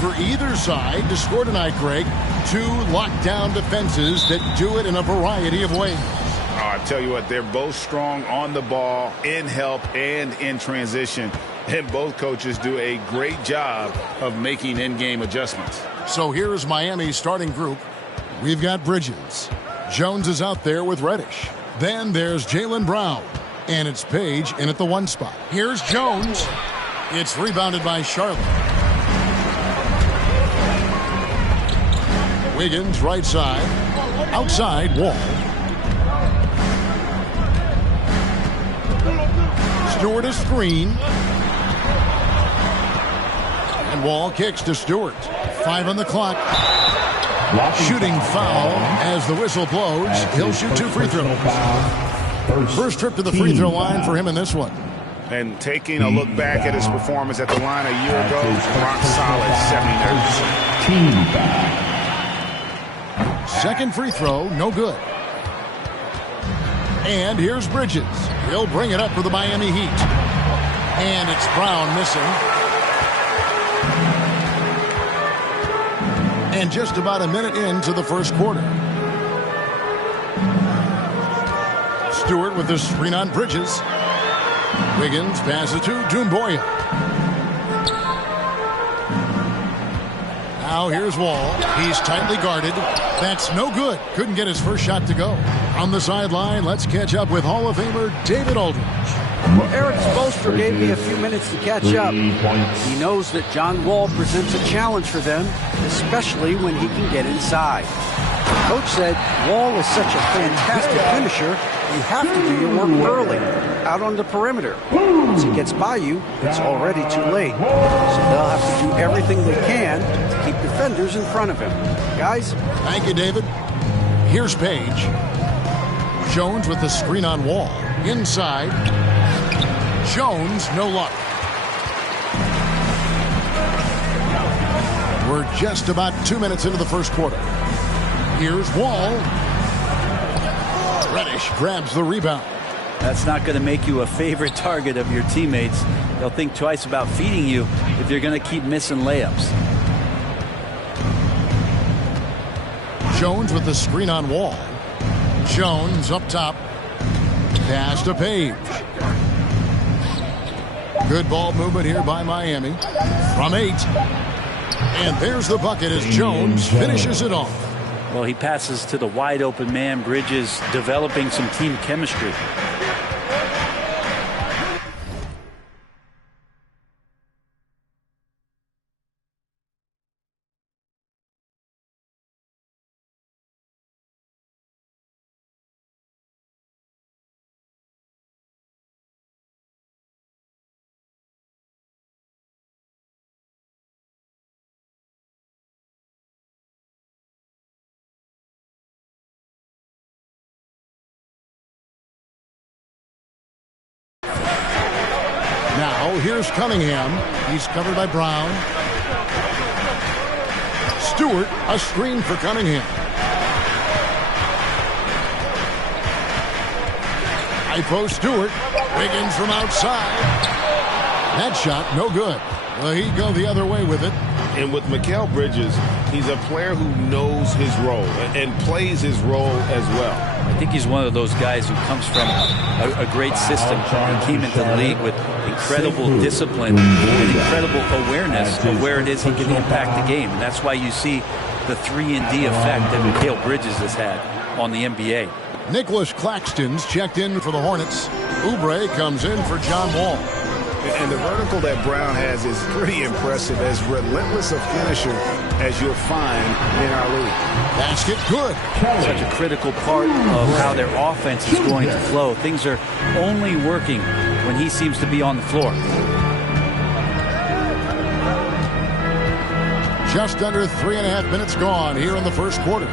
for either side to score tonight, Greg. Two lockdown defenses that do it in a variety of ways. I tell you what, they're both strong on the ball, in help, and in transition. And both coaches do a great job of making in-game adjustments. So here's Miami's starting group. We've got Bridges. Jones is out there with Reddish. Then there's Jaylen Brown. And it's Page in at the 1 spot. Here's Jones. It's rebounded by Charlotte. Wiggins right side. Outside, Wall. Stewart a screen. And Wall kicks to Stewart. 5 on the clock. Shooting foul as the whistle blows. He'll shoot 2 free throws. First trip to the free throw line for him in this one. And taking a look back at his performance at the line a year ago, rock solid, 79. Second free throw, no good. And here's Bridges. He'll bring it up for the Miami Heat. And it's Brown missing. And just about a minute into the first quarter. Stewart with the screen on Bridges. Wiggins passes to Doumbouya. Now here's Wall. He's tightly guarded. That's no good. Couldn't get his first shot to go. On the sideline, let's catch up with Hall of Famer David Aldridge. Well, Eric Spoelstra gave me a few minutes to catch up. He knows that John Wall presents a challenge for them, especially when he can get inside. Coach said Wall is such a fantastic finisher, you have to do your work early, out on the perimeter. Once he gets by you, it's already too late. So they'll have to do everything they can to keep defenders in front of him. Guys? Thank you, David. Here's Page. Jones with the screen on Wall. Inside. Jones, no luck. We're just about 2 minutes into the first quarter. Here's Wall. Reddish grabs the rebound. That's not going to make you a favorite target of your teammates. They'll think twice about feeding you if you're going to keep missing layups. Jones with the screen on Wall. Jones up top. Pass to Page. Good ball movement here by Miami. From 8. And there's the bucket as Jones finishes it off. Well, he passes to the wide open man. Bridges developing some team chemistry. Now, here's Cunningham. He's covered by Brown. Stewart, a screen for Cunningham. High post Stewart. Wiggins from outside. That shot, no good. Well, he'd go the other way with it. And with Mikal Bridges, he's a player who knows his role and plays his role as well. I think he's one of those guys who comes from a great system. He came into the league with incredible discipline and incredible awareness of where it is he can impact the game. And that's why you see the 3-and-D effect that Mikal Bridges has had on the NBA. Nicholas Claxton's checked in for the Hornets. Oubre comes in for John Wall. And the vertical that Brown has is pretty impressive, as relentless a finisher as you'll find in our league. Basket good. Such a critical part of how their offense is going to flow. Things are only working when he seems to be on the floor. Just under 3.5 minutes gone here in the first quarter.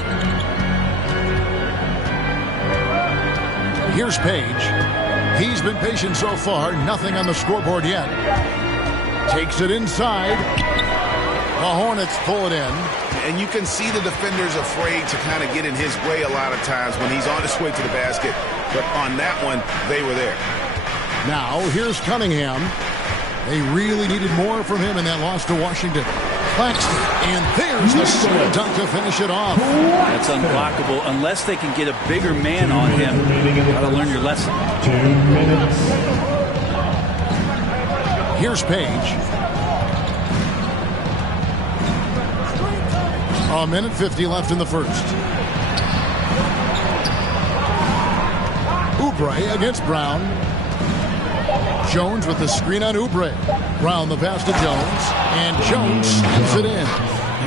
Here's Page. He's been patient so far. Nothing on the scoreboard yet. Takes it inside. The Hornets pull it in. And you can see the defenders afraid to kind of get in his way a lot of times when he's on his way to the basket. But on that one, they were there. Now, here's Cunningham. They really needed more from him in that loss to Washington. Claxton, and there's the slam dunk to finish it off. That's unblockable unless they can get a bigger man on him. Got to learn your lesson. 2 minutes. Here's Page. A minute 50 left in the first. Oubre against Brown. Jones with the screen on Oubre. Brown the pass to Jones, and Jones slams it in.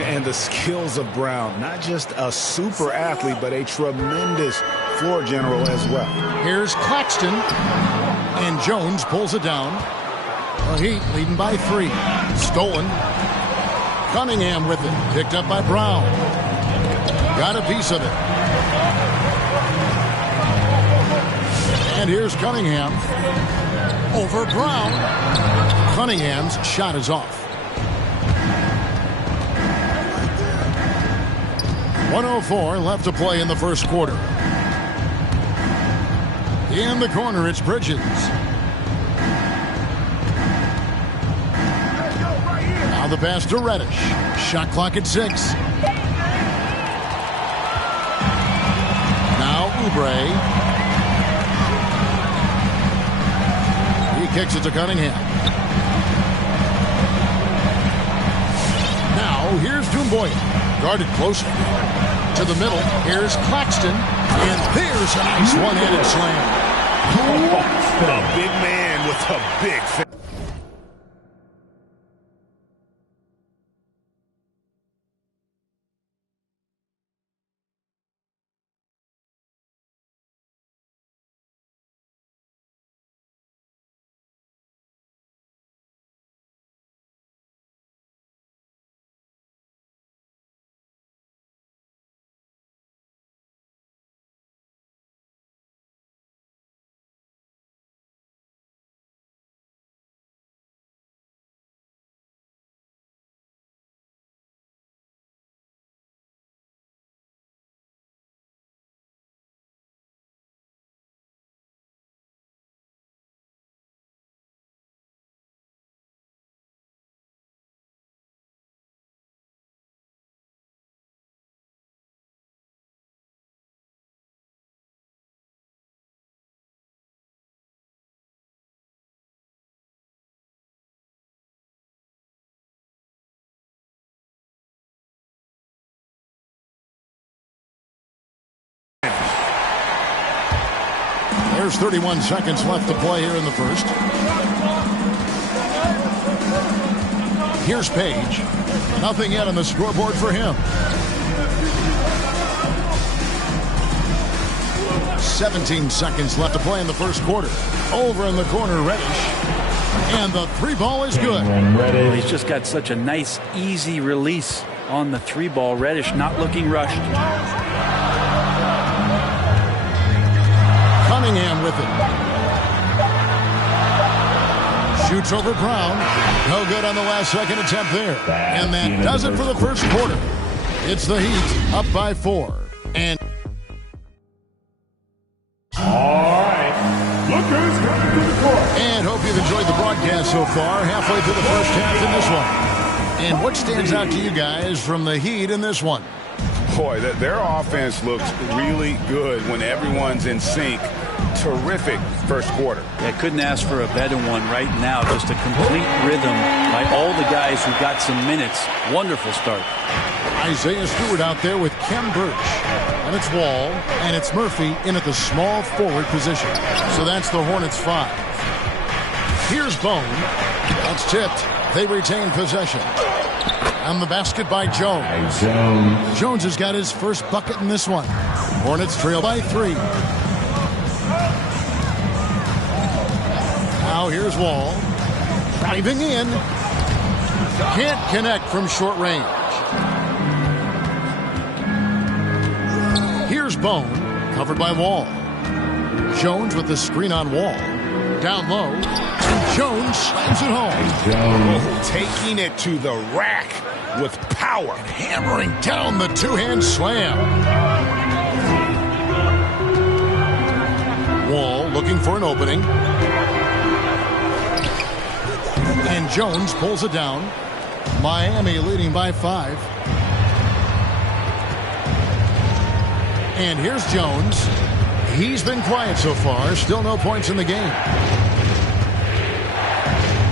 And the skills of Brown, not just a super athlete, but a tremendous floor general as well. Here's Claxton, and Jones pulls it down. The Heat leading by 3. Stolen. Cunningham with it, picked up by Brown. Got a piece of it. And here's Cunningham. Over Brown. Cunningham's shot is off. 1:04 left to play in the first quarter. In the corner, it's Bridges. Now the pass to Reddish. Shot clock at 6. Now Oubre. He kicks it to Cunningham. Now here's Doumbouya. Guarded closely. To the middle. Here's Claxton. And there's a nice one-handed slam. A big man with a big finish. There's 31 seconds left to play here in the first. Here's Page. Nothing yet on the scoreboard for him. 17 seconds left to play in the first quarter. Over in the corner, Reddish. And the 3-ball is good. Well, he's just got such a nice, easy release on the 3-ball. Reddish not looking rushed. Cunningham with it. Shoots over Brown. No good on the last second attempt there. And that does it for the first quarter. It's the Heat up by 4. And All right. Lookers coming to the court. And hope you've enjoyed the broadcast so far. Halfway through the first half in this one. And what stands out to you guys from the Heat in this one? Boy, their offense looks really good when everyone's in sync. Terrific first quarter. Yeah, couldn't ask for a better one right now. Just a complete rhythm by all the guys who got some minutes. Wonderful start. Isaiah Stewart out there with Kem Birch. And it's Wall, and it's Murphy in at the small forward position. So that's the Hornets 5. Here's Bone. That's tipped. They retain possession. On the basket by Jones. Jones has got his first bucket in this one. Hornets trail by 3. Now here's Wall. Driving in. Can't connect from short range. Here's Bone. Covered by Wall. Jones with the screen on Wall. Down low. Jones slams it home. Taking it to the rack with power. And hammering down the two-hand slam. Wall looking for an opening. And Jones pulls it down. Miami leading by 5. And here's Jones. He's been quiet so far. Still no points in the game.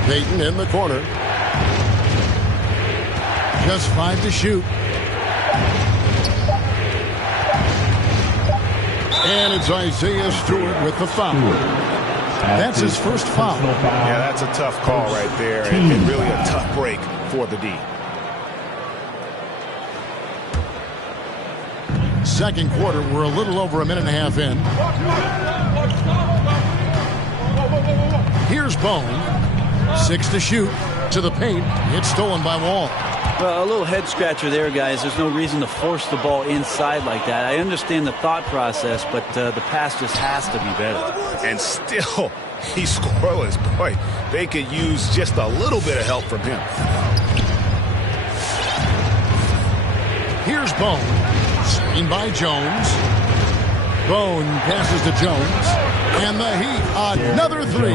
Payton in the corner. Just 5 to shoot. And it's Isaiah Stewart with the foul. That's his first foul. Yeah, that's a tough call right there, and really a tough break for the D. Second quarter, we're a little over a minute and a half in. Here's Bone. 6 to shoot. To the paint. It's stolen by Wall. Well, a little head scratcher there, guys. There's no reason to force the ball inside like that. I understand the thought process, but the pass just has to be better. And still, he's scoreless. Boy, they could use just a little bit of help from him. Here's Bone. Screen by Jones. Bone passes to Jones. And the Heat, another 3.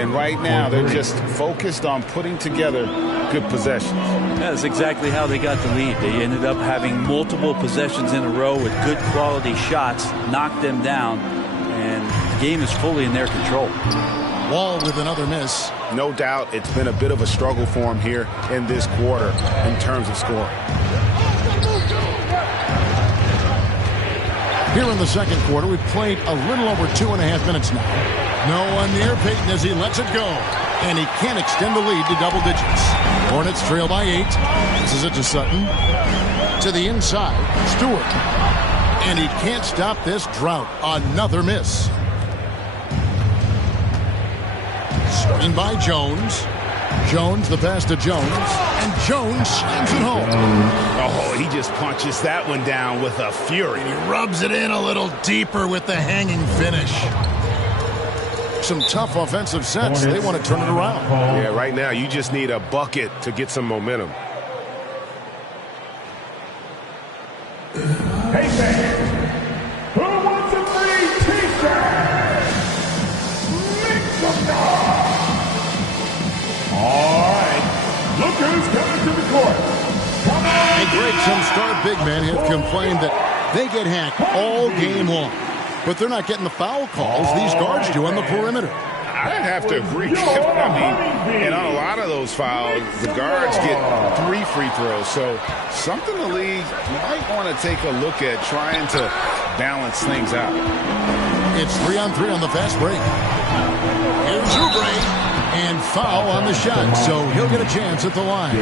And right now, they're just focused on putting together good possessions. That's exactly how they got the lead. They ended up having multiple possessions in a row with good quality shots, knocked them down, and the game is fully in their control. Wall with another miss. No doubt it's been a bit of a struggle for him here in this quarter in terms of scoring. Here in the second quarter, we've played a little over 2.5 minutes now. No one near Payton as he lets it go. And he can't extend the lead to double digits. Hornets trail by 8. This is it to Sutton. To the inside, Stewart. And he can't stop this drought. Another miss. Screen by Jones. Jones, the pass to Jones. And Jones slams it home. Oh, he just punches that one down with a fury. He rubs it in a little deeper with the hanging finish. Some tough offensive sets. They want to turn it around. Yeah, right now you just need a bucket to get some momentum. Hey, fans, who wants a free t-shirt? Make some noise. All right, look who's coming to the court. Come on. And Greg, some star big men have complained that they get hacked all game long. But they're not getting the foul calls these guards do on the perimeter. I'd have to agree. I mean, and on a lot of those fouls, the guards get 3 free throws. So something the league might want to take a look at trying to balance things out. It's 3-on-3 on the fast break. Here's Oubre. And foul on the shot, so he'll get a chance at the line.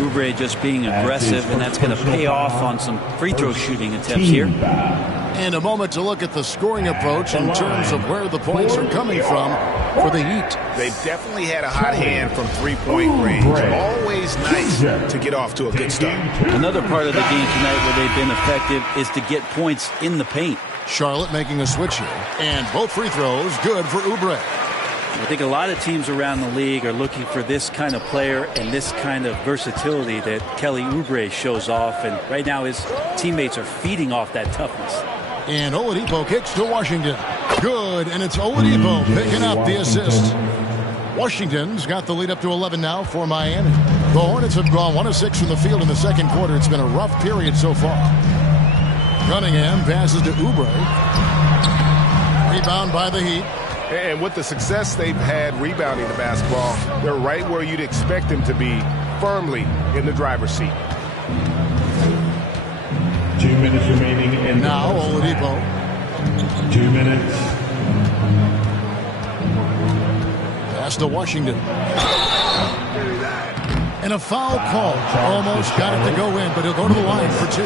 Oubre just being aggressive, and that's going to pay off on some free throw shooting attempts here. And a moment to look at the scoring approach in terms of where the points are coming from for the Heat. They've definitely had a hot hand from three-point range. Always nice to get off to a good start. Another part of the game tonight where they've been effective is to get points in the paint. Charlotte making a switch here. And both free throws good for Oubre. I think a lot of teams around the league are looking for this kind of player and this kind of versatility that Kelly Oubre shows off. And right now his teammates are feeding off that toughness. And Oladipo kicks to Washington. Good, and it's Oladipo picking up the assist. Washington's got the lead up to 11 now for Miami. The Hornets have gone 1 of 6 from the field in the second quarter. It's been a rough period so far. Cunningham passes to Oubre. Rebound by the Heat. And with the success they've had rebounding the basketball, they're right where you'd expect them to be, firmly in the driver's seat. 2 minutes remaining in now Oladipo. 2 minutes. Pass to Washington. And a foul call. Almost got it to go in, but he'll go to the line for 2.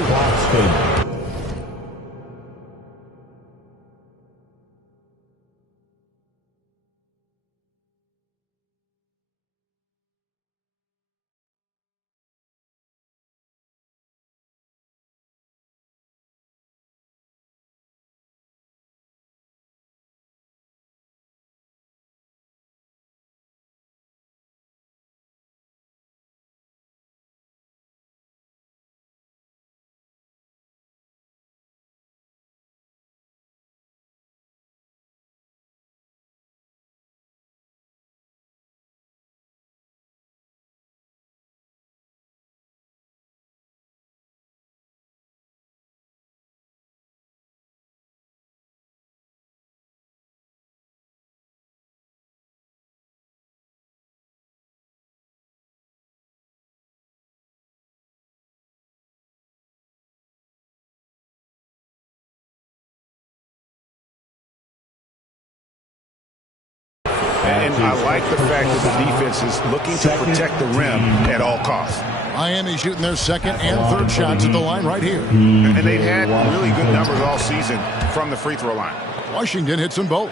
And I like the fact that the defense is looking to protect the rim at all costs. Miami shooting their second and third shots at the line right here. And they've had really good numbers all season from the free throw line. Washington hits them both.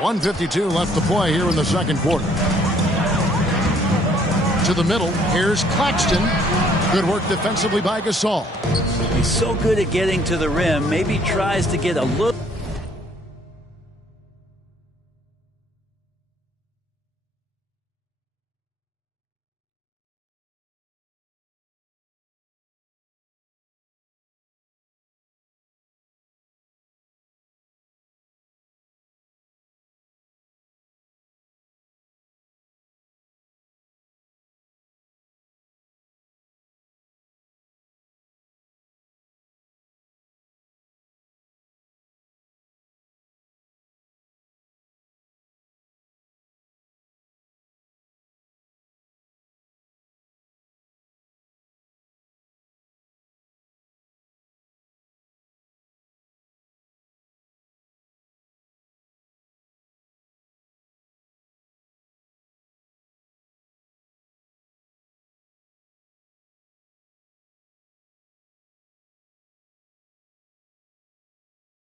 1:52 left to play here in the second quarter. To the middle, here's Claxton. Good work defensively by Gasol. He's so good at getting to the rim. Maybe tries to get a little.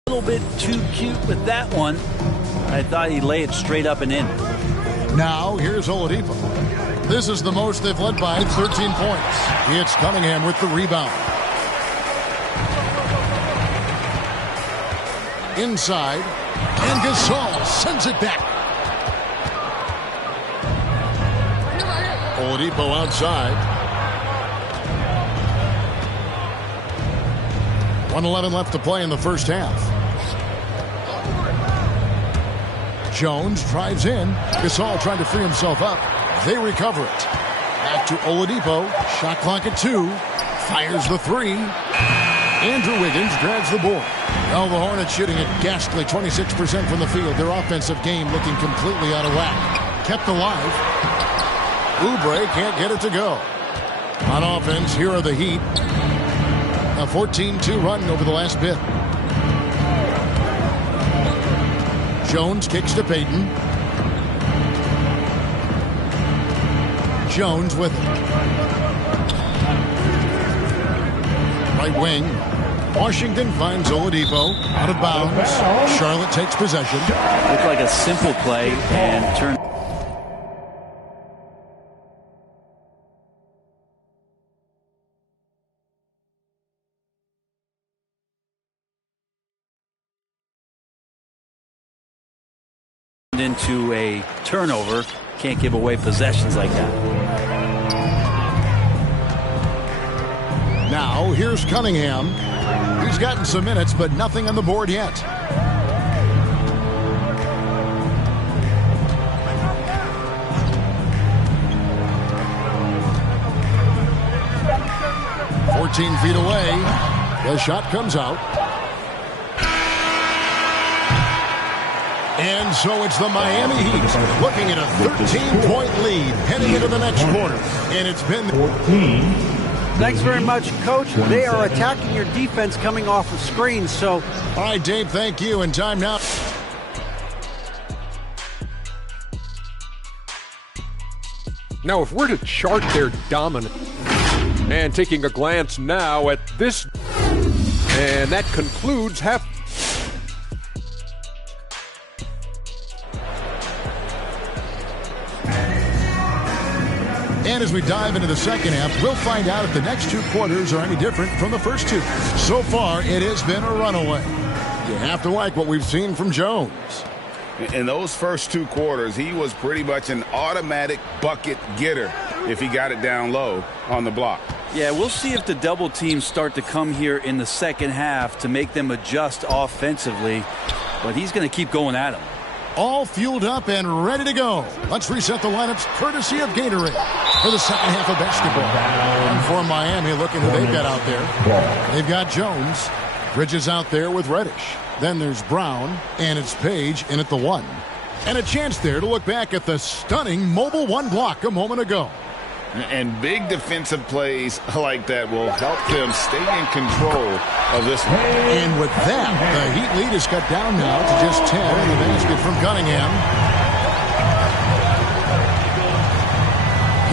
A little bit too cute with that one. I thought he'd lay it straight up and in. Now, here's Oladipo. This is the most they've led by 13 points. It's Cunningham with the rebound. Inside, and Gasol sends it back. Oladipo outside. 1:11 left to play in the first half. Jones drives in. Gasol trying to free himself up. They recover it. Back to Oladipo. Shot clock at 2. Fires the 3. Andrew Wiggins grabs the board. Well, the Hornets shooting at ghastly 26% from the field. Their offensive game looking completely out of whack. Kept alive. Oubre can't get it to go. On offense, here are the Heat. A 14-2 run over the last bit. Jones kicks to Payton. Jones with it. Right wing. Washington finds Oladipo out of bounds. Charlotte takes possession. Looked like a simple play and turned. Into a turnover. Can't give away possessions like that. Now here's Cunningham. He's gotten some minutes, but nothing on the board yet. "14 feet away. The shot comes out. And so it's the Miami Heat looking at a 13-point lead heading into the next quarter. And it's been 14. Thanks very much, Coach. They are attacking your defense coming off of screens, so... All right, Dave, thank you. And time now. Now, if we're to chart their dominance, and taking a glance now at this, and that concludes half. And as we dive into the second half, we'll find out if the next 2 quarters are any different from the first 2. So far, it has been a runaway. You have to like what we've seen from Jones. In those first 2 quarters, he was pretty much an automatic bucket getter if he got it down low on the block. Yeah, we'll see if the double teams start to come here in the second half to make them adjust offensively. But he's going to keep going at them. All fueled up and ready to go. Let's reset the lineups courtesy of Gatorade for the second half of basketball. And for Miami, looking who they've got out there. They've got Jones. Bridges out there with Reddish. Then there's Brown, and it's Page in at the 1. And a chance there to look back at the stunning mobile 1 block a moment ago. And big defensive plays like that will help them stay in control of this one. And with that, the Heat lead is cut down now to just 10 in the basket from Cunningham.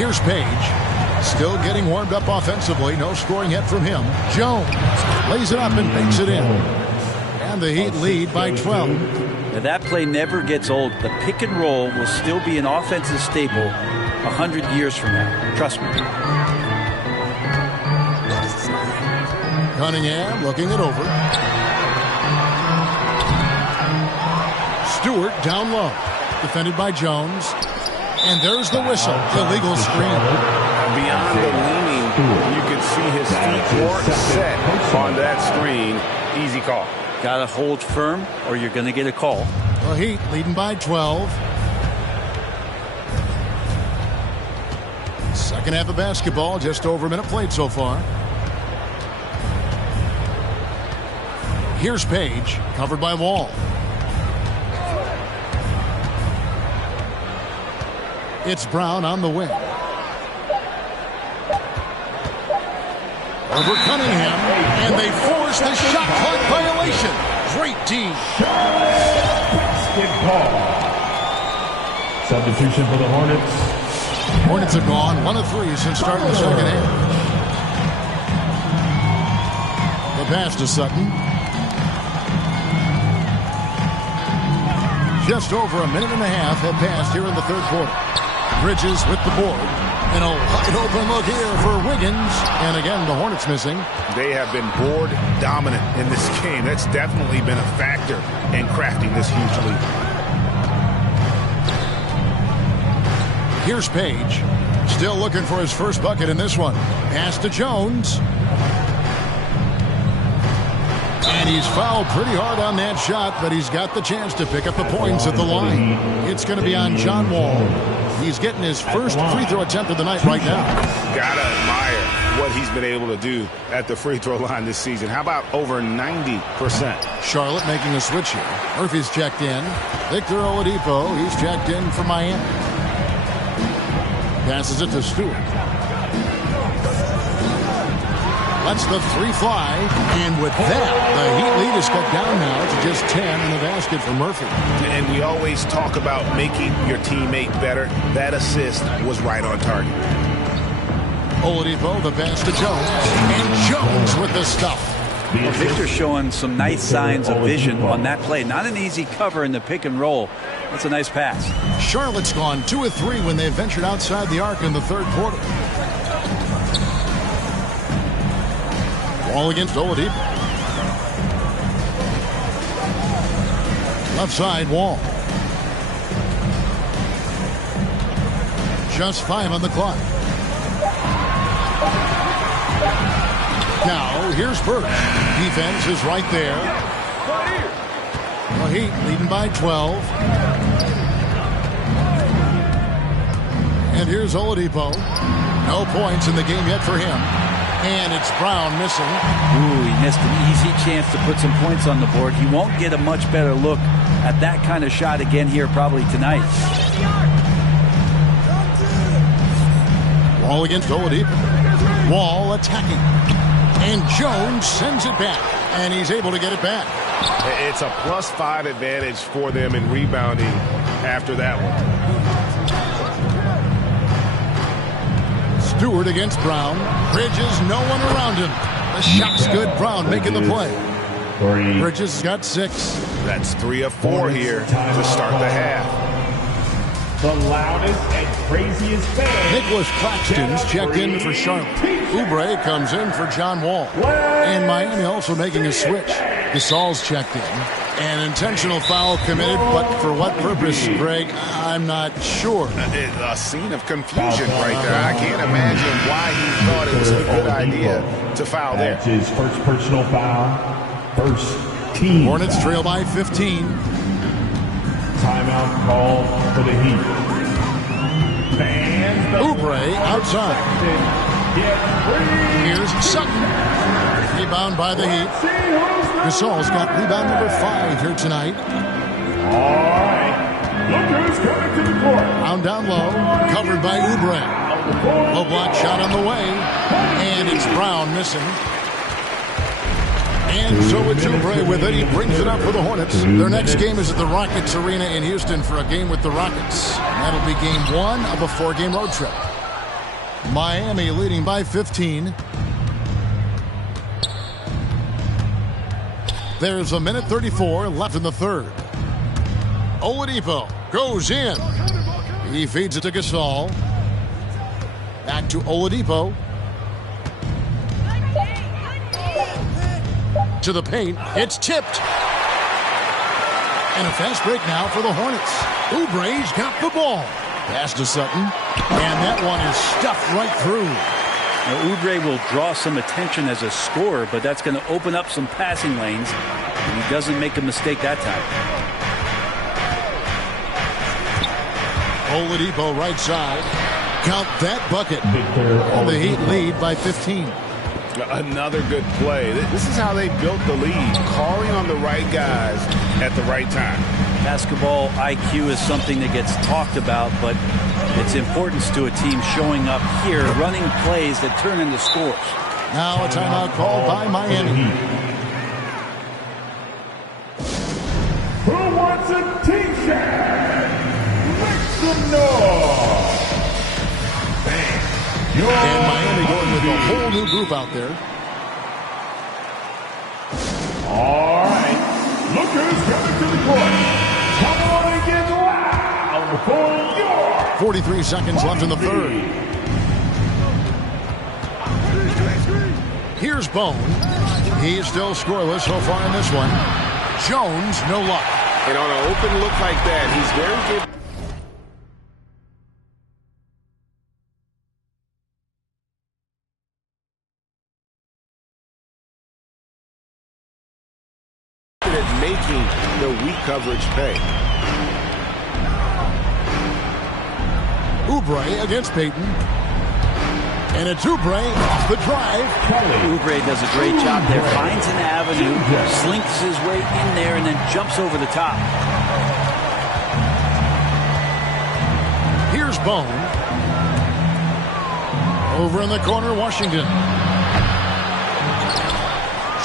Here's Page. Still getting warmed up offensively. No scoring yet from him. Jones lays it up and banks it in. And the Heat lead by 12. Now that play never gets old. The pick and roll will still be an offensive staple 100 years from now. Trust me. Cunningham looking it over. Stewart down low. Defended by Jones. And there's the whistle. Illegal screen. Beyond the leaning, you could see his feet weren't set on that screen. Easy call. Got to hold firm or you're going to get a call. The Heat leading by 12. Second half of basketball, just over a minute played so far. Here's Page, covered by Wall. It's Brown on the wing. Over Cunningham, and they force the shot clock violation. Great team. Basketball. Substitution for the Hornets. Hornets have gone 1 of 3 since starting the second half. The pass to Sutton. Just over a minute and a half have passed here in the third quarter. Bridges with the board. And a wide open look here for Wiggins. And again, the Hornets missing. They have been board dominant in this game. That's definitely been a factor in crafting this huge lead. Here's Page. Still looking for his first bucket in this one. Pass to Jones. And he's fouled pretty hard on that shot, but he's got the chance to pick up the points at the line. It's going to be on John Wall. He's getting his first free throw attempt of the night right now. Gotta admire what he's been able to do at the free throw line this season. How about over 90%? Charlotte making a switch here. Murphy's checked in. Victor Oladipo, he's checked in for Miami. Passes it to Stewart. Lets the three fly. And with that, the Heat lead is cut down now to just 10 in the basket for Murphy. And we always talk about making your teammate better. That assist was right on target. Oladipo, the pass to Jones. And Jones with the stuff. Well, Victor's showing some nice signs of vision on that play. Not an easy cover in the pick and roll. That's a nice pass. Charlotte's gone 2 of 3 when they ventured outside the arc in the third quarter. Wall against Oladipo. Left side, Wall. Just 5 on the clock. Now, here's Birch. Defense is right there. The Heat leading by 12. And here's Oladipo. No points in the game yet for him. And it's Brown missing. Ooh, he missed an easy chance to put some points on the board. He won't get a much better look at that kind of shot again here probably tonight. Wall against Oladipo. Wall attacking. And Jones sends it back. And he's able to get it back. It's a +5 advantage for them in rebounding after that one. Stewart against Brown. Bridges, no one around him. The shot's good. Brown making the play. Bridges has got 6. That's 3 of 4 here to start the half. The loudest and craziest fan. Nicholas Claxton's checked in for Charlotte. Oubre comes in for John Wall. And Miami also making a switch. Gasol's checked in. An intentional foul committed, but for what purpose, Greg? I'm not sure. A scene of confusion right there. I can't imagine why he thought it was a good idea to foul there. That's his first personal foul. First team. Hornets trail by 15. Timeout call for the Heat. Fans. Oubre outside. Here's Sutton. Rebound by the Heat. Gasol's got rebound number 5 here tonight. All right. Look who's coming to the court. Brown down low. Covered by Oubre. Low block shot on the way. And it's Brown missing. And so it's Oubre with it. He brings it up for the Hornets. Their next game is at the Rockets Arena in Houston for a game with the Rockets. And that'll be game 1 of a 4-game road trip. Miami leading by 15. There's 1:34 left in the third. Oladipo goes in. He feeds it to Gasol. Back to Oladipo. To the paint. It's tipped. And a fast break now for the Hornets. Oubre's got the ball. Pass to Sutton. And that one is stuffed right through. Now, Oubre will draw some attention as a scorer, but that's going to open up some passing lanes. And he doesn't make a mistake that time. Oladipo right side. Count that bucket. And the Heat lead by 15. Another good play. This is how they built the lead, calling on the right guys at the right time. Basketball IQ is something that gets talked about, but its importance to a team showing up here, running plays that turn into scores. Now a timeout called by Miami. Who wants a T-shirt? Make some noise. And Miami going with a whole new group out there. All right. Look who's coming to the court. Come on and get loud for your 43 seconds left in the third. Here's Bone. He's still scoreless so far in this one. Jones, no luck. And on an open look like that, he's very good. At making the weak coverage pay. Oubre against Payton. And it's Oubre off the drive. Oubre does a great job there. Finds an avenue, slinks his way in there, and then jumps over the top. Here's Bone. Over in the corner, Washington.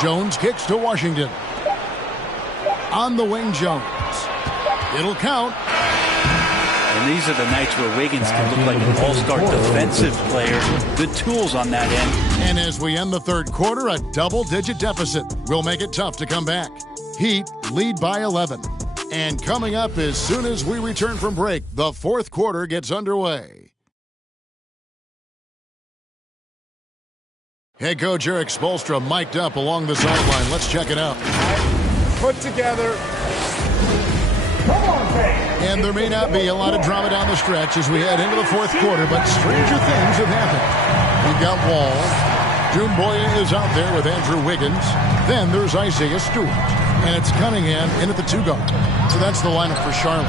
Jones kicks to Washington. On the wing, Jones. It'll count. And these are the nights where Wiggins can look like an all-star defensive player. Good tools on that end. And as we end the third quarter, a double-digit deficit will make it tough to come back. Heat lead by 11. And coming up as soon as we return from break, the fourth quarter gets underway. Head coach Eric Spoelstra mic'd up along the sideline. Let's check it out. Put together. And there may not be a lot of drama down the stretch as we head into the fourth quarter, but stranger things have happened. We've got Wall. Doumbouya is out there with Andrew Wiggins. Then there's Isaiah Stewart. And it's Cunningham in at the two guard. So that's the lineup for Charlotte.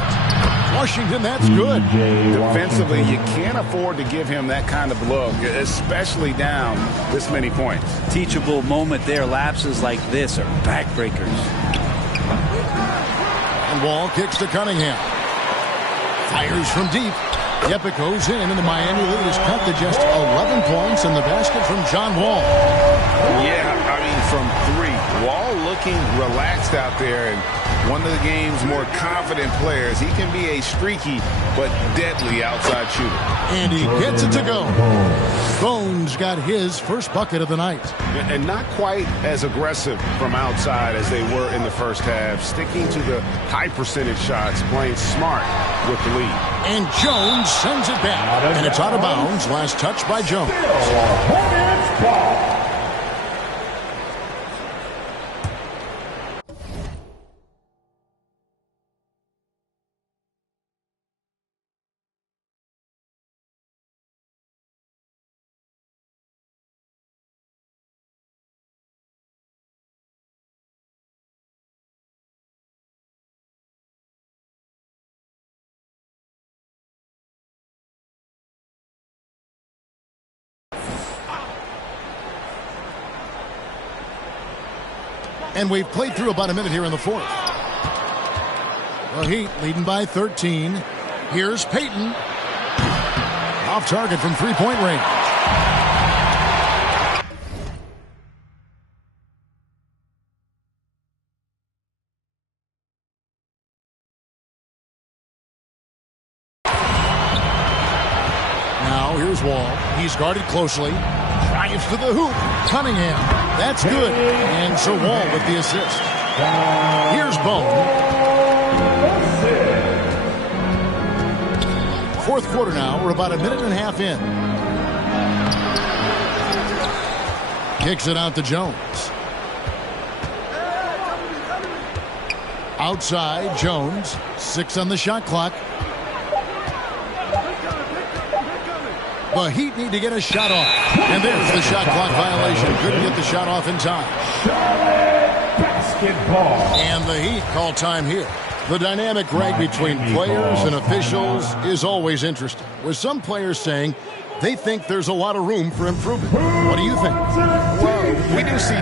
Washington, that's good. Defensively, you can't afford to give him that kind of look, especially down this many points. Teachable moment there. Lapses like this are backbreakers. And Wall kicks to Cunningham. Fires from deep. Yep, it goes in, and the Miami lead is cut to just 11 points in the basket from John Wall. Yeah, I mean, from three. Wall looking relaxed out there, and one of the game's more confident players. He can be a streaky but deadly outside shooter. And he gets it to go. Bones got his first bucket of the night. And not quite as aggressive from outside as they were in the first half, sticking to the high percentage shots, playing smart with the lead. And Jones sends it back. And it's out of bounds. Last touch by Jones. And we've played through about a minute here in the fourth. The Heat leading by 13. Here's Payton. Off target from three-point range. Now here's Wall. He's He's guarded closely. Drives to the hoop. Cunningham. That's good. And so Wall with the assist. Here's Bone. Fourth quarter now. We're about a minute and a half in. Kicks it out to Jones. Outside, Jones. 6 on the shot clock. The Heat need to get a shot off. And there's the shot clock violation. Couldn't get the shot off in time. Basketball. And the Heat call time here. The dynamic rag between players and officials is always interesting, with some players saying they think there's a lot of room for improvement. What do you think? Well, we do see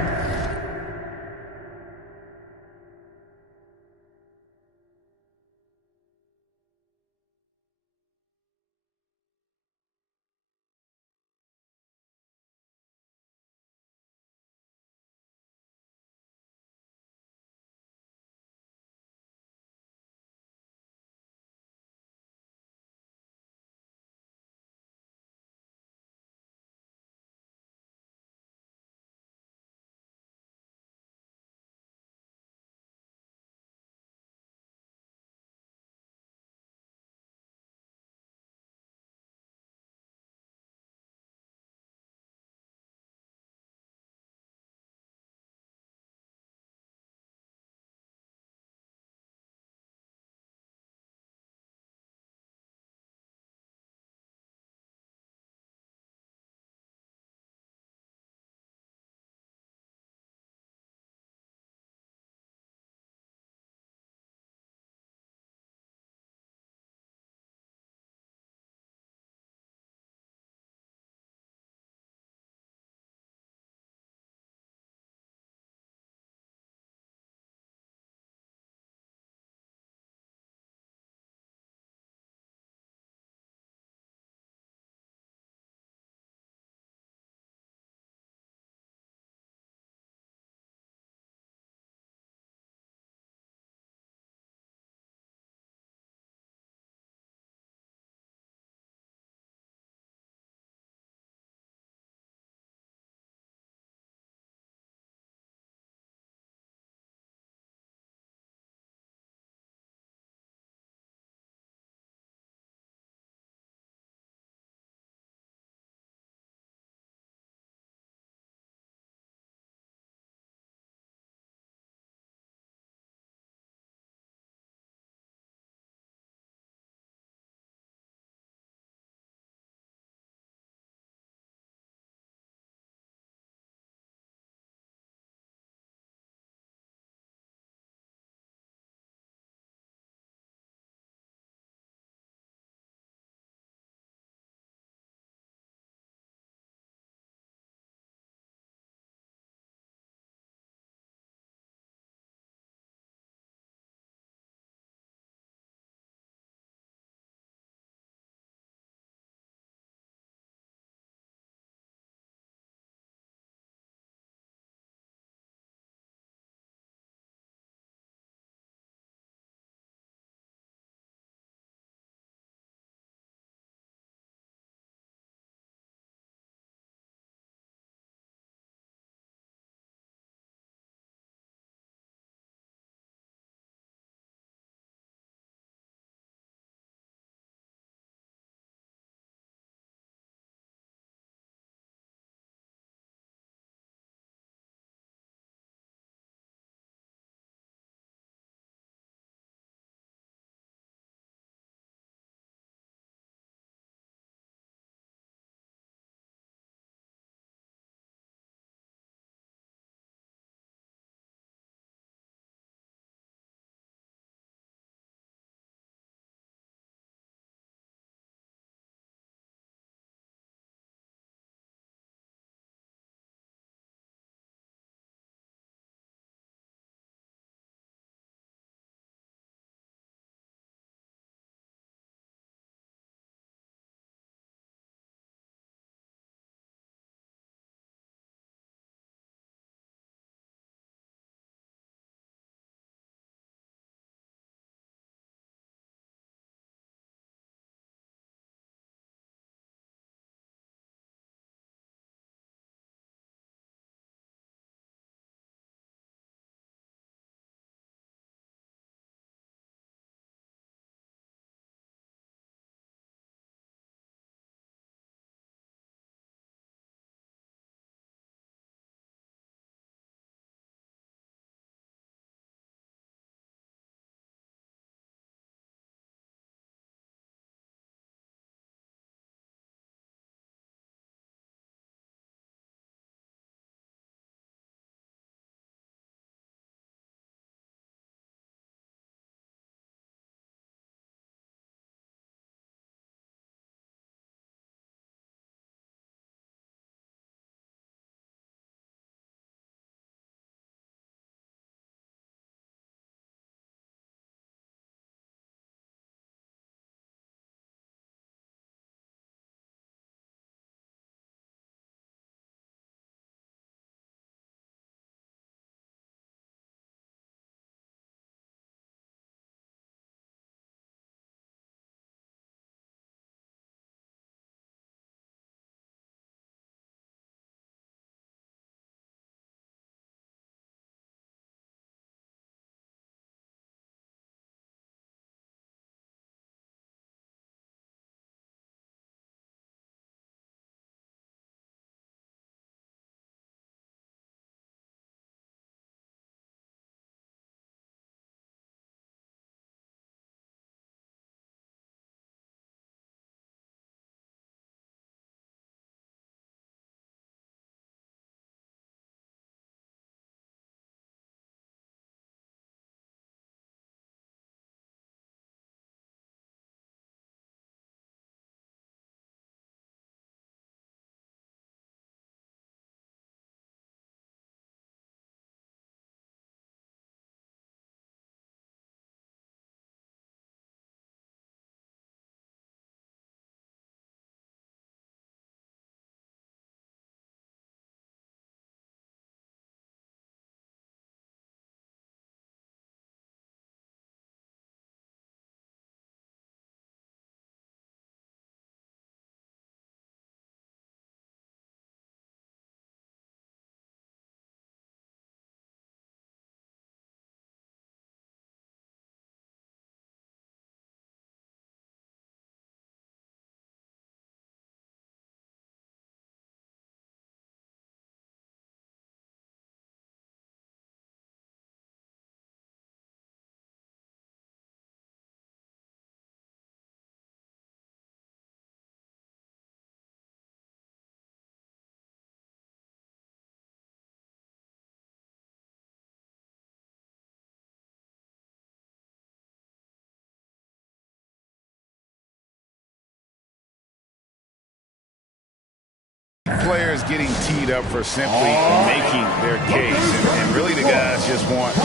players getting teed up for simply making their case. And really the guys just want to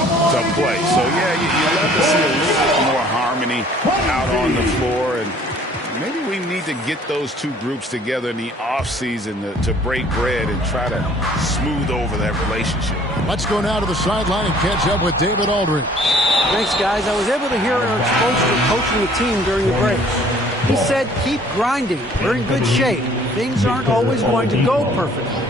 play. So, yeah, you love to see a little bit more harmony out on the floor. And maybe we need to get those two groups together in the offseason to break bread and try to smooth over that relationship. Let's go now to the sideline and catch up with David Aldridge. Thanks, guys. I was able to hear Eric Spoelstra coaching the team during the break. He said, keep grinding. We're in good shape. Things aren't always going to go perfectly.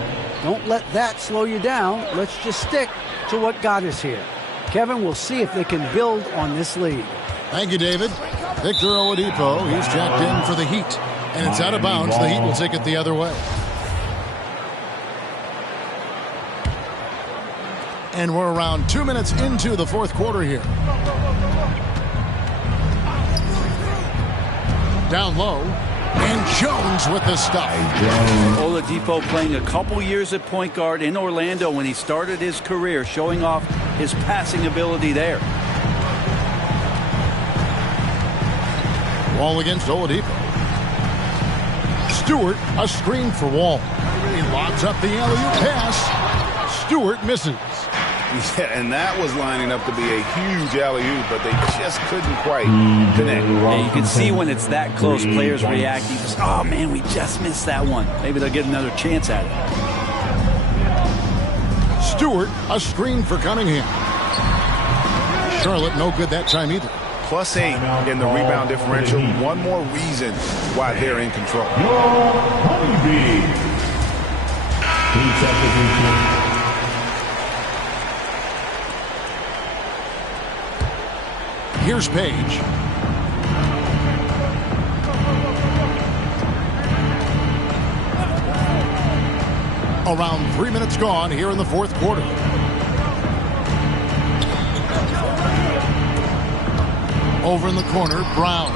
Don't let that slow you down. Let's just stick to what got us here. Kevin, we'll see if they can build on this lead. Thank you, David. Victor Oladipo, he's jacked in for the Heat. And it's out of bounds. The Heat will take it the other way. And we're around 2 minutes into the fourth quarter here. Down low. And Jones with the stuff. Oladipo playing a couple years at point guard in Orlando when he started his career, showing off his passing ability there. Wall against Oladipo. Stewart, a screen for Wall. He lobs up the alley-oop pass. Stewart misses. Yeah, and that was lining up to be a huge alley-oop, but they just couldn't quite connect. Yeah, you can see when it's that close, players react. You just, oh, man, we just missed that one. Maybe they'll get another chance at it. Stewart, a screen for Cunningham. Charlotte, no good that time either. +8 in the rebound differential. One more reason why they're in control. Here's Page. Around 3 minutes gone here in the fourth quarter. Over in the corner, Brown.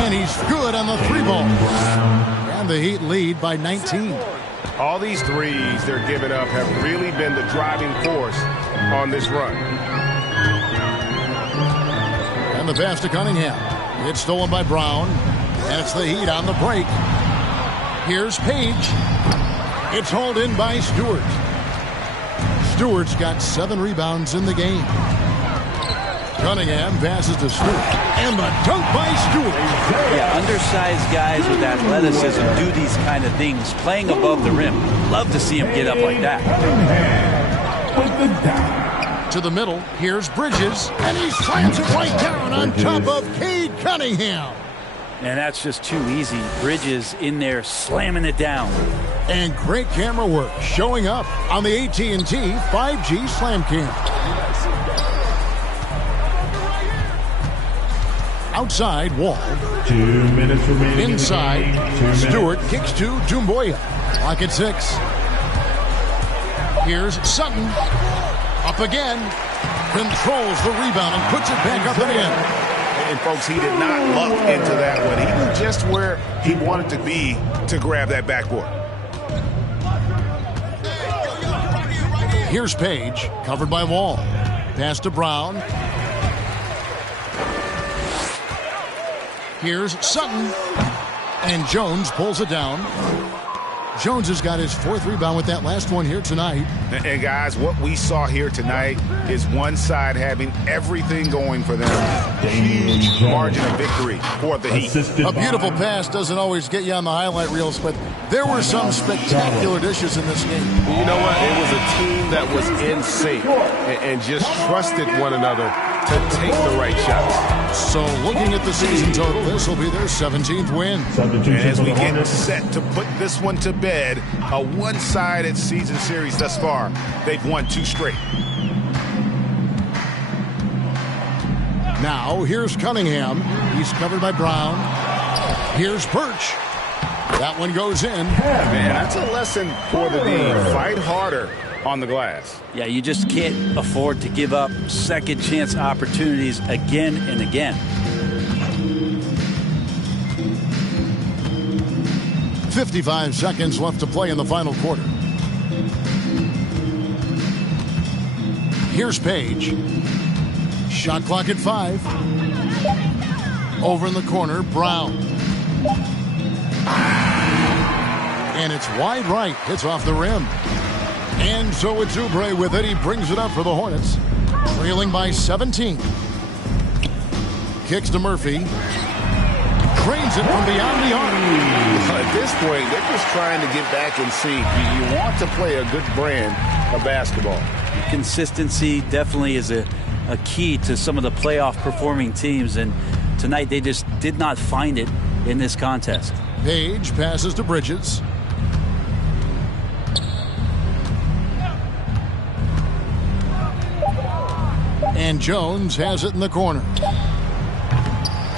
And he's good on the three ball. And the Heat lead by 19. All these threes they're giving up have really been the driving force on this run. And the pass to Cunningham. It's stolen by Brown. And it's the Heat on the break. Here's Page. It's hauled in by Stewart. Stewart's got 7 rebounds in the game. Cunningham passes to Stewart. And the dunk by Stewart. Yeah, undersized guys with athleticism do these kind of things, playing above the rim. Love to see him get up like that. To the middle, here's Bridges. And he slams it right down on top of Cade Cunningham. And that's just too easy. Bridges in there slamming it down. And great camera work showing up on the AT&T 5G Slam Cam. Outside, Wall. 2 minutes remaining. Inside, Stewart kicks to Doumbouya. Clock at 6. Here's Sutton. Up again. Controls the rebound and puts it back up and in. And, folks, he did not luck into that one. He knew just where he wanted to be to grab that backboard. Here's Page, covered by Wall. Pass to Brown. Here's Sutton. And Jones pulls it down. Jones has got his 4th rebound with that last one here tonight. And guys, what we saw here tonight is one side having everything going for them. Huge margin of victory for the Heat. A beautiful pass doesn't always get you on the highlight reels, but there were some spectacular dishes in this game. You know what? It was a team that was in sync and just trusted one another to take the right shots. So looking at the season total, this will be their 17th win. And as we get set to put this one to bed, a one-sided season series thus far. They've won 2 straight. Now, here's Cunningham. He's covered by Brown. Here's Birch. That one goes in. Man, that's a lesson for the team. Fight harder on the glass. Yeah, you just can't afford to give up second chance opportunities again and again. .55 seconds left to play in the final quarter. Here's Page. Shot clock at 5. Over in the corner, Brown. And it's wide right. Hits off the rim. And so it's Oubre with it. He brings it up for the Hornets. Trailing by 17. Kicks to Murphy. Trains it from beyond the arc. At this point, they're just trying to get back in sync. You want to play a good brand of basketball. Consistency definitely is a key to some of the playoff performing teams, and tonight they just did not find it in this contest. Page passes to Bridges. And Jones has it in the corner.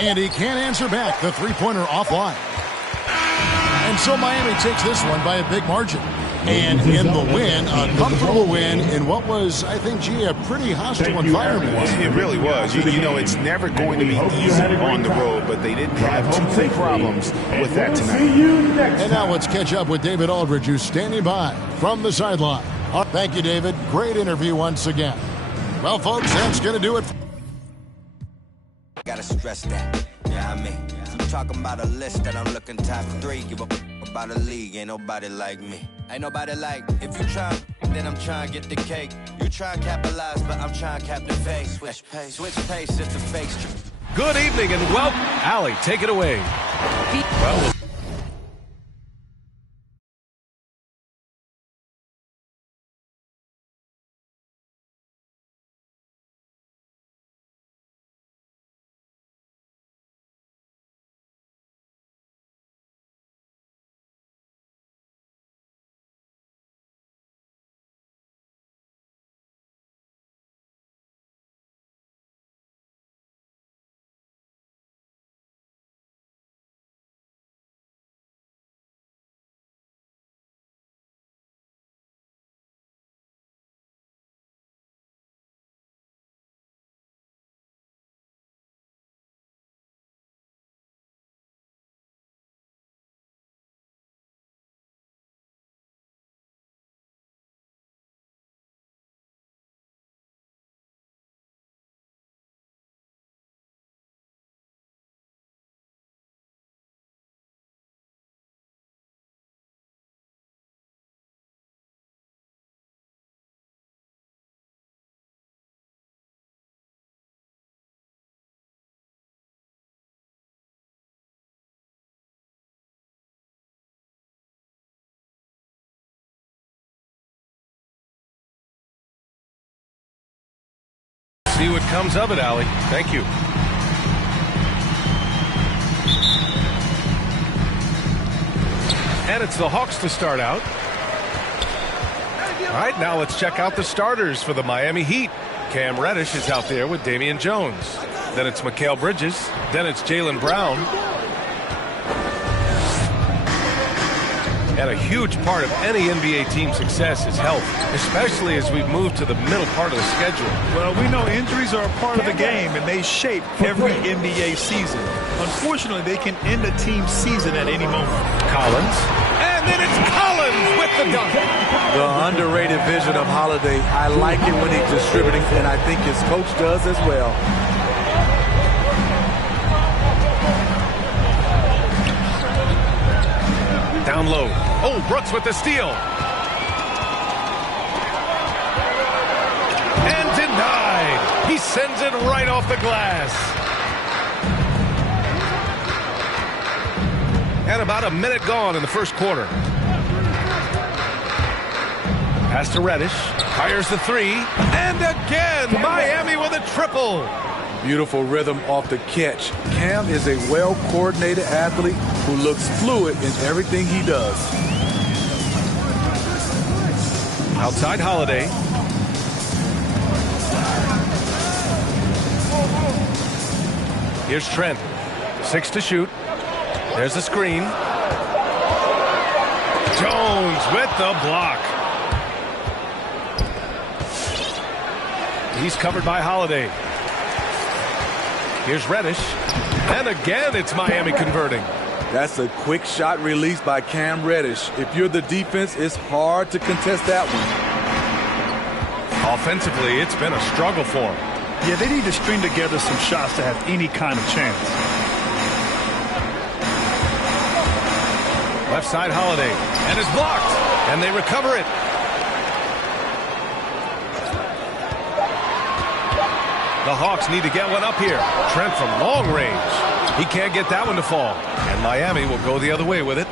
And he can't answer back. The three-pointer offline. And so Miami takes this one by a big margin. And in the win, a comfortable win in what was, I think, a pretty hostile environment. It really was. You know, it's never going to be easy on the road, but they didn't have too many problems with that tonight. And now let's catch up with David Aldridge, who's standing by from the sideline. Thank you, David. Great interview once again. Well, folks, that's going to do it. Gotta stress that. Yeah, I mean, I'm talking about a list that I'm looking top 3. Give up about a league, ain't nobody like me. Ain't nobody like, if you try, then I'm trying to get the cake. You try to capitalize, but I'm trying to cap the fake. Switch pace if the fake's true. Good evening and welcome. Allie, take it away. Well, see what comes of it, Allie. Thank you. And it's the Hawks to start out. All right, now let's check out the starters for the Miami Heat. Cam Reddish is out there with Damian Jones. Then it's Mikal Bridges. Then it's Jaylen Brown. And a huge part of any NBA team's success is health, especially as we move to the middle part of the schedule. Well, we know injuries are a part of the game, and they shape every NBA season. Unfortunately, they can end a team's season at any moment. Collins. And then it's Collins with the dunk. The underrated vision of Holiday. I like it when he's distributing, and I think his coach does as well. Down low. Oh, Brooks with the steal. And denied. He sends it right off the glass. And about a minute gone in the first quarter. Pass to Reddish. Fires the three. And again, Miami with a triple. Beautiful rhythm off the catch. Cam is a well-coordinated athlete who looks fluid in everything he does. Outside Holiday. Here's Trent. 6 to shoot. There's the screen. Jones with the block. He's covered by Holiday. Here's Reddish. And again, it's Miami converting. That's a quick shot release by Cam Reddish. If you're the defense, it's hard to contest that one. Offensively, it's been a struggle for him. Yeah, they need to string together some shots to have any kind of chance. Left side, Holiday. And it's blocked. And they recover it. The Hawks need to get one up here. Trent from long range. He can't get that one to fall. And Miami will go the other way with it.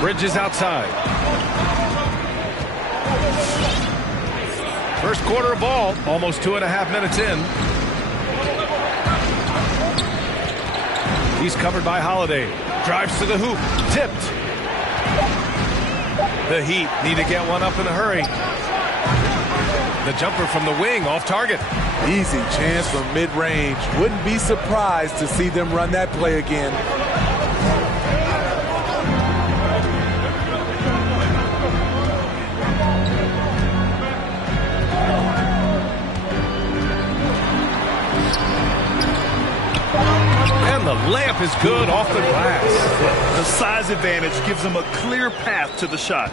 Bridges outside. First quarter of ball. Almost 2.5 minutes in. He's covered by Holiday. Drives to the hoop. Tipped. The Heat need to get one up in a hurry. The jumper from the wing off target. Easy chance from mid-range. Wouldn't be surprised to see them run that play again. And the layup is good off the glass. The size advantage gives them a clear path to the shot.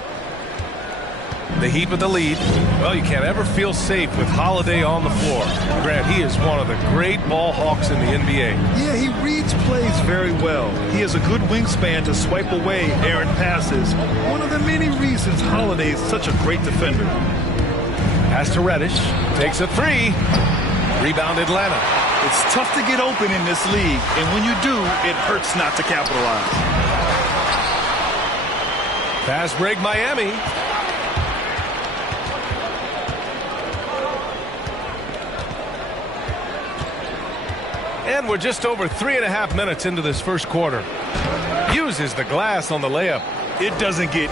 The Heat with the lead. Well, you can't ever feel safe with Holiday on the floor. Grant, he is one of the great ball hawks in the NBA. Yeah, he reads plays very well. He has a good wingspan to swipe away errant passes. One of the many reasons Holiday is such a great defender. Pass to Reddish. Takes a three. Rebound Atlanta. It's tough to get open in this league, and when you do, it hurts not to capitalize. Pass break Miami. And we're just over 3.5 minutes into this first quarter. Uses the glass on the layup. It doesn't get...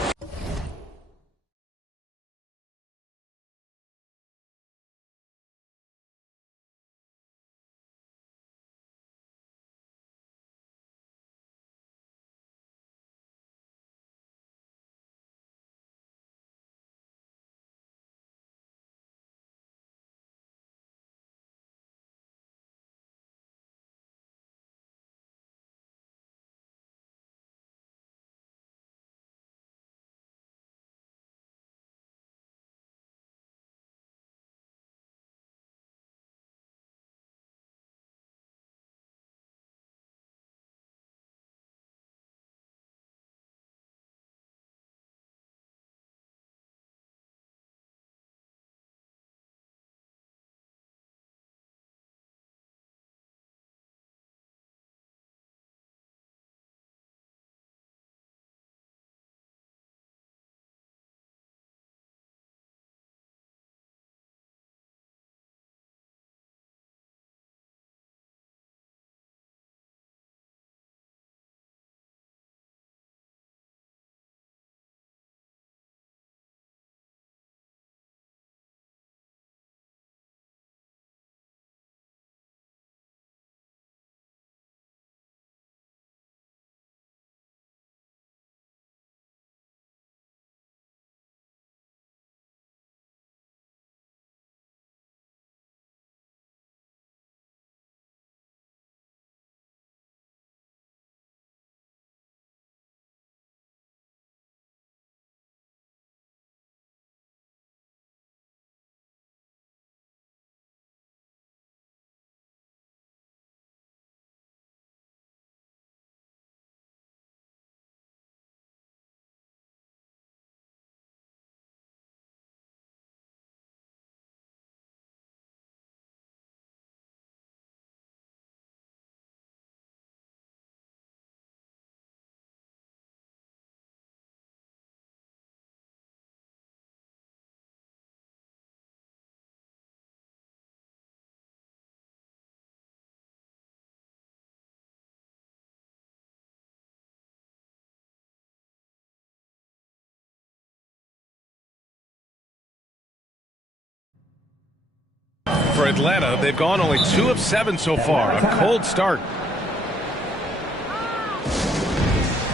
For Atlanta, they've gone only 2 of 7 so far. A cold start.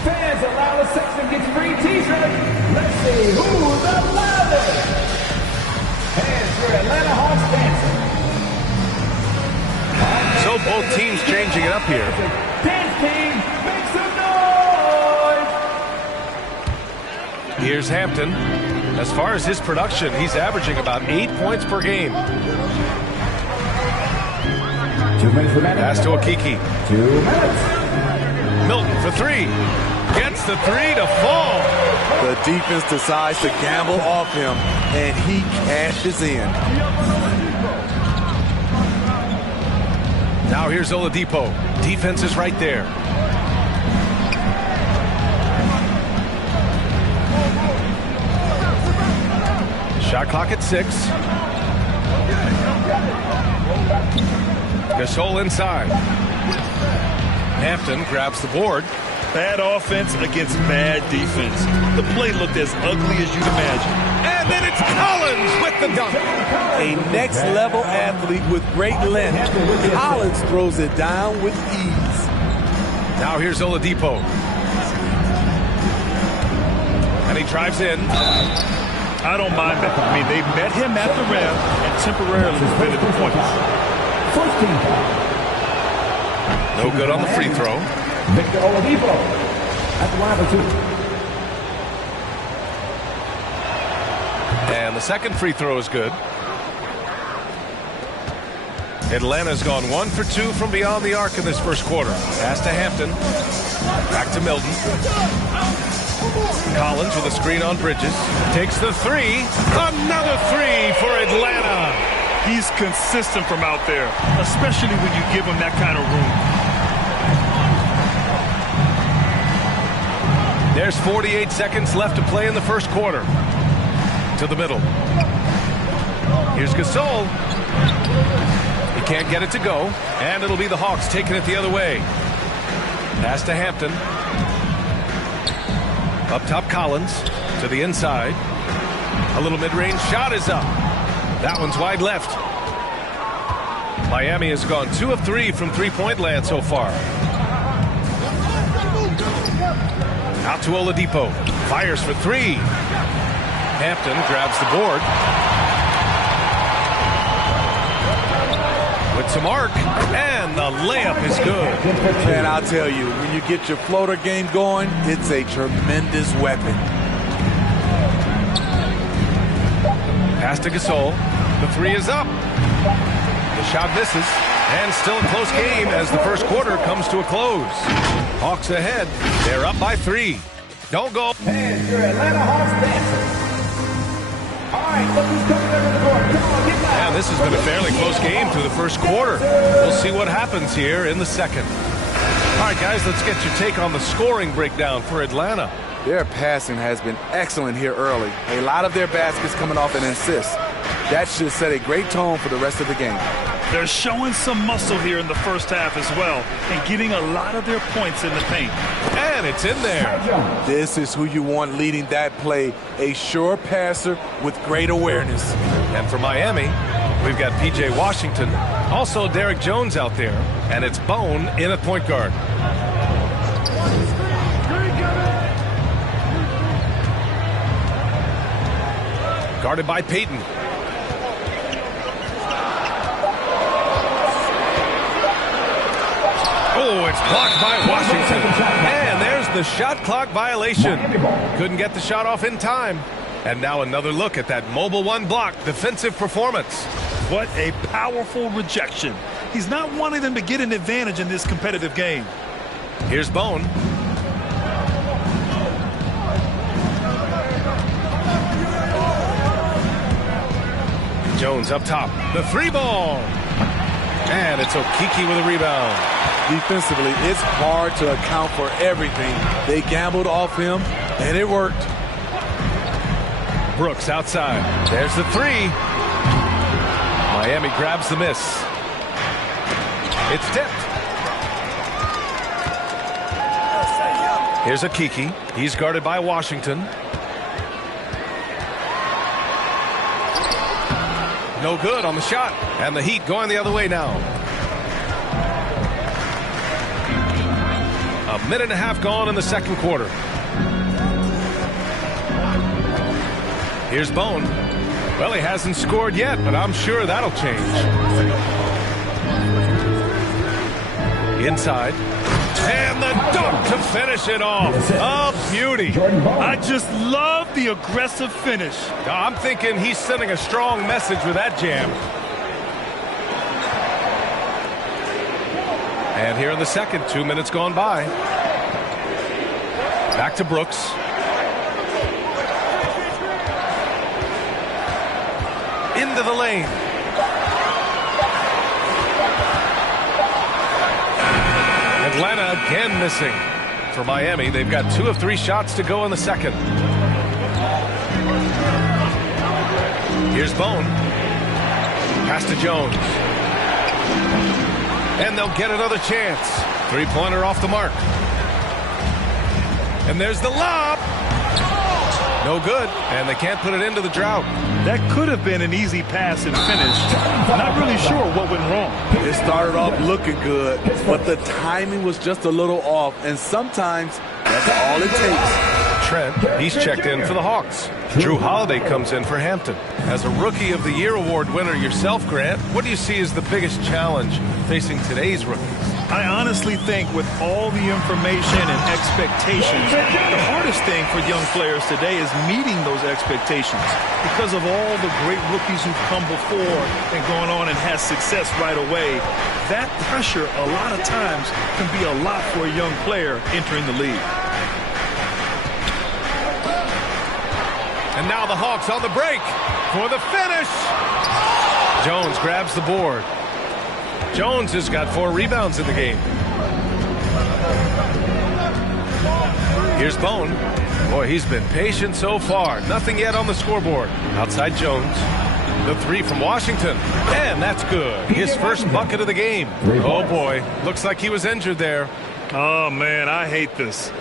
Fans, allow the section gets free t-shirt. Let's see who's the loudest. Hands for Atlanta Hawks dancing. So both teams changing it up here. Dance team, make some noise. Here's Hampton. As far as his production, he's averaging about 8 points per game. 2 minutes remaining. Pass to Okiki. 2 minutes. Milton for 3. Gets the three to fall. The defense decides to gamble off him, and he cashes in. Now here's Oladipo. Defense is right there. Shot clock at 6. Gasol inside. Hampton grabs the board. Bad offense against bad defense. The play looked as ugly as you'd imagine. And then it's Collins with the dunk. A next-level athlete with great length. Collins throws it down with ease. Now here's Oladipo. And he drives in. I don't mind that. I mean, they met him at the rim and temporarily prevented the points. No good on the free throw. Victor Oladipo at the line for 2. And the second free throw is good. Atlanta's gone 1 for 2 from beyond the arc in this first quarter. Pass to Hampton. Back to Milton. Collins with a screen on Bridges. Takes the three. Another three for Atlanta. He's consistent from out there, especially when you give him that kind of room. There's 48 seconds left to play in the first quarter. To the middle. Here's Gasol. He can't get it to go, and it'll be the Hawks taking it the other way. Pass to Hampton. Up top, Collins to the inside. A little mid-range shot is up. That one's wide left. Miami has gone 2 of 3 from three-point land so far. Out to Oladipo. Fires for 3. Hampton grabs the board. With some arc, and the layup is good. And I'll tell you, when you get your floater game going, it's a tremendous weapon. Pass to Gasol. The three is up. The shot misses. And still a close game as the first quarter comes to a close. Hawks ahead. They're up by 3. Don't go. And your Atlanta Hawks dancers. All right, look who's coming over the court. Come on, get back. Yeah, this has been a fairly close game through the first quarter. We'll see what happens here in the second. All right, guys, let's get your take on the scoring breakdown for Atlanta. Their passing has been excellent here early. A lot of their baskets coming off an assist. That should set a great tone for the rest of the game. They're showing some muscle here in the first half as well and getting a lot of their points in the paint. And it's in there. This is who you want leading that play. A sure passer with great awareness. And for Miami, we've got P.J. Washington, also Derek Jones out there, and it's Bone in at point guard. Guarded by Payton. Oh, it's blocked by Washington. And there's the shot clock violation. Couldn't get the shot off in time. And now another look at that mobile one block defensive performance. What a powerful rejection. He's not wanting them to get an advantage in this competitive game. Here's Bone. Jones up top. The three ball. And it's Okeke with a rebound. Defensively, it's hard to account for everything. They gambled off him, and it worked. Brooks outside. There's the three. Miami grabs the miss. It's tipped. Here's Okeke. He's guarded by Washington. No good on the shot. And the Heat going the other way now. A minute and a half gone in the second quarter. Here's Bone. Well, he hasn't scored yet, but I'm sure that'll change. Inside. And the dunk to finish it off. A beauty. I just love the aggressive finish. I'm thinking he's sending a strong message with that jam. And here in the second, 2 minutes gone by. Back to Brooks. Into the lane. Atlanta again missing. For Miami, they've got 2 of 3 shots to go in the second. Here's Bone. Pass to Jones. And they'll get another chance. 3-pointer off the mark. And there's the lob. No good. And they can't put it into the drought. That could have been an easy pass and finish. Not really sure what went wrong. It started off looking good, but the timing was just a little off, and sometimes that's all it takes. Trent, he's checked in for the Hawks. Drew Holiday comes in for Hampton. As a Rookie of the Year award winner yourself, Grant, what do you see as the biggest challenge facing today's rookies? I honestly think with all the information and expectations, the hardest thing for young players today is meeting those expectations. Because of all the great rookies who've come before and gone on and had success right away, that pressure a lot of times can be a lot for a young player entering the league. And now the Hawks on the break for the finish. Jones grabs the board. Jones has got 4 rebounds in the game. Here's Bone. Boy, he's been patient so far. Nothing yet on the scoreboard. Outside Jones. The 3 from Washington. And that's good. His first bucket of the game. Oh, boy. Looks like he was injured there. Oh, man, I hate this.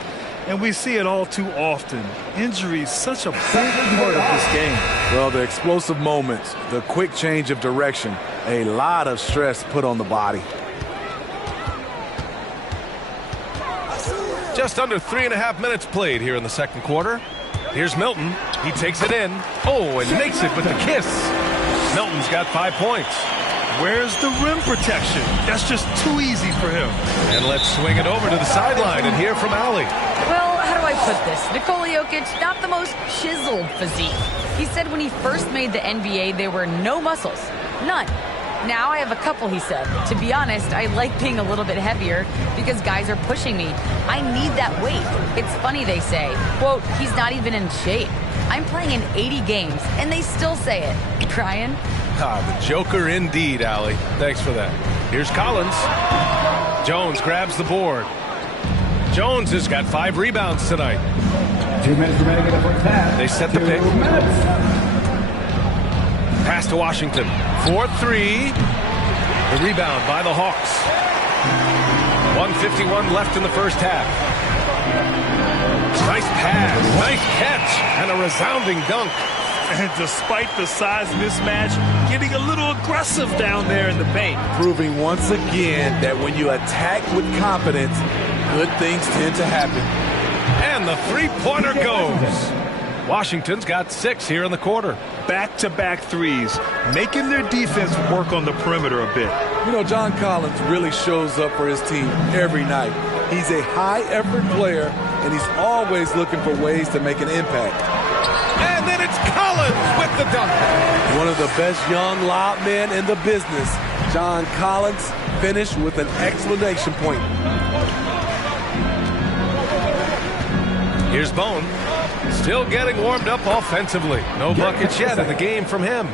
And we see it all too often. Injuries, such a big part of this game. Well, the explosive moments, the quick change of direction, a lot of stress put on the body. Just under 3.5 minutes played here in the second quarter. Here's Milton. He takes it in. Oh, and makes it with the kiss. Milton's got 5 points. Where's the rim protection? That's just too easy for him. And let's swing it over to the sideline and hear from Allie. Well, how do I put this? Nikola Jokic, not the most chiseled physique. He said when he first made the NBA, there were no muscles. None. Now I have a couple, he said. To be honest, I like being a little bit heavier because guys are pushing me. I need that weight. It's funny they say, quote, he's not even in shape. I'm playing in 80 games, and they still say it. Crying? Ah, the Joker indeed, Allie. Thanks for that. Here's Collins. Jones grabs the board. Jones has got 5 rebounds tonight. 2 minutes remaining in the first half. They set the pick. Pass to Washington. 4-3. The rebound by the Hawks. 1:51 left in the first half. Nice pass, nice catch, and a resounding dunk. And despite the size mismatch, getting a little aggressive down there in the paint. Proving once again that when you attack with confidence, good things tend to happen. And the 3-pointer goes. Washington's got 6 here in the quarter. Back-to-back threes, making their defense work on the perimeter a bit. You know, John Collins really shows up for his team every night. He's a high-effort player, and he's always looking for ways to make an impact. And then it's Collins with the dunk. One of the best young lob men in the business, John Collins, finished with an exclamation point. Here's Bone. Still getting warmed up offensively. No buckets yet in the game from him.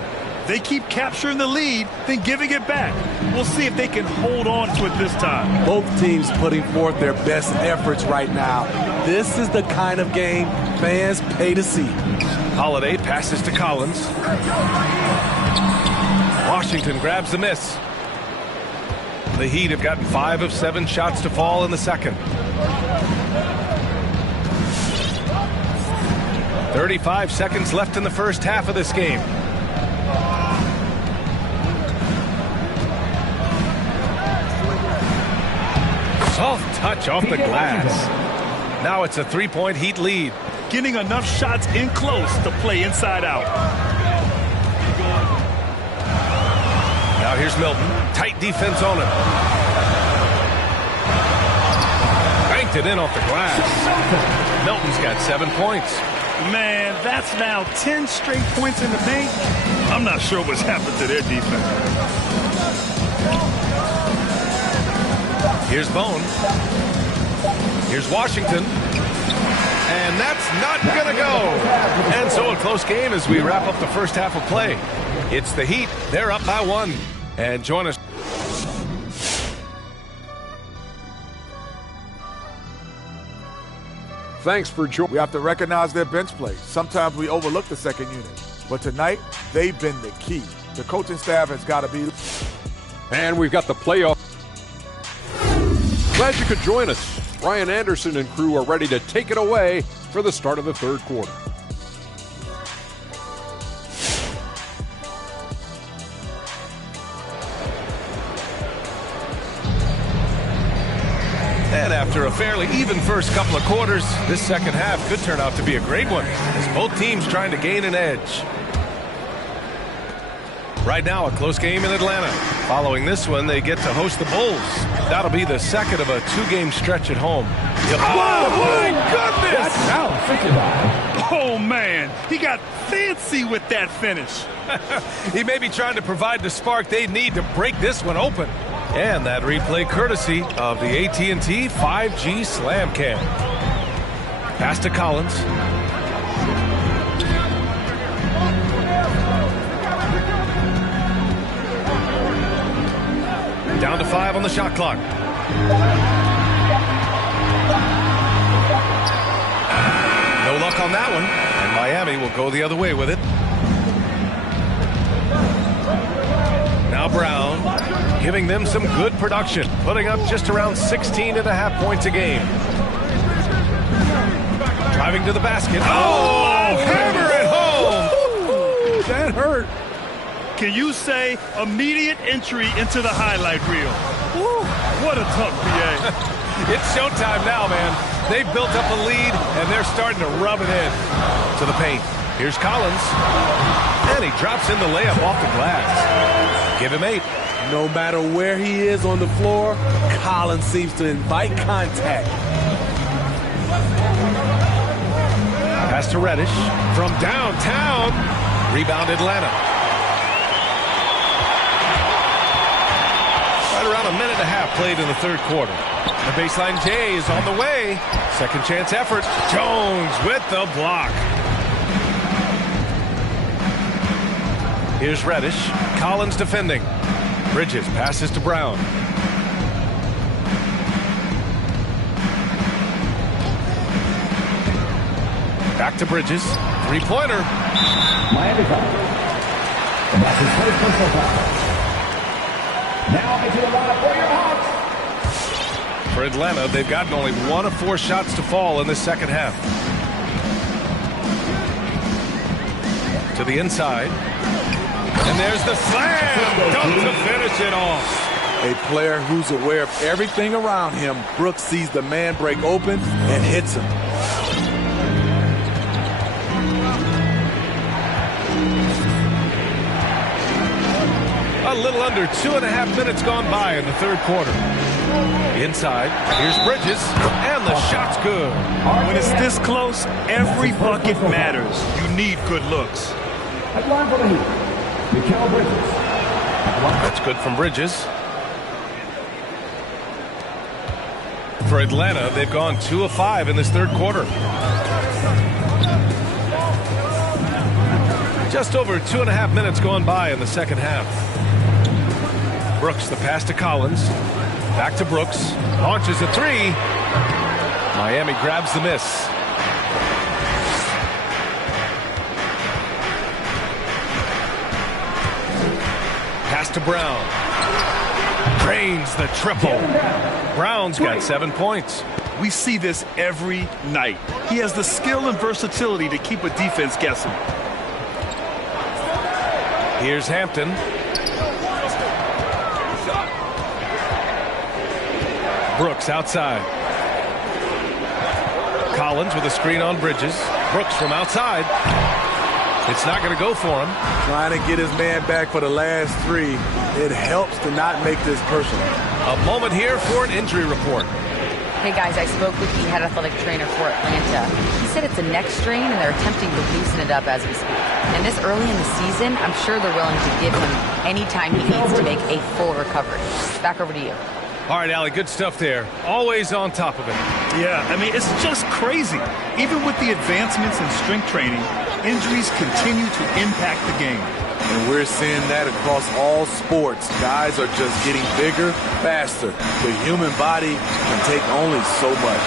They keep capturing the lead, then giving it back. We'll see if they can hold on to it this time. Both teams putting forth their best efforts right now. This is the kind of game fans pay to see. Holiday passes to Collins. Washington grabs the miss. The Heat have gotten 5 of 7 shots to fall in the second. 35 seconds left in the first half of this game. Soft touch off the glass. Now it's a 3-point Heat lead. Getting enough shots in close to play inside out. Now here's Milton. Tight defense on him. Banked it in off the glass. Milton's got 7 points. Man, that's now 10 straight points in the paint. I'm not sure what's happened to their defense. Here's Bone. Here's Washington. And that's not going to go. And so a close game as we wrap up the first half of play. It's the Heat. They're up by 1. And join us. Thanks for joining. We have to recognize their bench play. Sometimes we overlook the second unit. But tonight, they've been the key. The coaching staff has got to be. And we've got the playoff. Glad you could join us. Ryan Anderson and crew are ready to take it away for the start of the third quarter. And after a fairly even first couple of quarters, this second half could turn out to be a great one as both teams trying to gain an edge. Right now, a close game in Atlanta. Following this one, they get to host the Bulls. That'll be the second of a 2-game stretch at home. Oh, my goodness! Oh, man. He got fancy with that finish. He may be trying to provide the spark they need to break this one open. And that replay courtesy of the AT&T 5G Slam Cam. Pass to Collins. Down to 5 on the shot clock. No luck on that one. And Miami will go the other way with it. Now Brown giving them some good production, putting up just around 16.5 points a game. Driving to the basket. Oh, hammer it home. Ooh, that hurt. Can you say immediate entry into the highlight reel? Woo, what a tough PA. It's showtime now, man. They've built up a lead, and they're starting to rub it in. To the paint. Here's Collins. And he drops in the layup off the glass. Give him 8. No matter where he is on the floor, Collins seems to invite contact. Pass to Reddish from downtown. Rebound Atlanta. Right around a minute and a half played in the third quarter. The baseline J is on the way. Second chance effort. Jones with the block. Here's Reddish. Collins defending. Bridges passes to Brown. Back to Bridges. Three-pointer. Miami foul. And that's his first personal foul. Now into the lineup for your Hawks. For Atlanta, they've gotten only 1 of 4 shots to fall in the second half. To the inside. And there's the slam. Dunk to finish it off. A player who's aware of everything around him. Brooks sees the man break open and hits him. A little under 2.5 minutes gone by in the third quarter. Inside, here's Bridges, and the shot's good. When it's this close, every bucket matters. You need good looks. At line for the Heat, Mikal Bridges. That's good from Bridges. For Atlanta, they've gone 2 of 5 in this third quarter. Just over 2.5 minutes gone by in the second half. Brooks, the pass to Collins. Back to Brooks. Launches a 3. Miami grabs the miss. Pass to Brown. Drains the triple. Brown's got 7 points. We see this every night. He has the skill and versatility to keep a defense guessing. Here's Hampton. Brooks outside. Collins with a screen on Bridges. Brooks from outside. It's not going to go for him. Trying to get his man back for the last 3. It helps to not make this personal. A moment here for an injury report. Hey guys, I spoke with the head athletic trainer for Atlanta. He said it's a neck strain and they're attempting to loosen it up as we speak. And this early in the season, I'm sure they're willing to give him any time he needs to make a full recovery. Back over to you. All right, Allie, good stuff there. Always on top of it. Yeah, I mean, it's just crazy. Even with the advancements in strength training, injuries continue to impact the game. And we're seeing that across all sports. Guys are just getting bigger, faster. The human body can take only so much.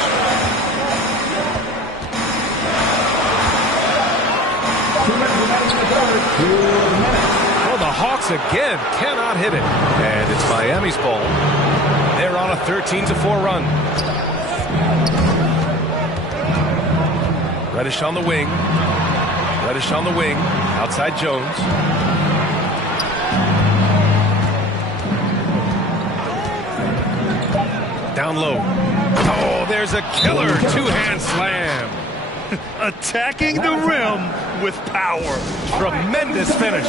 Well, the Hawks again cannot hit it. And it's Miami's ball. They're on a 13-4 run. Reddish on the wing. Reddish on the wing. Outside Jones. Down low. Oh, there's a killer two-hand slam. Attacking the rim with power. Tremendous finish.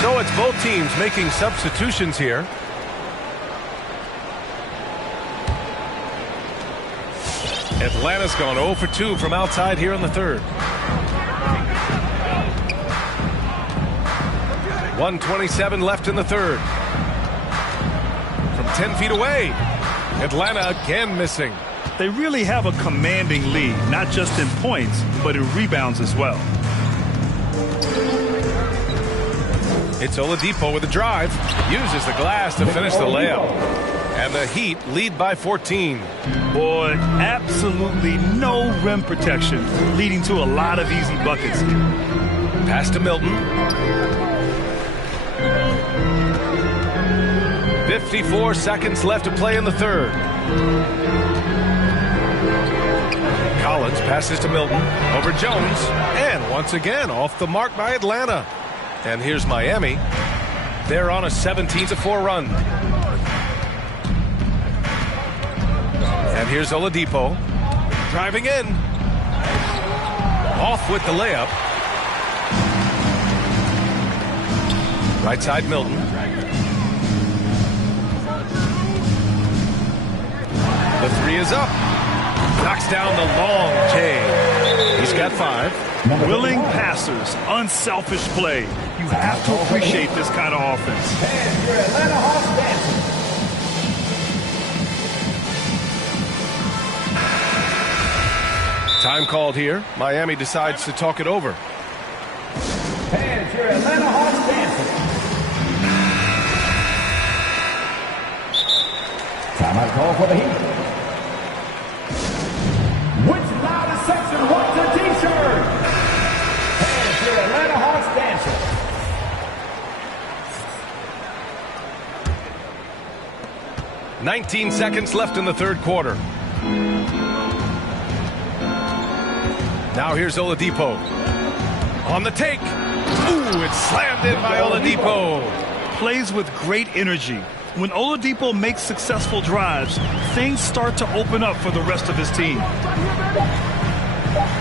So it's both teams making substitutions here. Atlanta's gone 0 for 2 from outside here in the third. 1:27 left in the third. From 10 feet away, Atlanta again missing. They really have a commanding lead, not just in points, but in rebounds as well. It's Oladipo with a drive. Uses the glass to finish the layup. And the Heat lead by 14. Boy, absolutely no rim protection, leading to a lot of easy buckets here. Pass to Milton. 54 seconds left to play in the third. Collins passes to Milton. Over Jones. And once again, off the mark by Atlanta. And here's Miami. They're on a 17-4 run. And here's Oladipo. Driving in. Off with the layup. Right side Milton. The three is up. Knocks down the long J. He's got 5. Willing passers, unselfish play. You have to appreciate this kind of offense. And your Atlanta Hawks dancing. Time called here. Miami decides to talk it over. And your Atlanta Hawks dancing. Timeout call for the Heat. Which loudest section wants a t-shirt? And your Atlanta Hawks dancing. – 19 seconds left in the third quarter. Now here's Oladipo. On the take. Ooh, it's slammed in by Oladipo. Plays with great energy. When Oladipo makes successful drives, things start to open up for the rest of his team.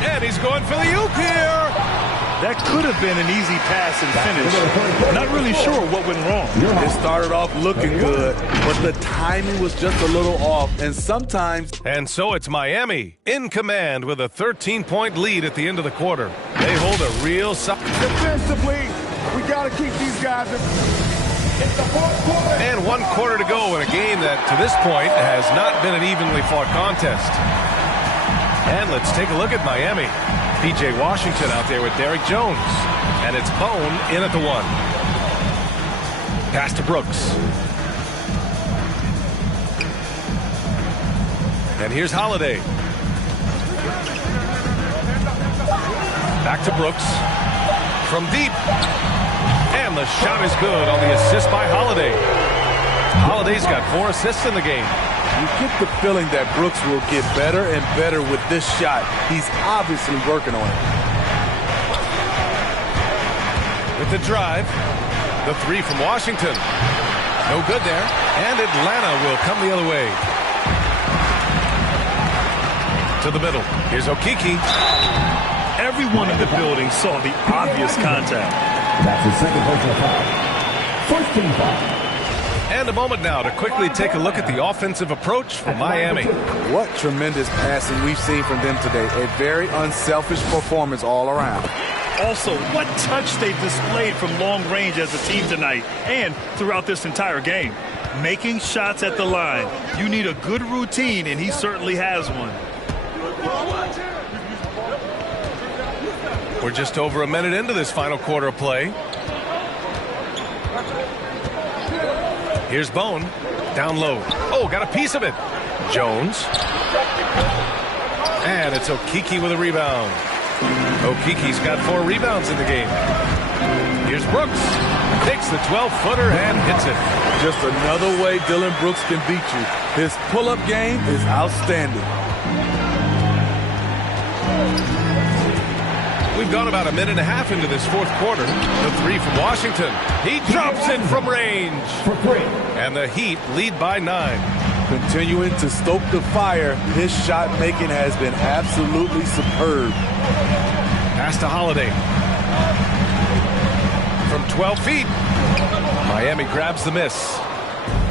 And he's going for the oop here. That could have been an easy pass and finish. Not really sure what went wrong. It started off looking good, but the timing was just a little off, and sometimes... And so it's Miami in command with a 13-point lead at the end of the quarter. They hold a real... Defensively, we got to keep these guys in... It's the fourth quarter. And 1 quarter to go in a game that, to this point, has not been an evenly fought contest. And let's take a look at Miami. P.J. Washington out there with Derrick Jones. And it's Bone in at the 1. Pass to Brooks. And here's Holiday. Back to Brooks. From deep. And the shot is good on the assist by Holiday. Holiday's got 4 assists in the game. You get the feeling that Brooks will get better and better with this shot. He's obviously working on it. With the drive, the 3 from Washington. No good there. And Atlanta will come the other way. To the middle. Here's Okeke. Everyone in the building saw the obvious contact. That's his second personal foul. First team foul. And a moment now to quickly take a look at the offensive approach for Miami. What tremendous passing we've seen from them today. A very unselfish performance all around. Also, what touch they displayed from long range as a team tonight and throughout this entire game. Making shots at the line. You need a good routine, and he certainly has one. We're just over a minute into this final quarter of play. Here's Bone. Down low. Oh, got a piece of it. Jones. And it's Okeke with a rebound. Okeke's got 4 rebounds in the game. Here's Brooks. Takes the 12-footer and hits it. Just another way Dillon Brooks can beat you. His pull-up game is outstanding. We've gone about a minute and a half into this fourth quarter. The 3 from Washington. He drops it from range. And the Heat lead by 9. Continuing to stoke the fire, his shot making has been absolutely superb. Pass to Holiday. From 12 feet. Miami grabs the miss.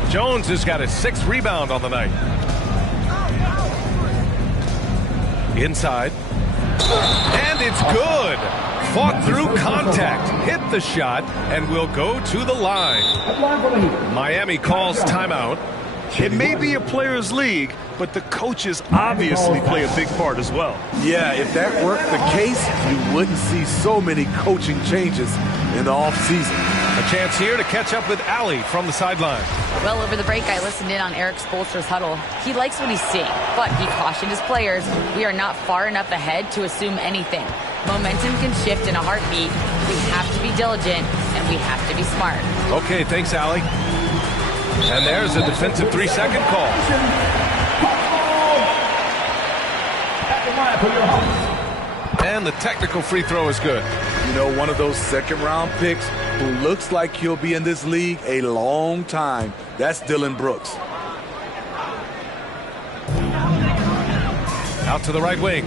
Jones has got his 6th rebound on the night. Inside. And it's good. Fought through contact, hit the shot, and will go to the line. Miami calls timeout. It may be a players' league, but the coaches obviously play a big part as well. Yeah, if that weren't the case, you wouldn't see so many coaching changes in the offseason. A chance here to catch up with Allie from the sideline. Well, over the break, I listened in on Eric Spoelstra's huddle. He likes what he's seeing, but he cautioned his players, we are not far enough ahead to assume anything. Momentum can shift in a heartbeat. We have to be diligent, and we have to be smart. Okay, thanks, Allie. And there's a defensive 3-second call. And the technical free throw is good. You know, one of those second-round picks who looks like he'll be in this league a long time. That's Dillon Brooks. Out to the right wing.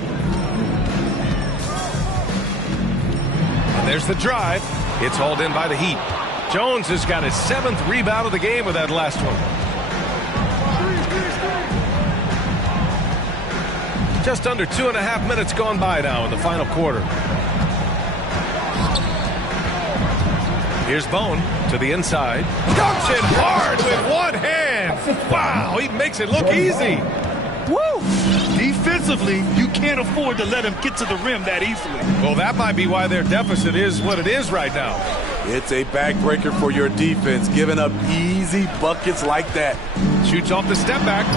And there's the drive. It's hauled in by the Heat. Jones has got his 7th rebound of the game with that last one. Just under 2.5 minutes gone by now in the final quarter. Here's Bone to the inside. Dunks it hard with one hand. Wow, he makes it look easy. Woo! Defensively, you can't afford to let him get to the rim that easily. Well, that might be why their deficit is what it is right now. It's a backbreaker for your defense, giving up easy buckets like that. Shoots off the step back.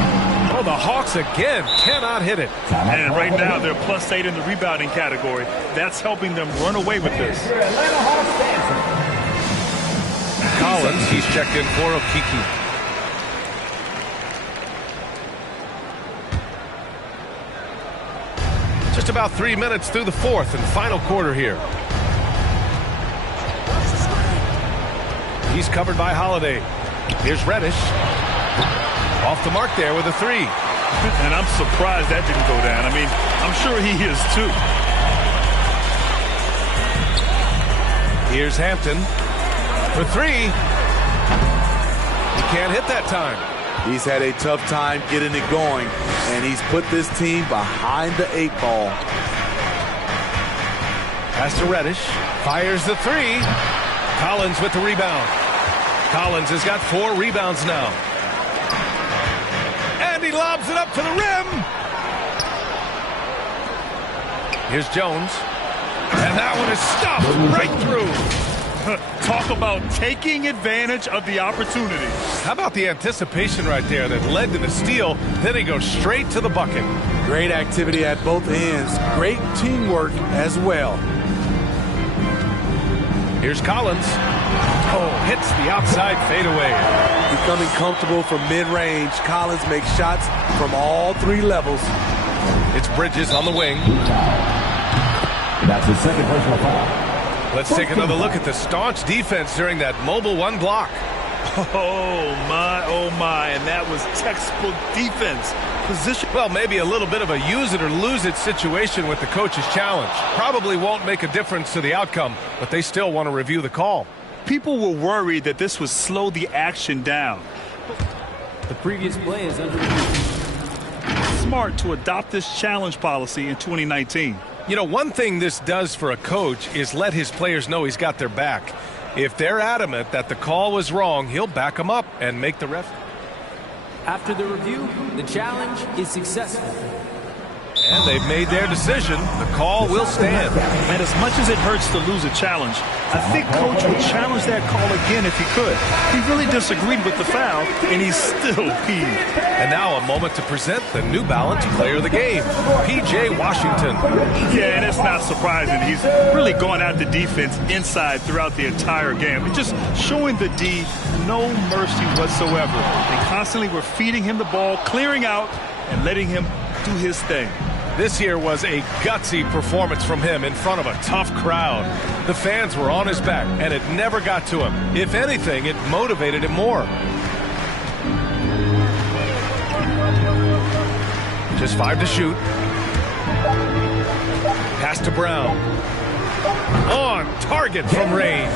Oh, the Hawks again cannot hit it. And right now, they're +8 in the rebounding category. That's helping them run away with this. Collins, he's checked in for Okeke. Just about 3 minutes through the fourth and final quarter here. He's covered by Holiday. Here's Reddish. Off the mark there with a 3. And I'm surprised that didn't go down. I mean, I'm sure he is too. Here's Hampton for 3. He can't hit that time. He's had a tough time getting it going, and he's put this team behind the 8 ball. Pass to Reddish. Fires the 3. Collins with the rebound. Collins has got 4 rebounds now. And he lobs it up to the rim. Here's Jones. And that one is stopped right through. Talk about taking advantage of the opportunity. How about the anticipation right there that led to the steal? Then he goes straight to the bucket. Great activity at both ends. Great teamwork as well. Here's Collins. Oh, hits the outside fadeaway. Becoming comfortable from mid-range, Collins makes shots from all 3 levels. It's Bridges on the wing. That's his second personal foul. Let's take another look at the staunch defense during that mobile 1 block. Oh my, and that was textbook defense. Position. Well, maybe a little bit of a use it or lose it situation with the coach's challenge. Probably won't make a difference to the outcome, but they still want to review the call. People were worried that this would slow the action down. The previous play is under review. Smart to adopt this challenge policy in 2019. You know, one thing this does for a coach is let his players know he's got their back. If they're adamant that the call was wrong, he'll back them up and make the ref. After the review, the challenge is successful. And they've made their decision. The call will stand. And as much as it hurts to lose a challenge, I think Coach would challenge that call again if he could. He really disagreed with the foul, and he's still peeved. And now a moment to present the New Balance Player of the Game, P.J. Washington. Yeah, and it's not surprising. He's really going at the defense inside throughout the entire game. And just showing the D no mercy whatsoever. They constantly were feeding him the ball, clearing out, and letting him do his thing. This here was a gutsy performance from him in front of a tough crowd. The fans were on his back, and it never got to him. If anything, it motivated him more. Just 5 to shoot. Pass to Brown. On target from range.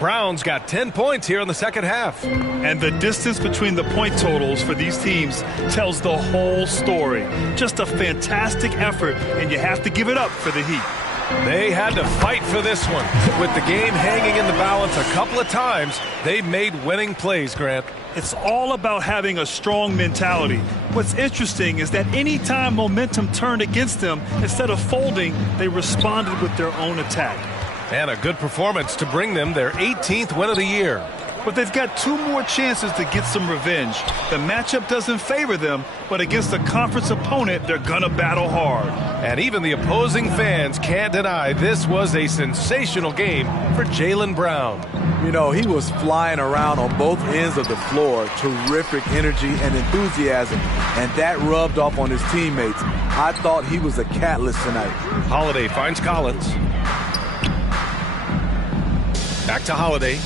Brown's got 10 points here in the second half. And the distance between the point totals for these teams tells the whole story. Just a fantastic effort, and you have to give it up for the Heat. They had to fight for this one. With the game hanging in the balance a couple of times, they made winning plays, Grant. It's all about having a strong mentality. What's interesting is that anytime momentum turned against them, instead of folding, they responded with their own attack. And a good performance to bring them their 18th win of the year. But they've got 2 more chances to get some revenge. The matchup doesn't favor them, but against a conference opponent, they're gonna battle hard. And even the opposing fans can't deny this was a sensational game for Jaylen Brown. You know, he was flying around on both ends of the floor. Terrific energy and enthusiasm, and that rubbed off on his teammates. I thought he was a catalyst tonight. Holiday finds Collins. Back to Holiday.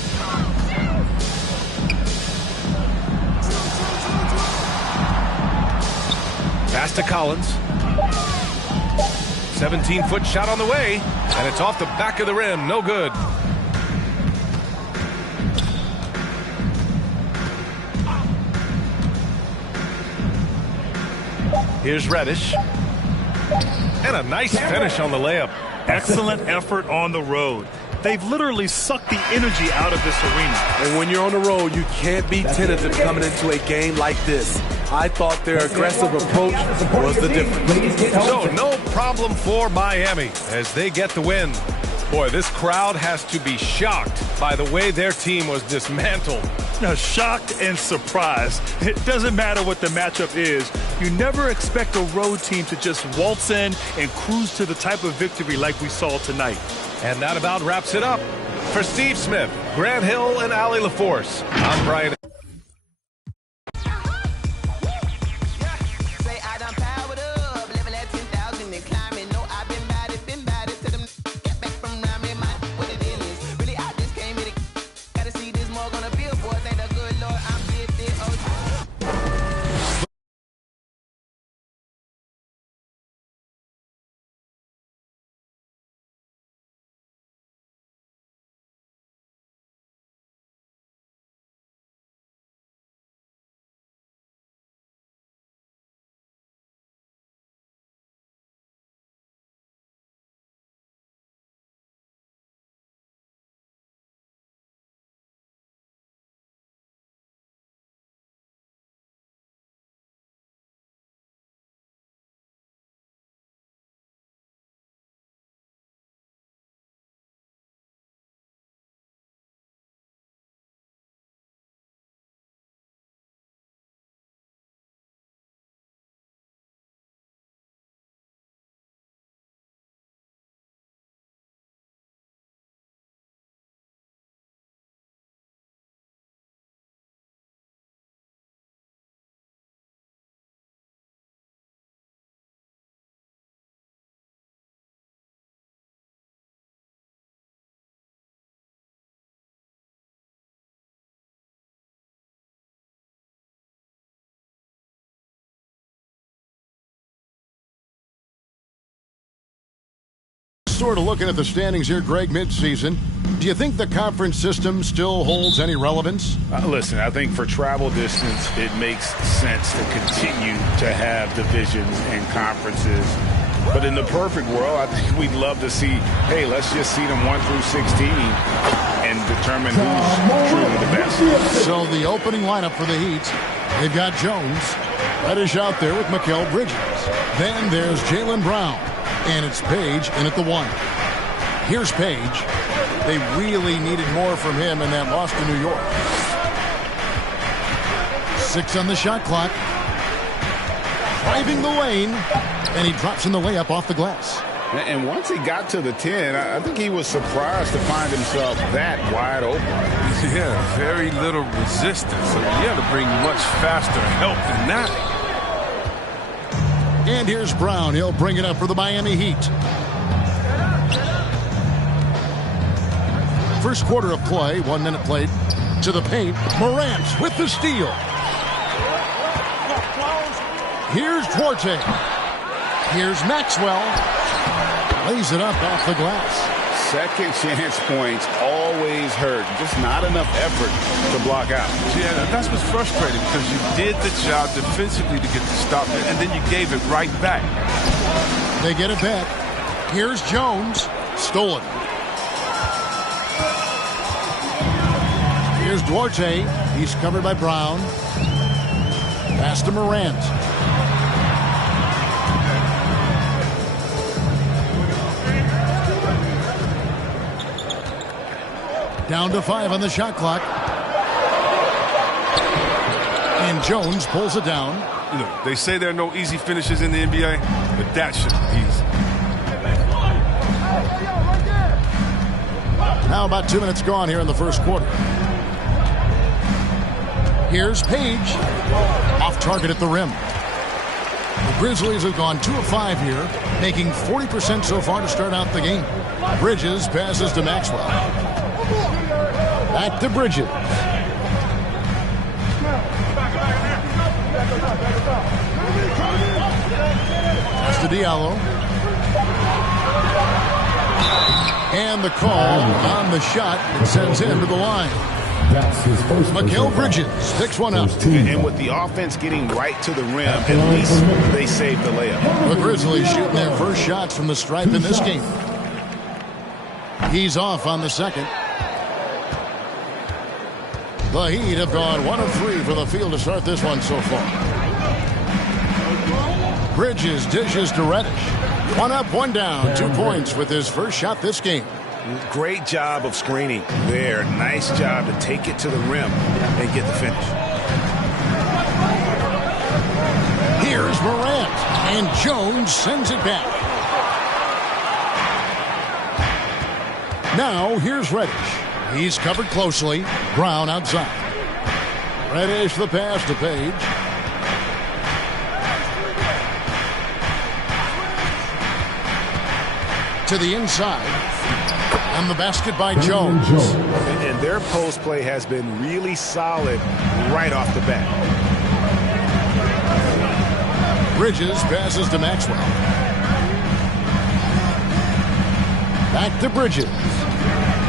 Pass to Collins. 17-foot shot on the way, and it's off the back of the rim. No good. Here's Reddish. And a nice finish on the layup. Excellent effort on the road. They've literally sucked the energy out of this arena. And when you're on the road, you can't be tentative coming into a game like this. I thought their aggressive approach was the difference. So no problem for Miami as they get the win. Boy, this crowd has to be shocked by the way their team was dismantled. Now, shocked and surprised. It doesn't matter what the matchup is. You never expect a road team to just waltz in and cruise to the type of victory like we saw tonight. And that about wraps it up. For Steve Smith, Grant Hill, and Allie LaForce, I'm Brian. sort of looking at the standings here, Greg, midseason. Do you think the conference system still holds any relevance? Listen, I think for travel distance, it makes sense to continue to have divisions and conferences. But in the perfect world, I think we'd love to see, hey, let's just see them 1 through 16 and determine who's truly the best. So the opening lineup for the Heat, they've got Jones. Reddish out there with Mikal Bridges. Then there's Jaylen Brown. And it's Page in at the 1. Here's Page. They really needed more from him in that loss to New York. 6 on the shot clock. Driving the lane. And he drops in the layup off the glass. And once he got to the 10, I think he was surprised to find himself that wide open. Yeah, very little resistance. So you have to bring much faster help than that. And here's Brown. He'll bring it up for the Miami Heat. First quarter of play, 1 minute played. To the paint, Morant with the steal. Here's Duarte. Here's Maxwell. Lays it up off the glass. Second chance points always hurt. Just not enough effort to block out. Yeah, that's what's frustrating because you did the job defensively to get the stop, and then you gave it right back. They get it back. Here's Jones. Stolen. Here's Duarte. He's covered by Brown. Pass to Morant. Down to 5 on the shot clock. And Jones pulls it down. You know, they say there are no easy finishes in the NBA, but that should be easy. Now about 2 minutes gone here in the first quarter. Here's Page. Off target at the rim. The Grizzlies have gone 2 of 5 here, making 40% so far to start out the game. Bridges passes to Maxwell. Back to Bridges. That's to Diallo. And the call on the shot. It sends him to the line. Mikal Bridges picks one up. And with the offense getting right to the rim, at least they saved the layup. The Grizzlies shooting their first shots from the stripe in this game. He's off on the second. The Heat have gone 1 of 3 for the field to start this one so far. Bridges dishes to Reddish. 1 up, 1 down. 2 points with his first shot this game. Great job of screening there. Nice job to take it to the rim and get the finish. Here's Morant. And Jones sends it back. Now here's Reddish. He's covered closely. Brown outside. Reddish the pass to Page. To the inside. And the basket by Jones. And their post play has been really solid right off the bat. Bridges passes to Maxwell. Back to Bridges.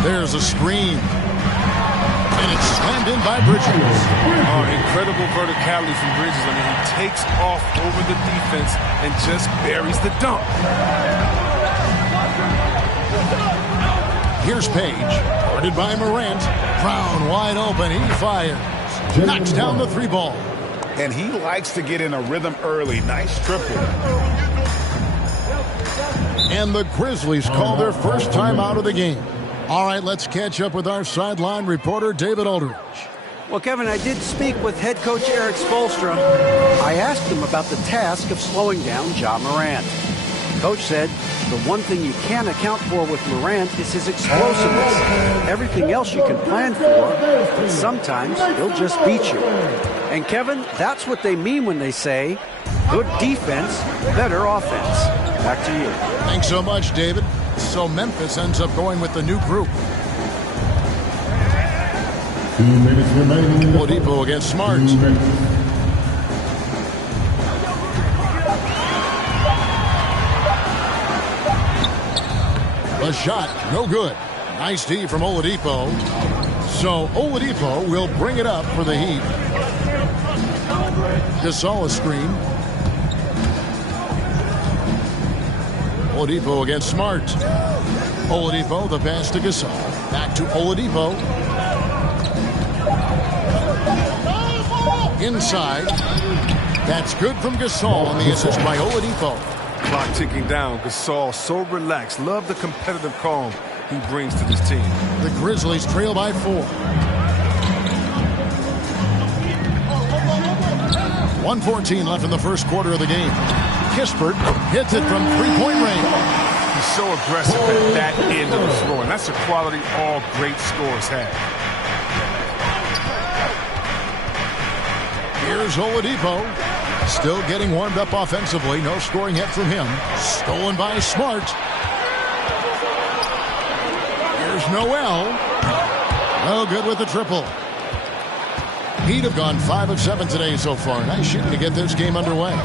There's a screen. And it's slammed in by Bridges. Oh, incredible verticality from Bridges. I mean, he takes off over the defense and just buries the dunk. Here's Page. Guarded by Morant. Brown wide open. He fires. Knocks down the 3 ball. And he likes to get in a rhythm early. Nice triple. And the Grizzlies call their first time out of the game. All right, let's catch up with our sideline reporter, David Aldridge. Well, Kevin, I did speak with head coach Eric Spoelstra. I asked him about the task of slowing down Ja Morant. Coach said the one thing you can't account for with Morant is his explosiveness. Everything else you can plan for, but sometimes he'll just beat you. And, Kevin, that's what they mean when they say good defense, better offense. Back to you. Thanks so much, David. So Memphis ends up going with the new group. 2 minutes remaining. Oladipo against Smart. The shot, no good. Nice D from Oladipo. So Oladipo will bring it up for the Heat. Gasol a screen. Oladipo against Smart. Oladipo, the pass to Gasol. Back to Oladipo. Inside. That's good from Gasol on the assist by Oladipo. Clock ticking down. Gasol so relaxed. Love the competitive calm he brings to this team. The Grizzlies trail by 4. 1:14 left in the first quarter of the game. Kispert hits it from three-point range. He's so aggressive at that end of the floor, and that's a quality all great scorers have. Here's Oladipo. Still getting warmed up offensively. No scoring yet from him. Stolen by Smart. Here's Noel. No good with the triple. Heat have gone 5 of 7 today so far. Nice shooting to get this game underway.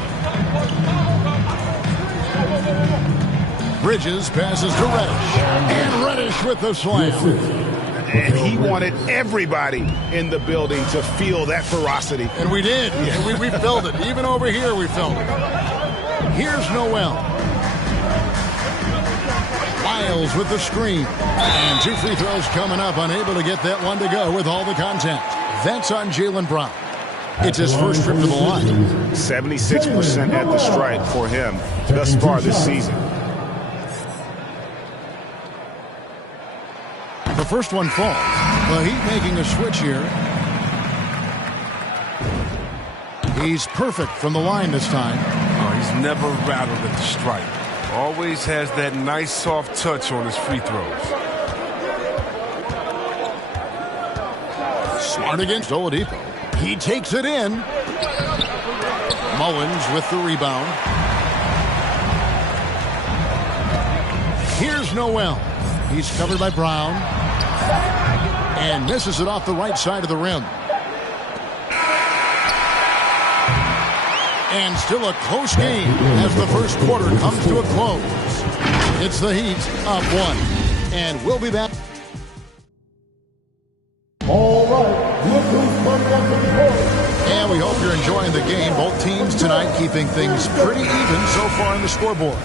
Bridges passes to Reddish. And Reddish with the slam. And he wanted everybody in the building to feel that ferocity. And we did. Yeah. We felt it. Even over here we felt it. Here's Noel. Miles with the screen. And 2 free throws coming up. Unable to get that one to go with all the contact. That's on Jaylen Brown. It's his first trip to the line. 76% at the stripe for him thus far this season. The first one falls. The Heat making a switch here. He's perfect from the line this time. Oh, he's never rattled at the stripe. Always has that nice soft touch on his free throws. Smart against Oladipo. He takes it in. Mullins with the rebound. Here's Noel. He's covered by Brown. And misses it off the right side of the rim. And still a close game as the first quarter comes to a close. It's the Heat up 1. And we'll be back. All right. And we hope you're enjoying the game. Both teams tonight keeping things pretty even so far on the scoreboard.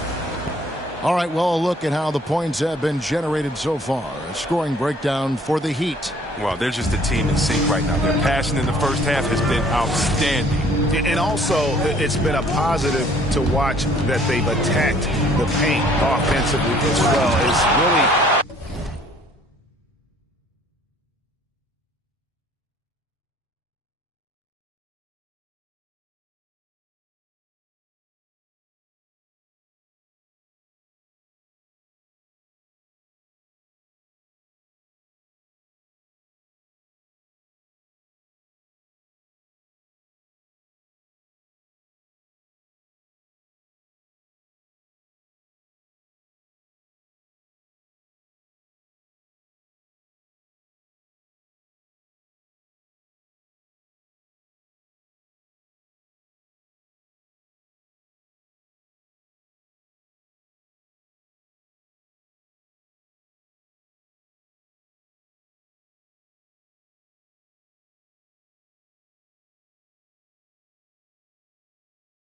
All right, well, a look at how the points have been generated so far. A scoring breakdown for the Heat. Well, they're just a team in sync right now. Their passion in the first half has been outstanding. And also, it's been a positive to watch that they've attacked the paint offensively as well. It's really...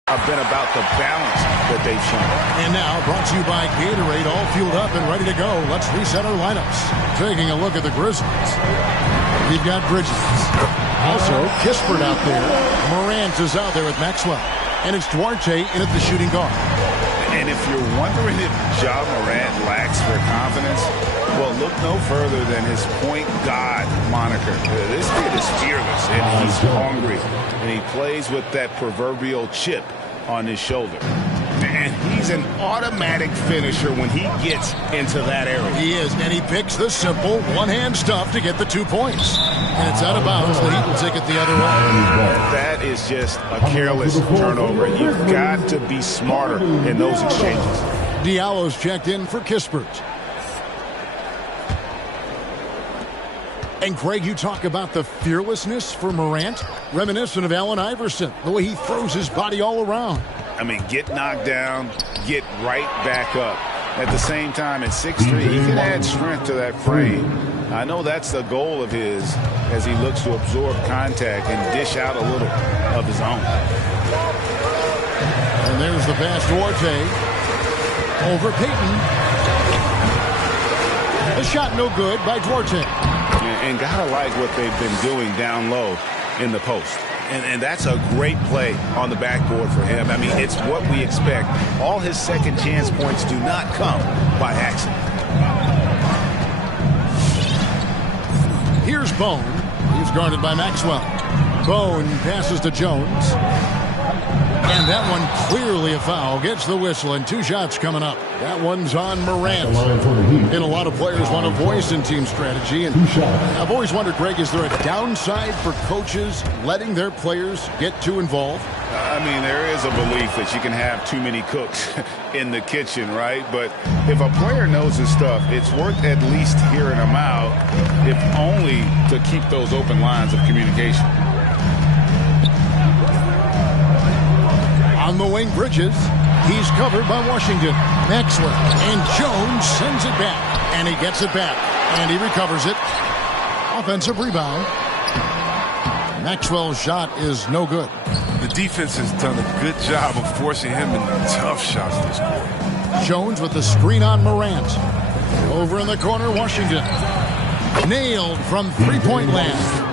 have been about the balance that they've shown. And now, brought to you by Gatorade, all fueled up and ready to go. Let's reset our lineups. Taking a look at the Grizzlies. We've got Bridges. Also, Kispert out there. Morant is out there with Maxwell. And it's Duarte in at the shooting guard. And if you're wondering if Ja Morant lacks for confidence, well, look no further than his point guard moniker. This kid is fearless, and he's hungry. And he plays with that proverbial chip on his shoulder. And he's an automatic finisher when he gets into that area. He is, and he picks the simple one-hand stuff to get the 2 points. And it's out of bounds. The Heat will take it the other way. That is just a careless turnover. You've got to be smarter in those exchanges. Diallo's checked in for Kispert. And Craig, you talk about the fearlessness for Morant, reminiscent of Allen Iverson, the way he throws his body all around. I mean, get knocked down, get right back up. at the same time, at 6'3", he can add strength to that frame. I know that's the goal of his as he looks to absorb contact and dish out a little of his own. And there's the pass to Duarte. Over Payton. The shot no good by Duarte. And gotta like what they've been doing down low in the post. And that's a great play on the backboard for him. I mean, it's what we expect. All his second chance points do not come by accident. Here's Bone. He's guarded by Maxwell. Bone passes to Jones. And that one clearly a foul. Gets the whistle, and 2 shots coming up. That one's on Morant. And a lot of players want a voice in team strategy. And I've always wondered, Greg, is there a downside for coaches letting their players get too involved? I mean, there is a belief that you can have too many cooks in the kitchen, right? But if a player knows his stuff, it's worth at least hearing them out, if only to keep those open lines of communication. On the wing, Bridges. He's covered by Washington. Maxwell. And Jones sends it back. And he gets it back. And he recovers it. Offensive rebound. Maxwell's shot is no good. The defense has done a good job of forcing him into tough shots this quarter. Jones with the screen on Morant. Over in the corner, Washington. Nailed from three-point land.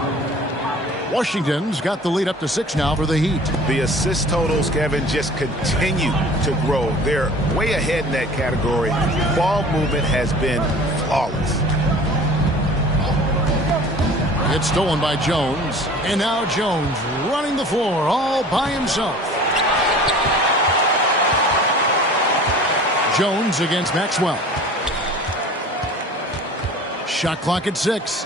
Washington's got the lead up to 6 now for the Heat. The assist totals, Kevin, just continue to grow. They're way ahead in that category. Ball movement has been flawless. It's stolen by Jones. And now Jones running the floor all by himself. Jones against Maxwell. Shot clock at 6.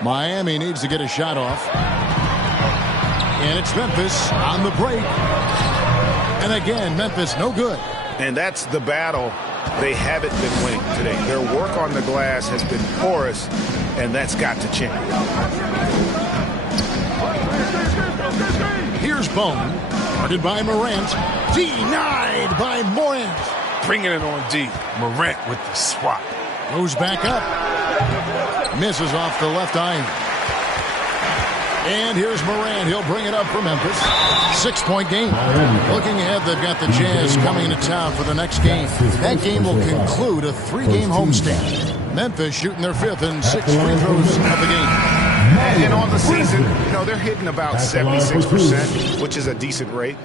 Miami needs to get a shot off. And it's Memphis on the break. And again, Memphis no good. And that's the battle they haven't been winning today. Their work on the glass has been porous, and that's got to change. Here's Bone. Guarded by Morant. Denied by Morant. Bringing it on D. Morant with the swat. Goes back up. Misses off the left iron. And here's Morant. He'll bring it up for Memphis. 6-point game. Looking ahead, they've got the Jazz coming into town for the next game. That game will conclude a 3-game homestand. Memphis shooting their 5th and 6th free throws of the game. And on the season, you know, they're hitting about 76%, which is a decent rate.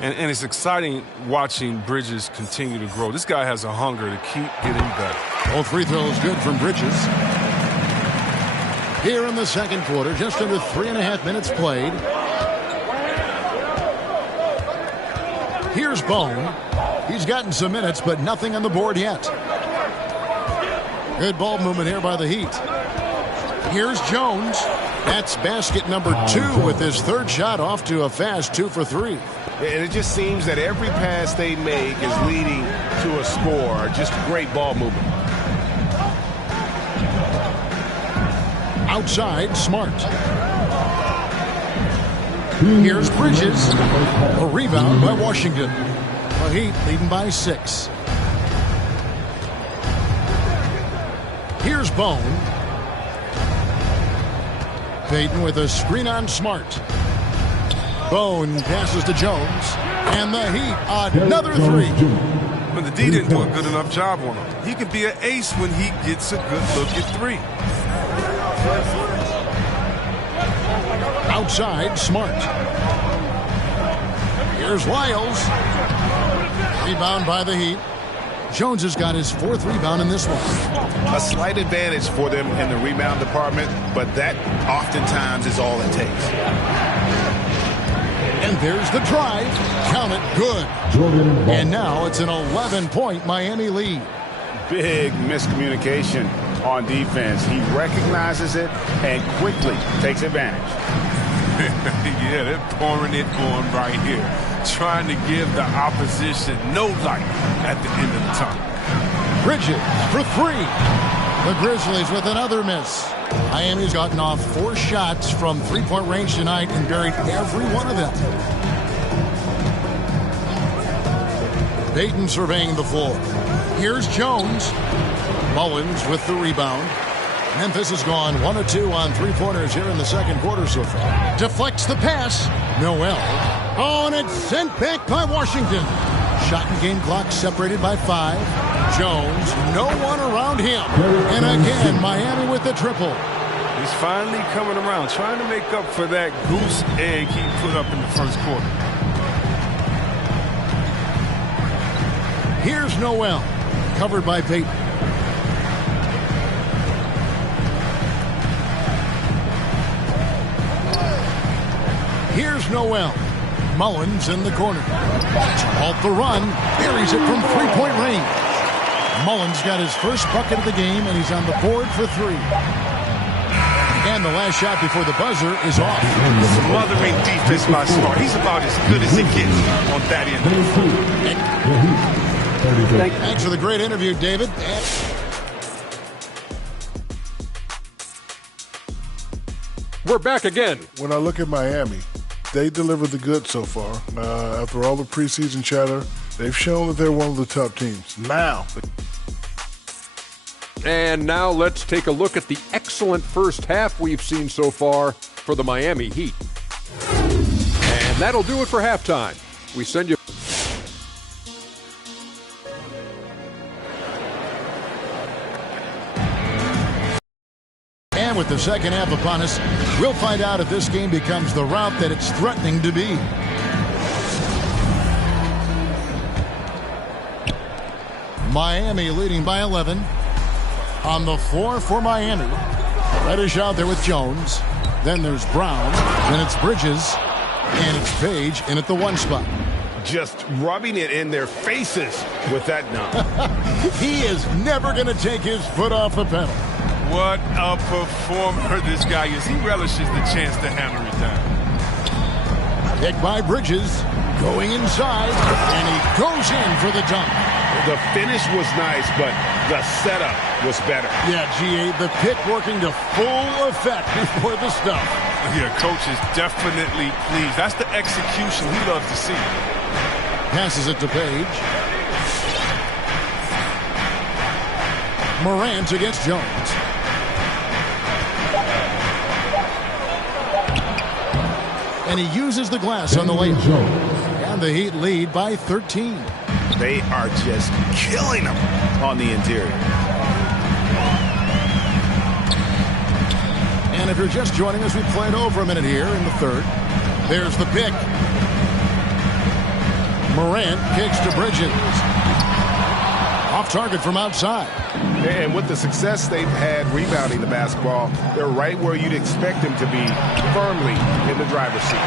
And it's exciting watching Bridges continue to grow. This guy has a hunger to keep getting better. Both free throws good from Bridges. Here in the second quarter, just under 3.5 minutes played. Here's Bone. He's gotten some minutes, but nothing on the board yet. Good ball movement here by the Heat. Here's Jones. That's basket number 2 with his 3rd shot off to a fast 2 for 3. And it just seems that every pass they make is leading to a score. Just great ball movement. Outside, Smart. Here's Bridges. A rebound by Washington. The Heat leading by 6. Here's Bone. Payton with a screen on Smart. Bone passes to Jones. And the Heat, another 3. But the D didn't do a good enough job on him. He can be an ace when he gets a good look at 3. Outside, Smart. Here's Lyles. Rebound by the Heat. Jones has got his 4th rebound in this one. A slight advantage for them in the rebound department, but that oftentimes is all it takes. And there's the drive. Count it, good. And now it's an 11-point Miami lead. Big miscommunication on defense. He recognizes it and quickly takes advantage. Yeah, they're pouring it on right here. Trying to give the opposition no light at the end of the tunnel. Bridges for 3. The Grizzlies with another miss. Miami's gotten off 4 shots from 3-point range tonight and buried every one of them. Payton surveying the floor. Here's Jones. Mullins with the rebound. Memphis has gone 1 of 2 on three-pointers here in the second quarter so far. Deflects the pass. Noel. Oh, and it's sent back by Washington. Shot and game clock separated by 5. Jones, no one around him. And again, Miami with the triple. He's finally coming around, trying to make up for that goose egg he put up in the first quarter. Here's Noel, covered by Payton. Here's Noel. Mullins in the corner. Halt the run. Buries it from three-point range. Mullins got his first bucket of the game, and he's on the board for 3. And the last shot before the buzzer is off. Smothering defense by Smart. He's about as good as it gets on that end. Thanks for the great interview, David. We're back again. When I look at Miami, they delivered the goods so far. After all the preseason chatter, they've shown that they're one of the top teams. And now let's take a look at the excellent first half we've seen so far for the Miami Heat. And that'll do it for halftime. We send you... And with the second half upon us, we'll find out if this game becomes the route that it's threatening to be. Miami leading by 11. On the floor for Miami. Reddish out there with Jones. Then there's Brown. Then it's Bridges. And it's Page in at the 1 spot. Just rubbing it in their faces with that dunk. He is never going to take his foot off the pedal. What a performer this guy is. He relishes the chance to hammer it down. Picked by Bridges. Going inside. And he goes in for the dunk. The finish was nice, but the setup was better. Yeah, G.A., the pick working to full effect before the stuff. Yeah, coach is definitely pleased. That's the execution he loves to see. Passes it to Page. Morant against Jones. And he uses the glass on the layup. And the Heat lead by 13. They are just killing them on the interior. And if you're just joining us, we played over a minute here in the third. There's the pick. Morant kicks to Bridges. Off target from outside. And with the success they've had rebounding the basketball, they're right where you'd expect them to be, firmly in the driver's seat.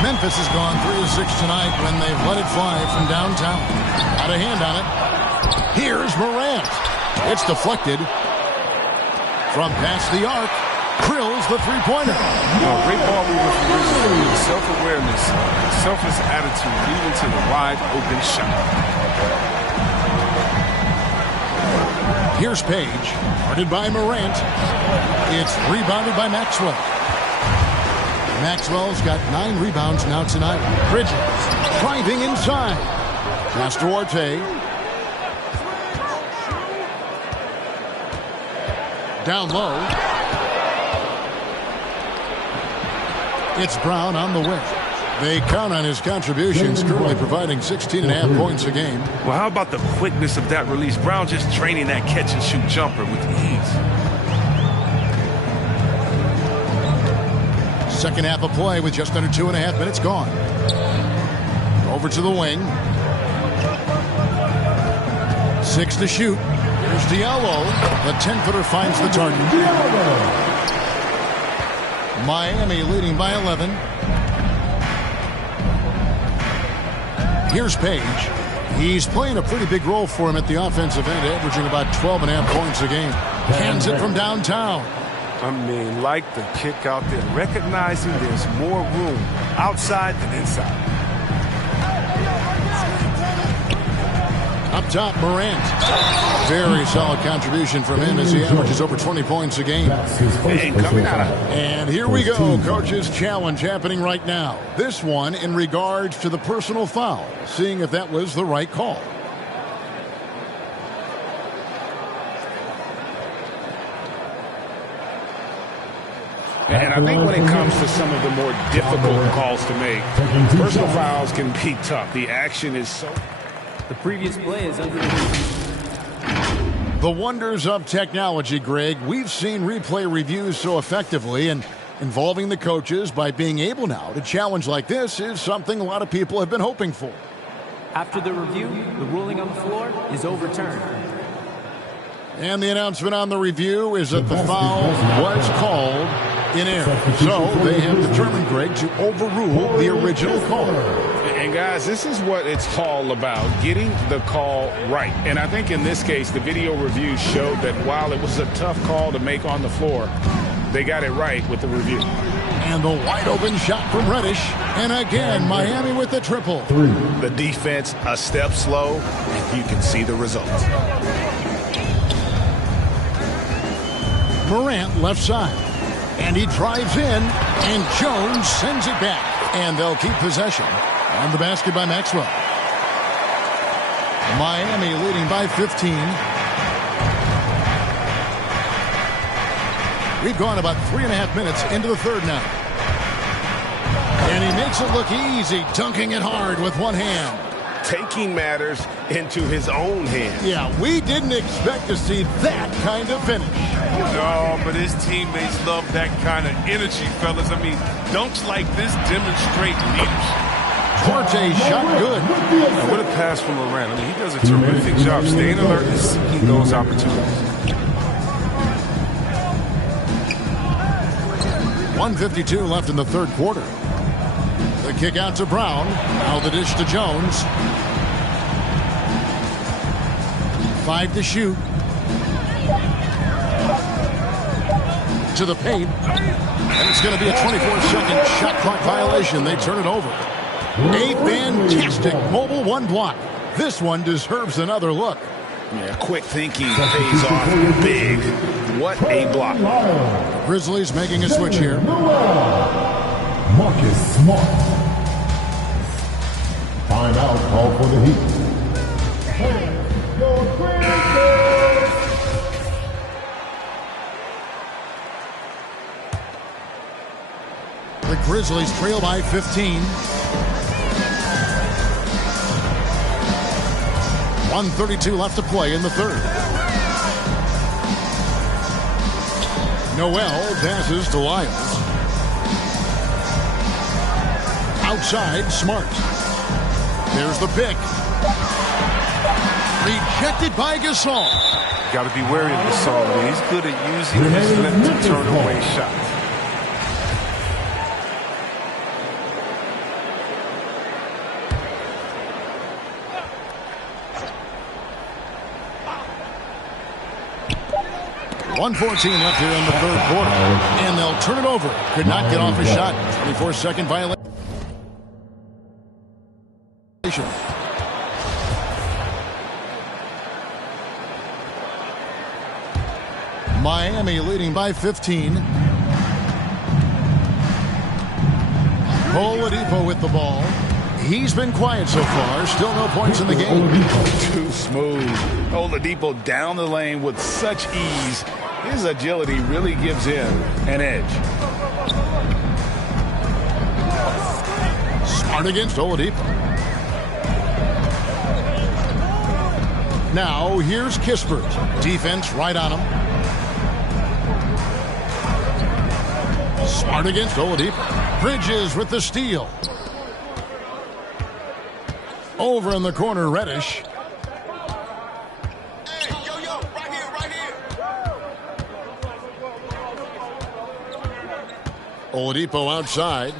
Memphis has gone 3 of 6 tonight when they've let it fly from downtown. Got a hand on it. Here's Morant. It's deflected. From past the arc. Drills the three-pointer. Great ball movement from Bridges. Self-awareness, selfless attitude leading to the wide open shot. Here's Page. Guarded by Morant. It's rebounded by Maxwell. Maxwell's got 9 rebounds now tonight. Bridges driving inside. Pass to Orte. Down low. It's Brown on the wing. They count on his contributions, currently providing 16.5 points a game. Well, how about the quickness of that release? Brown just draining that catch-and-shoot jumper with ease. Second half of play with just under 2.5 minutes gone. Over to the wing. 6 to shoot. Here's Diallo. The 10-footer finds the target. Miami leading by 11. Here's Page. He's playing a pretty big role for him at the offensive end, averaging about 12.5 points a game. Cans it from downtown. I mean, like the kick out there, recognizing there's more room outside than inside. A Up top, Morant. Very solid contribution from him as he averages over 20 points a game. And coming out of... And here we go. Coach's challenge happening right now. This one in regards to the personal foul. Seeing if that was the right call. And I think when it comes to some of the more difficult calls to make, personal fouls can be tough. The action is so... The previous play is under. The wonders of technology, Greg. We've seen replay reviews so effectively, and involving the coaches by being able now to challenge like this is something a lot of people have been hoping for. After the review, the ruling on the floor is overturned. And the announcement on the review is that the foul was called in error. So they have determined, Greg, to overrule the original call. And guys, this is what it's all about, getting the call right. And I think in this case, the video review showed that while it was a tough call to make on the floor, they got it right with the review. And the wide open shot from Reddish. And again, Miami with the triple. The defense a step slow, and you can see the result. Morant left side. And he drives in, and Jones sends it back. And they'll keep possession. On the basket by Maxwell. Miami leading by 15. We've gone about 3.5 minutes into the third now. And he makes it look easy, dunking it hard with one hand. Taking matters into his own hands. Yeah, we didn't expect to see that kind of finish. No, but his teammates love that kind of energy, fellas. I mean, dunks like this demonstrate leadership. Forte shot good. And what a pass from Morant. I mean, he does a terrific job staying alert and seeking those opportunities. 1:52 left in the third quarter. The kick out to Brown. Now the dish to Jones. 5 to shoot. To the paint. And it's going to be a 24-second shot clock violation. They turn it over. A fantastic mobile one block. This one deserves another look. Yeah, quick thinking pays off big. What a block. Grizzlies making a switch here. Marcus Smart. Timeout call for the Heat. The Grizzlies trail by 15. 1:32 left to play in the third. Noel passes to Lyles. Outside, Smart. There's the pick. Rejected by Gasol. Got to be wary of Gasol. He's good at using his lift to turn away shots. .114 left here in the third quarter. And they'll turn it over. Could not get off a shot. 24-second violation. Miami leading by 15. Oladipo with the ball. He's been quiet so far. Still no points in the game. Too smooth. Oladipo down the lane with such ease. His agility really gives him an edge. Smart against Oladipo. Now here's Kispert. Defense right on him. Smart against Oladipo. Bridges with the steal. Over in the corner, Reddish. Oladipo outside.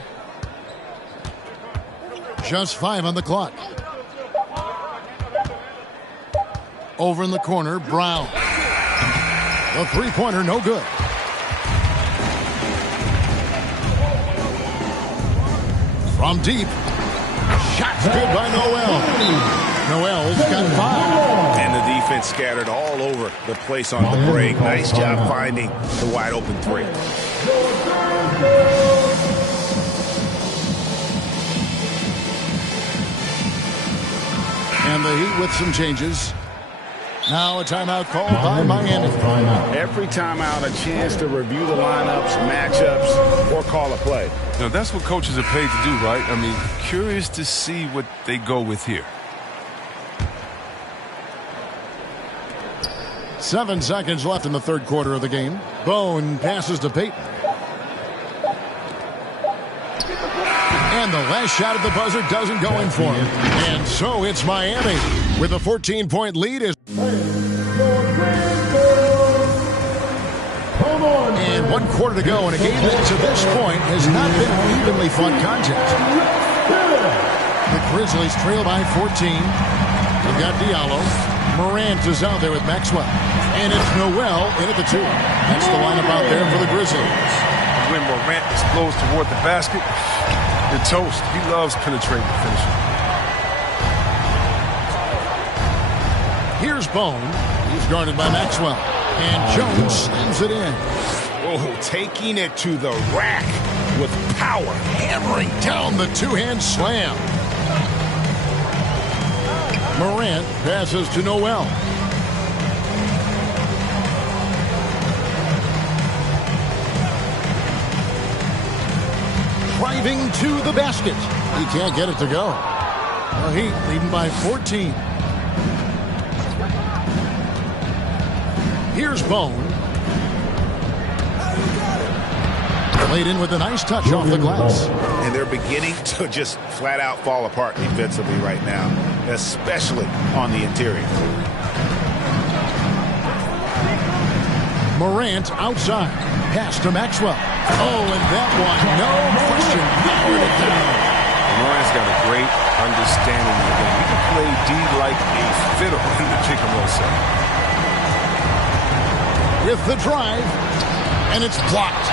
Just 5 on the clock. Over in the corner, Brown. The three-pointer, no good. From deep. Shots good by Noel. Noel's got 5. And the defense scattered all over the place on the break. Nice job finding the wide open 3. And the Heat with some changes. Now a timeout called by Miami. Every timeout, a chance to review the lineups, matchups, or call a play. Now, that's what coaches are paid to do, right? I mean, curious to see what they go with here. 7 seconds left in the third quarter of the game. Bone passes to Peyton. And the last shot at the buzzer doesn't go in for him. And so it's Miami with a 14-point lead. And 1 quarter to go in a game that to this point has not been an evenly fought contest. The Grizzlies trail by 14. They've got Diallo. Morant is out there with Maxwell. And it's Noel in at the 2. That's the lineup out there for the Grizzlies. When Morant explodes toward the basket, you're toast. He loves penetrating the finisher. Here's Bone. He's guarded by Maxwell. And Jones slams it in. Oh, taking it to the rack with power. Hammering down the two-hand slam. Morant passes to Noel. Driving to the basket. He can't get it to go. The Heat leading by 14. Here's Bone. Played in with a nice touch off the glass. And they're beginning to just flat out fall apart defensively right now, especially on the interior. Morant outside. Pass to Maxwell. Oh, and that one, no question, powered it down. Morant's got a great understanding of the game. He can play D like a fiddle in the pick and roll set. With the drive, and it's blocked.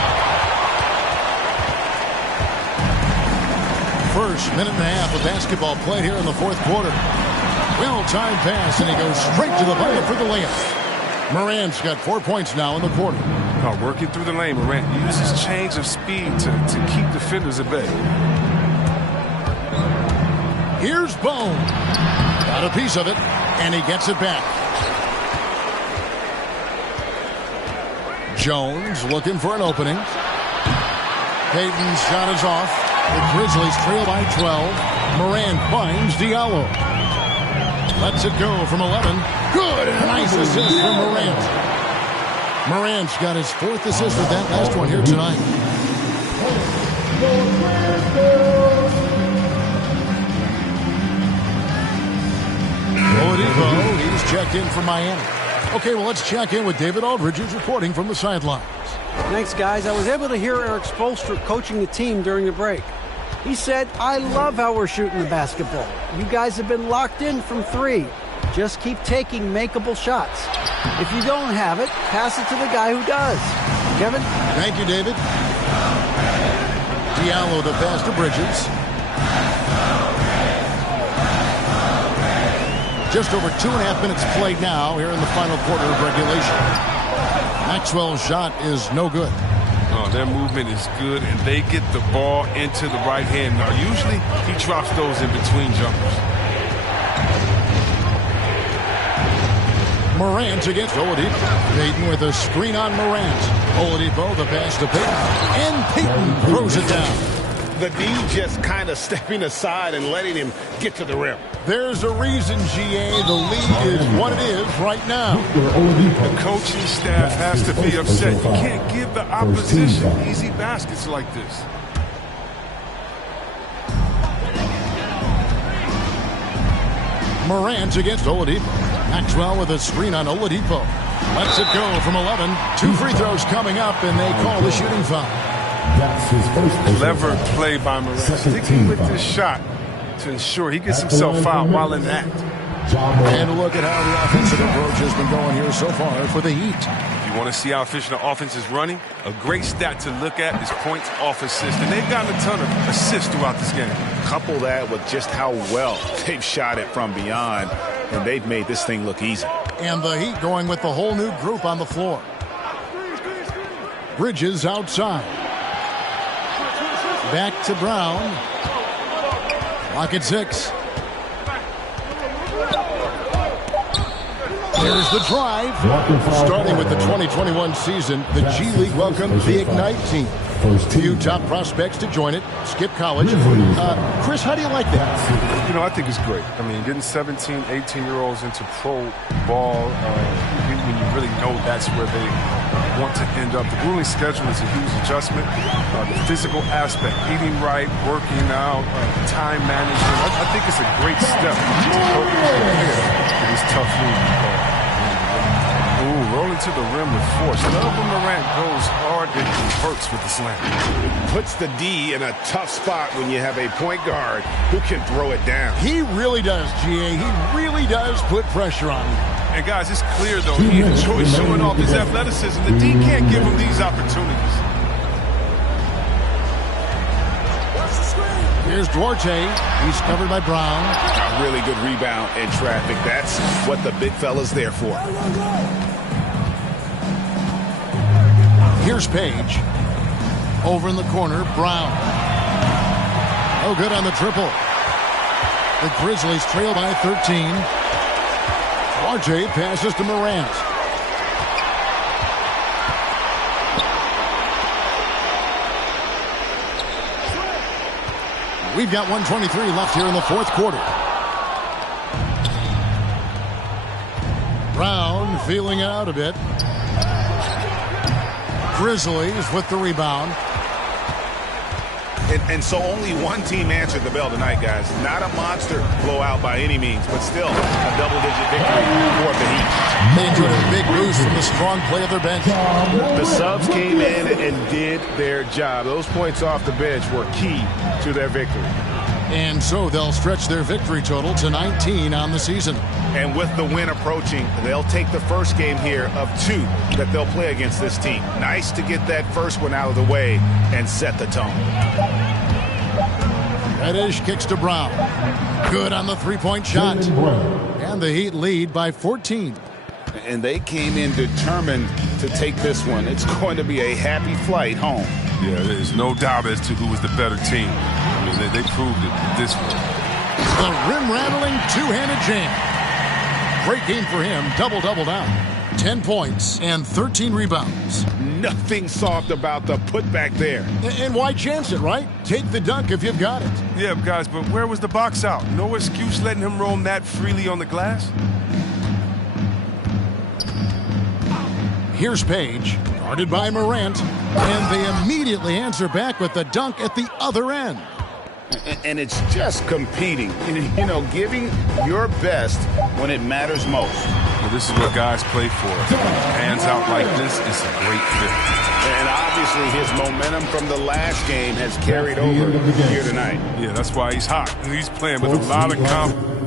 First minute and a half of basketball played here in the fourth quarter. Well-timed pass, and he goes straight to the bucket for the layup. Morant's got 4 points now in the quarter. Working through the lane, Morant uses change of speed to keep defenders at bay. Here's Bone. Got a piece of it, and he gets it back. Jones looking for an opening. Peyton's shot is off. The Grizzlies trail by 12. Morant finds Diallo. Lets it go from 11. Good. Nice assist from Morant. Morant's got his 4th assist with that last one here tonight. Oladipo, he's checked in from Miami. Okay, well, let's check in with David Aldridge, who's reporting from the sidelines. Thanks, guys. I was able to hear Eric Spoelstra coaching the team during the break. He said, I love how we're shooting the basketball. You guys have been locked in from 3. Just keep taking makeable shots. If you don't have it, pass it to the guy who does. Kevin? Thank you, David. Diallo the pass to Bridges. Just over 2.5 minutes played now here in the final quarter of regulation. Maxwell's shot is no good. Oh, their movement is good, and they get the ball into the right hand. Now, usually he drops those in between jumpers. Morant against Oladipo. Peyton with a screen on Morant. Oladipo, the pass to Peyton. And Peyton throws it down. The D just kind of stepping aside and letting him get to the rim. There's a reason, GA, the lead is what it is right now. The coaching staff has to be upset. You can't give the opposition easy baskets like this. Morant against Oladipo. Maxwell with a screen on Oladipo. Lets it go from 11. 2 free throws coming up, and they call the shooting foul. Clever play by Morant. Sticking with this shot to ensure he gets himself fouled while in the act. And look at how the offensive approach has been going here so far for the Heat. If you want to see how efficient the offense is running, a great stat to look at is points off assist. And they've gotten a ton of assists throughout this game. couple that with just how well they've shot it from beyond, and they've made this thing look easy. And the Heat going with the whole new group on the floor. Bridges outside. Back to Brown. Lock at 6. There's the drive. Starting with the 2021 season, the G League welcomed the Ignite team. Few top prospects to join it. Skip college. Chris, how do you like that? You know, I think it's great. I mean, getting 17, 18-year-olds into pro ball, when you really know that's where they want to end up. The grueling schedule is a huge adjustment. The physical aspect, eating right, working out, time management. I think it's a great step to help you prepare for this tough league. Rolling to the rim with force. Whenever Morant goes hard, it hurts with the slam. It puts the D in a tough spot when you have a point guard who can throw it down. He really does, GA. He really does put pressure on him. And guys, it's clear, though, he enjoys showing off his athleticism. The D can't give him these opportunities. Here's Duarte. He's covered by Brown. A really good rebound in traffic. That's what the big fella's there for. Here's Page. Over in the corner, Brown. No good on the triple. The Grizzlies trail by 13. Duarte passes to Morant. We've got 1:23 left here in the fourth quarter. Brown feeling it out a bit. Grizzlies with the rebound. And so only one team answered the bell tonight, guys. Not a monster blowout by any means, but still a double-digit victory for the Heat. They enjoyed a big boost from the strong play of their bench. The subs came in and did their job. Those points off the bench were key to their victory. And so they'll stretch their victory total to 19 on the season. And with the win approaching, they'll take the first game here of 2 that they'll play against this team. Nice to get that first one out of the way and set the tone. Reddish kicks to Brown. Good on the three-point shot. And the Heat lead by 14. And they came in determined to take this one. It's going to be a happy flight home. Yeah, there's no doubt as to who was the better team. I mean, they proved it this way. The rim-rattling two-handed jam. Great game for him. Double-double down. 10 points and 13 rebounds. Nothing soft about the putback there. And why chance it, right? Take the dunk if you've got it. Yeah, guys, but where was the box out? No excuse letting him roam that freely on the glass. Here's Page, guarded by Morant, and they immediately answer back with the dunk at the other end. And it's just competing, you know, giving your best when it matters most. Well, this is what guys play for. Hands out like this is a great fit. And obviously his momentum from the last game has carried over here tonight. Yeah, that's why he's hot. He's playing with a lot of confidence.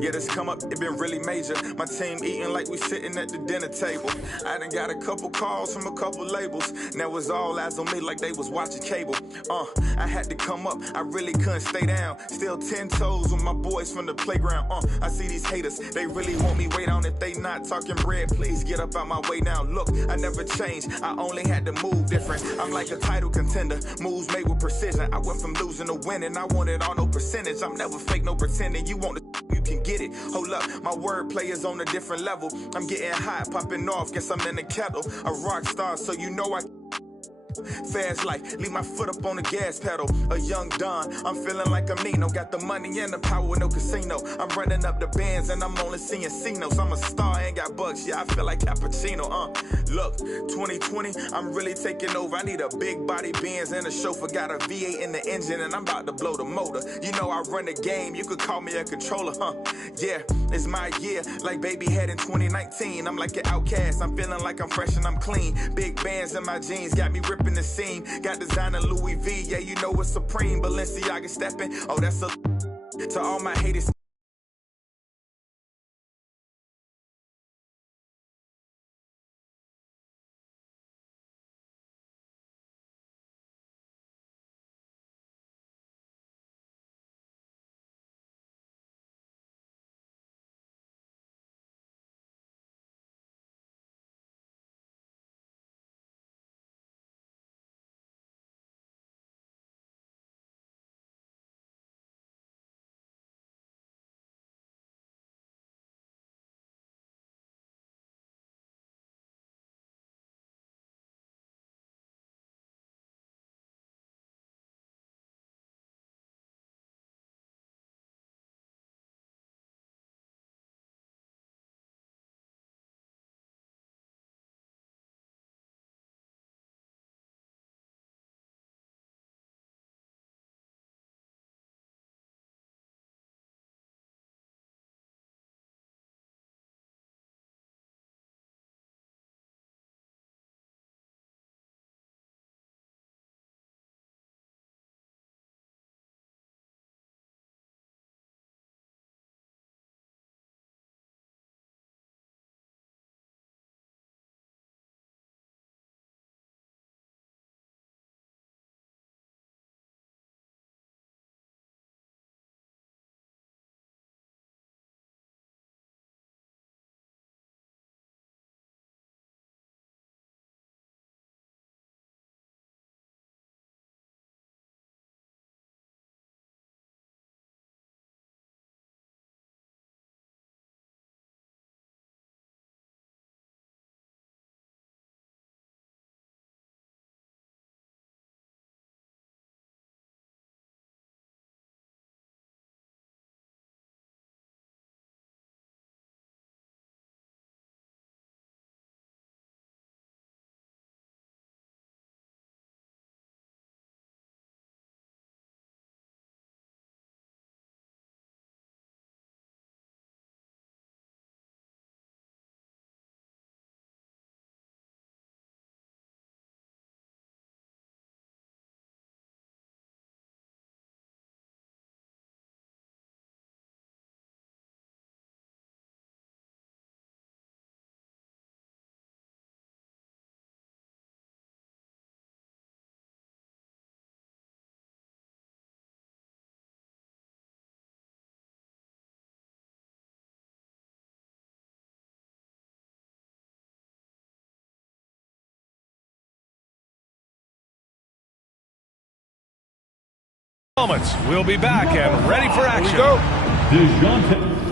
Yeah, this come up, it been really major. My team eating like we sitting at the dinner table. I done got a couple calls from a couple labels. Now it's all eyes on me like they was watching cable. I had to come up, I really couldn't stay down. Still 10 toes with my boys from the playground. I see these haters, they really want me way down. If they not talking bread, please get up out my way now. Look, I never changed, I only had to move different. I'm like a title contender, moves made with precision. I went from losing to winning, I wanted all no percentage. I'm never fake, no pretending. You want to, you can get it. Hold up, my wordplay is on a different level. I'm getting hot, popping off, guess I'm in the kettle. A rock star, so you know I fast life, leave my foot up on the gas pedal. A young Don, I'm feeling like I'm Nino. Got the money and the power, no casino. I'm running up the bands and I'm only seeing C-notes. I'm a star, ain't got bucks, yeah, I feel like Cappuccino. Look, 2020, I'm really taking over. I need a big body Benz and a chauffeur. Got a V8 in the engine and I'm about to blow the motor. You know I run the game, you could call me a controller, Yeah, it's my year, like baby had in 2019. I'm like an outcast, I'm feeling like I'm fresh and I'm clean. Big bands in my jeans, got me ripping the seam. Got designer Louis V, yeah, you know it's supreme. Balenciaga stepping, oh, that's a to all my haters. Moments. We'll be back and ready for action. DeJounte.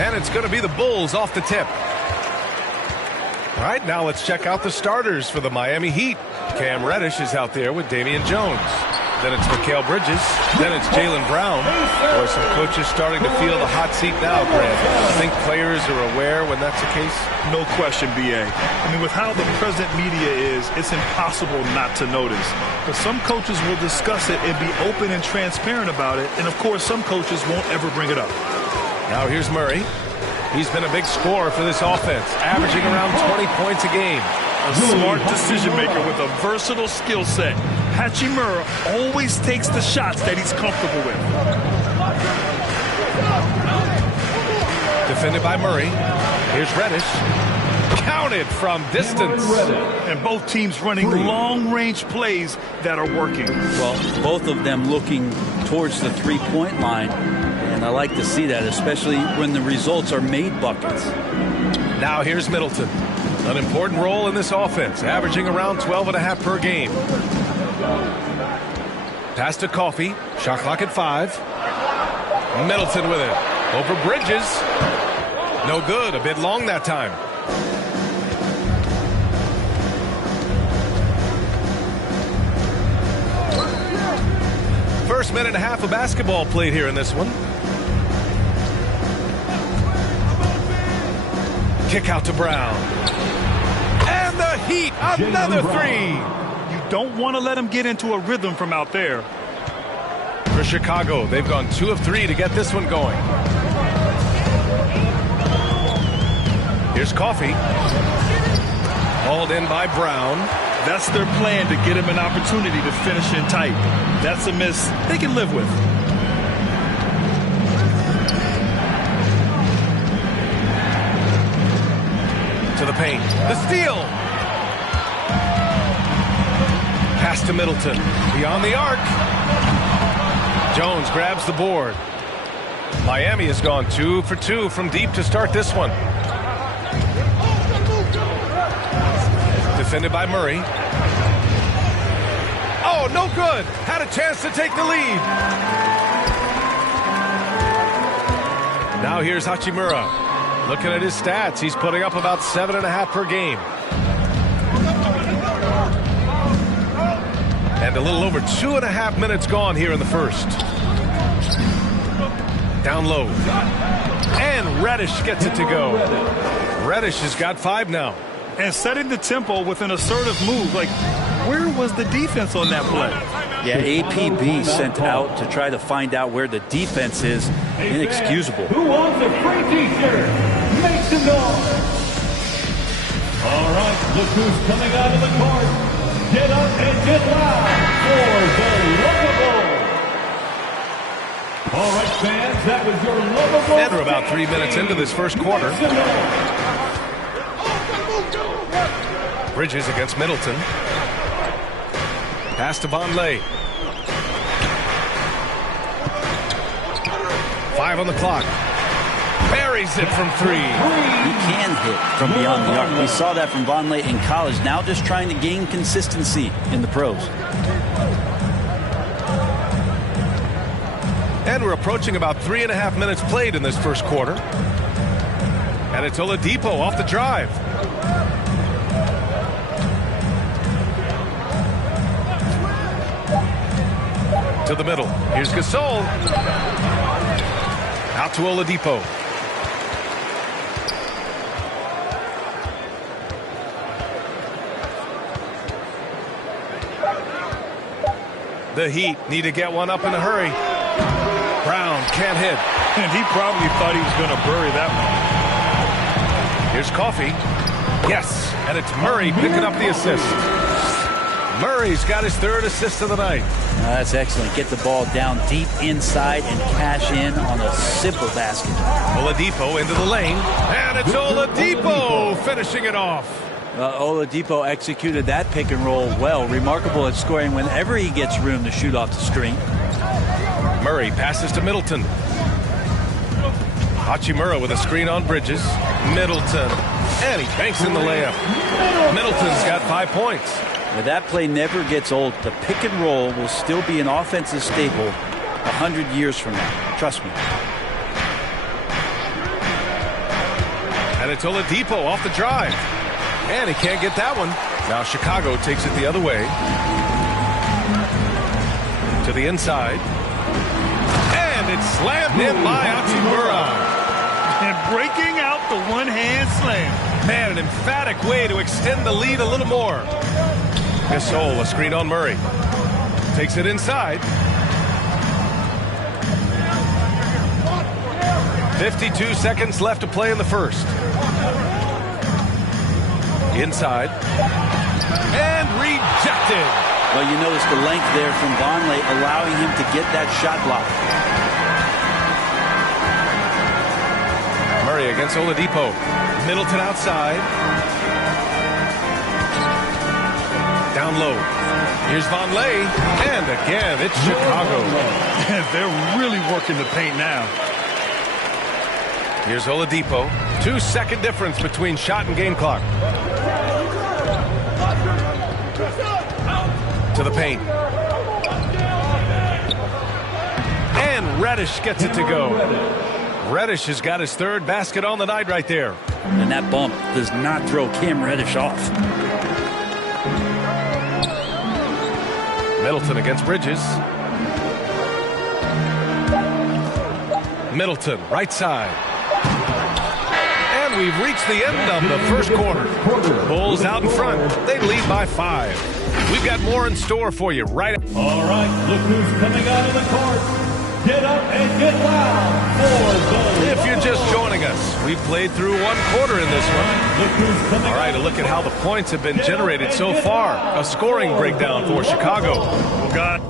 And it's going to be the Bulls off the tip. All right, now let's check out the starters for the Miami Heat. Cam Reddish is out there with Damian Jones. Then it's Mikal Bridges. Then it's Jaylen Brown. Or some coaches starting to feel the hot seat now, Grant. I think players are aware when that's the case. No question, B.A. I mean, with how the present media is, it's impossible not to notice. But some coaches will discuss it and be open and transparent about it. And, of course, some coaches won't ever bring it up. Now here's Murray. He's been a big scorer for this offense, averaging around 20 points a game. A smart decision maker with a versatile skill set. Hachimura always takes the shots that he's comfortable with. Defended by Murray. Here's Reddish. Counted from distance. And both teams running long-range plays that are working. Well, both of them looking towards the three-point line. And I like to see that, especially when the results are made buckets. Now here's Middleton. An important role in this offense, averaging around 12.5 per game. Pass to Coffey. Shot clock at 5. Middleton with it. Over Bridges. No good. A bit long that time. First minute and a half of basketball played here in this one. Kick out to Brown. And the Heat, another three. You don't want to let him get into a rhythm from out there. For Chicago, they've gone 2 of 3 to get this one going. Here's Coffey. Hauled in by Brown. That's their plan, to get him an opportunity to finish in tight. That's a miss they can live with. To the paint. The steal. Pass to Middleton. Beyond the arc. Jones grabs the board. Miami has gone 2 for 2 from deep to start this one. Defended by Murray. Oh, no good. Had a chance to take the lead. Now here's Hachimura. Looking at his stats, he's putting up about 7.5 per game. And a little over 2.5 minutes gone here in the first. Down low. And Reddish gets it to go. Reddish has got 5 now. And setting the tempo with an assertive move. Like, where was the defense on that play? Yeah, APB sent out to try to find out where the defense is. Inexcusable. Who wants a free t-shirt? Make some noise. All right, look who's coming out of the court. Get up and get loud for the lovable. All right, fans, that was your lovable. And we're about 3 minutes into this first quarter. Bridges against Middleton. Pass to Vonleh. 5 on the clock. Buries it from 3. He can hit from beyond the arc. We saw that from Vonleh in college. Now just trying to gain consistency in the pros. And we're approaching about 3.5 minutes played in this first quarter. And it's Oladipo off the drive. To the middle. Here's Gasol. Out to Oladipo. The Heat need to get one up in a hurry. Brown can't hit. And he probably thought he was going to bury that one. Here's Coffey. Yes, and it's Murray picking up the assist. Murray's got his 3rd assist of the night. That's excellent. Get the ball down deep inside and cash in on a simple basket. Oladipo into the lane, and it's Oladipo finishing it off. Oladipo executed that pick and roll well. Remarkable at scoring whenever he gets room to shoot off the screen. Murray passes to Middleton. Hachimura with a screen on Bridges. Middleton, and he banks in the layup. Middleton's got 5 points. Now that play never gets old. The pick and roll will still be an offensive staple 100 years from now. Trust me. And it's Oladipo off the drive. And he can't get that one. Now Chicago takes it the other way. To the inside. And it's slammed in by Hachimura. And breaking out the one-hand slam. Man, an emphatic way to extend the lead a little more. Gasol, a screen on Murray. Takes it inside. 52 seconds left to play in the first. Inside. And rejected. Well, you notice the length there from Vonleh, allowing him to get that shot block. Murray against Oladipo. Middleton outside. Down low. Here's Vonleh. And again, it's Chicago. They're really working the paint now. Here's Oladipo. 2-second difference between shot and game clock. To the paint. And Reddish gets it to go. Reddish has got his third basket on the night right there. And that bump does not throw Cam Reddish off. Middleton against Bridges. Middleton, right side. And we've reached the end of the first quarter. Bulls out in front. They lead by 5. We've got more in store for you right. All right, look who's coming out of the court. Get up and get loud for the... If you're just joining us, we've played through one quarter in this one. All right, a look at how the points have been generated so far. A scoring breakdown for Chicago. Oh, God.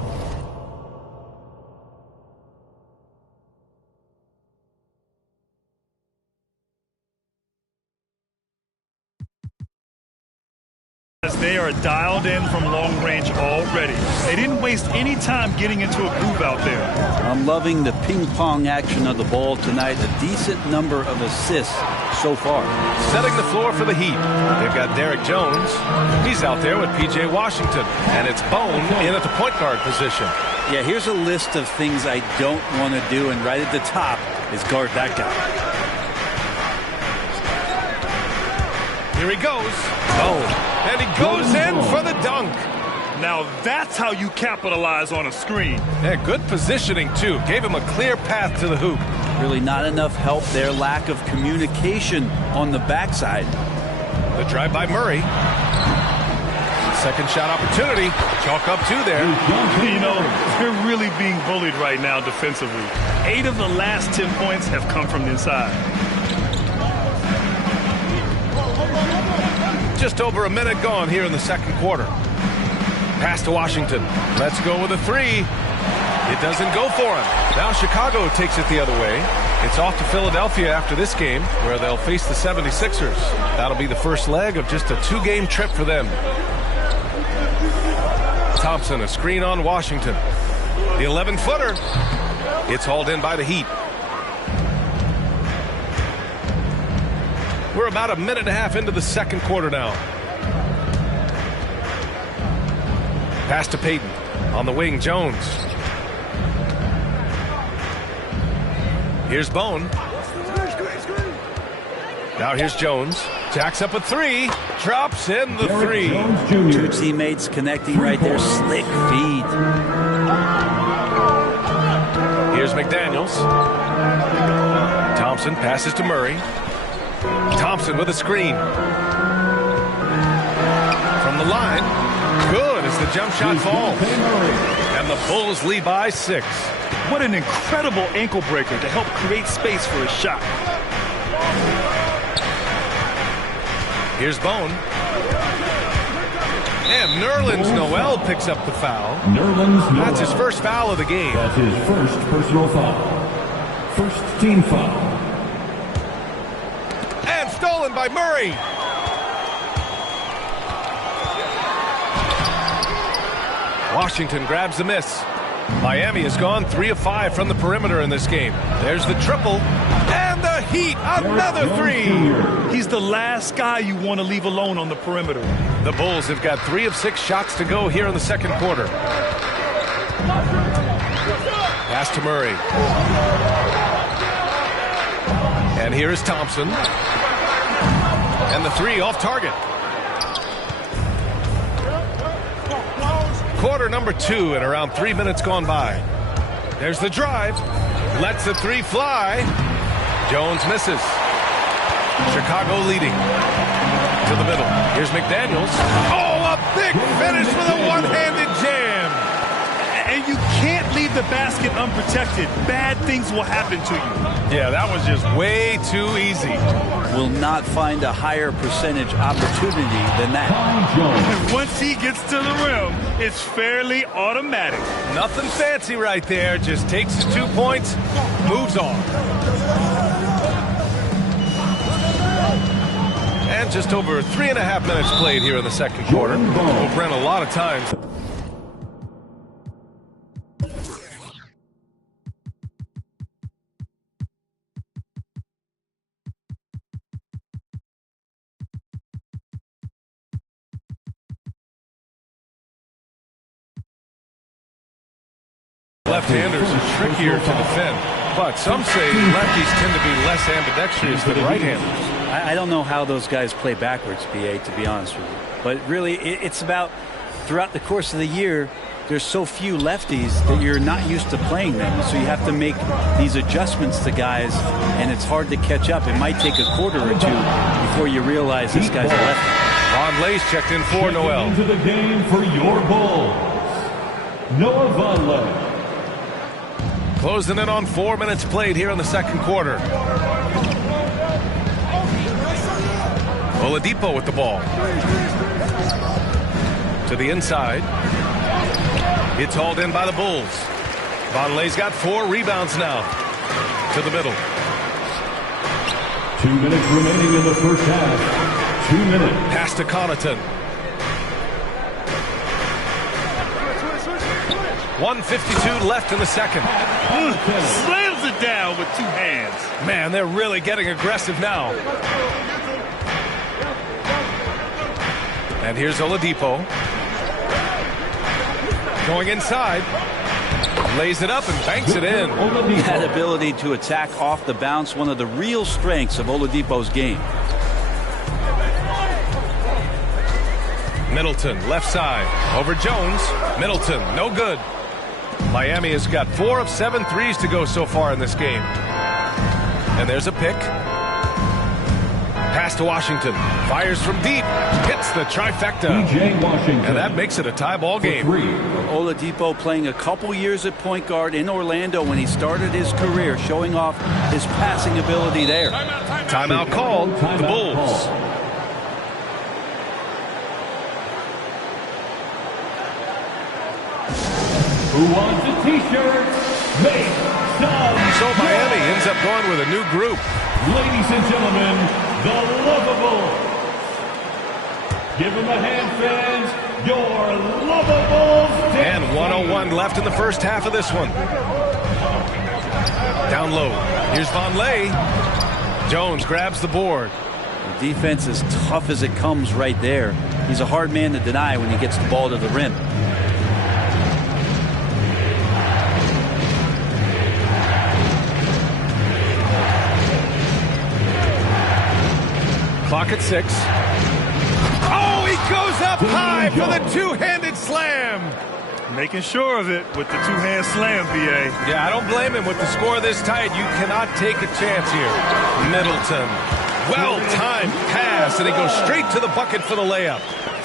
They are dialed in from long range already. They didn't waste any time getting into a groove out there. I'm loving the ping pong action of the ball tonight. A decent number of assists so far. Setting the floor for the Heat. They've got Derek Jones. He's out there with P.J. Washington. And it's Bone in at the point guard position. Yeah, here's a list of things I don't want to do. And right at the top is guard that guy. Here he goes. Bone. And he goes in for the dunk. Now that's how you capitalize on a screen. Yeah, good positioning, too. Gave him a clear path to the hoop. Really not enough help there. Lack of communication on the backside. The drive by Murray. Second shot opportunity. Chalk up 2 there. You know, they're really being bullied right now defensively. 8 of the last 10 points have come from the inside. Just over a minute gone here in the second quarter. Pass to Washington. Let's go with a 3. It doesn't go for him. Now Chicago takes it the other way. It's off to Philadelphia after this game, where they'll face the 76ers. That'll be the first leg of just a 2-game trip for them. Thompson, a screen on Washington. The 11-footer. It's hauled in by the Heat. We're about a minute and a half into the second quarter now. Pass to Payton. On the wing, Jones. Here's Bone. Now here's Jones. Jacks up a 3. Drops in the 3. 2 teammates connecting right there. Slick feed. Here's McDaniels. Thompson passes to Murray. Thompson with a screen. From the line. Good as the jump shot falls. And the Bulls lead by 6. What an incredible ankle breaker to help create space for a shot. Here's Bone. And Nerlens Noel picks up the foul. That's his first foul of the game. That's his first personal foul. First team foul. And stolen by Murray. Washington grabs the miss. Miami has gone 3 of 5 from the perimeter in this game. There's the triple. And the Heat, another 3. He's the last guy you want to leave alone on the perimeter. The Bulls have got 3 of 6 shots to go here in the second quarter. Pass to Murray. And here is Thompson. And the 3 off target. Quarter number 2 and around 3 minutes gone by. There's the drive. Lets the 3 fly. Jones misses. Chicago leading. To the middle. Here's McDaniels. Oh, a big finish with a one-handed jam. And you can't leave leave the basket unprotected, bad things will happen to you. Yeah, that was just way too easy. Will not find a higher percentage opportunity than that. And once he gets to the rim, it's fairly automatic. Nothing fancy right there. Just takes his 2 points, moves on. And just over 3.5 minutes played here in the second quarter. Well, Brent, a lot of times. Left-handers are trickier to defend, but some say lefties tend to be less ambidextrous than right-handers. I don't know how those guys play backwards, BA, to be honest with you. But really, it's about throughout the course of the year, there's so few lefties that you're not used to playing them. So you have to make these adjustments to guys, and it's hard to catch up. It might take a quarter or two before you realize this guy's a lefty. Vonleh's checked in for Noel. Into the game for your Bulls, Noah Vonleh. Closing in on 4 minutes played here in the second quarter. Oladipo with the ball. To the inside. It's hauled in by the Bulls. Vonleh's got 4 rebounds now. To the middle. 2 minutes remaining in the first half. 2 minutes. Pass to Connaughton. 1:52 left in the second. Slams it down with 2 hands. Man, they're really getting aggressive now. And here's Oladipo. Going inside. Lays it up and banks it in. That ability to attack off the bounce, one of the real strengths of Oladipo's game. Middleton, left side. Over Jones. Middleton, no good. Miami has got 4 of 7 threes to go so far in this game. And there's a pick. Pass to Washington. Fires from deep. Hits the trifecta. DJ Washington. And that makes it a tie ball game. Oladipo playing a couple years at point guard in Orlando when he started his career, showing off his passing ability there. Timeout called. The Bulls. Who wants a t-shirt? Make some So Miami ends up going with a new group. Ladies and gentlemen, the Lovables. Give them a hand, fans. Your Lovables. And 1:01 left in the first half of this one. Down low. Here's Vonleh. Jones grabs the board. The defense is tough as it comes right there. He's a hard man to deny when he gets the ball to the rim. Clock at 6. Oh, he goes up high for the two-handed slam. Making sure of it with the 2-hand slam, BA. Yeah, I don't blame him. With the score this tight, you cannot take a chance here. Middleton. Well-timed pass, and he goes straight to the bucket for the layup.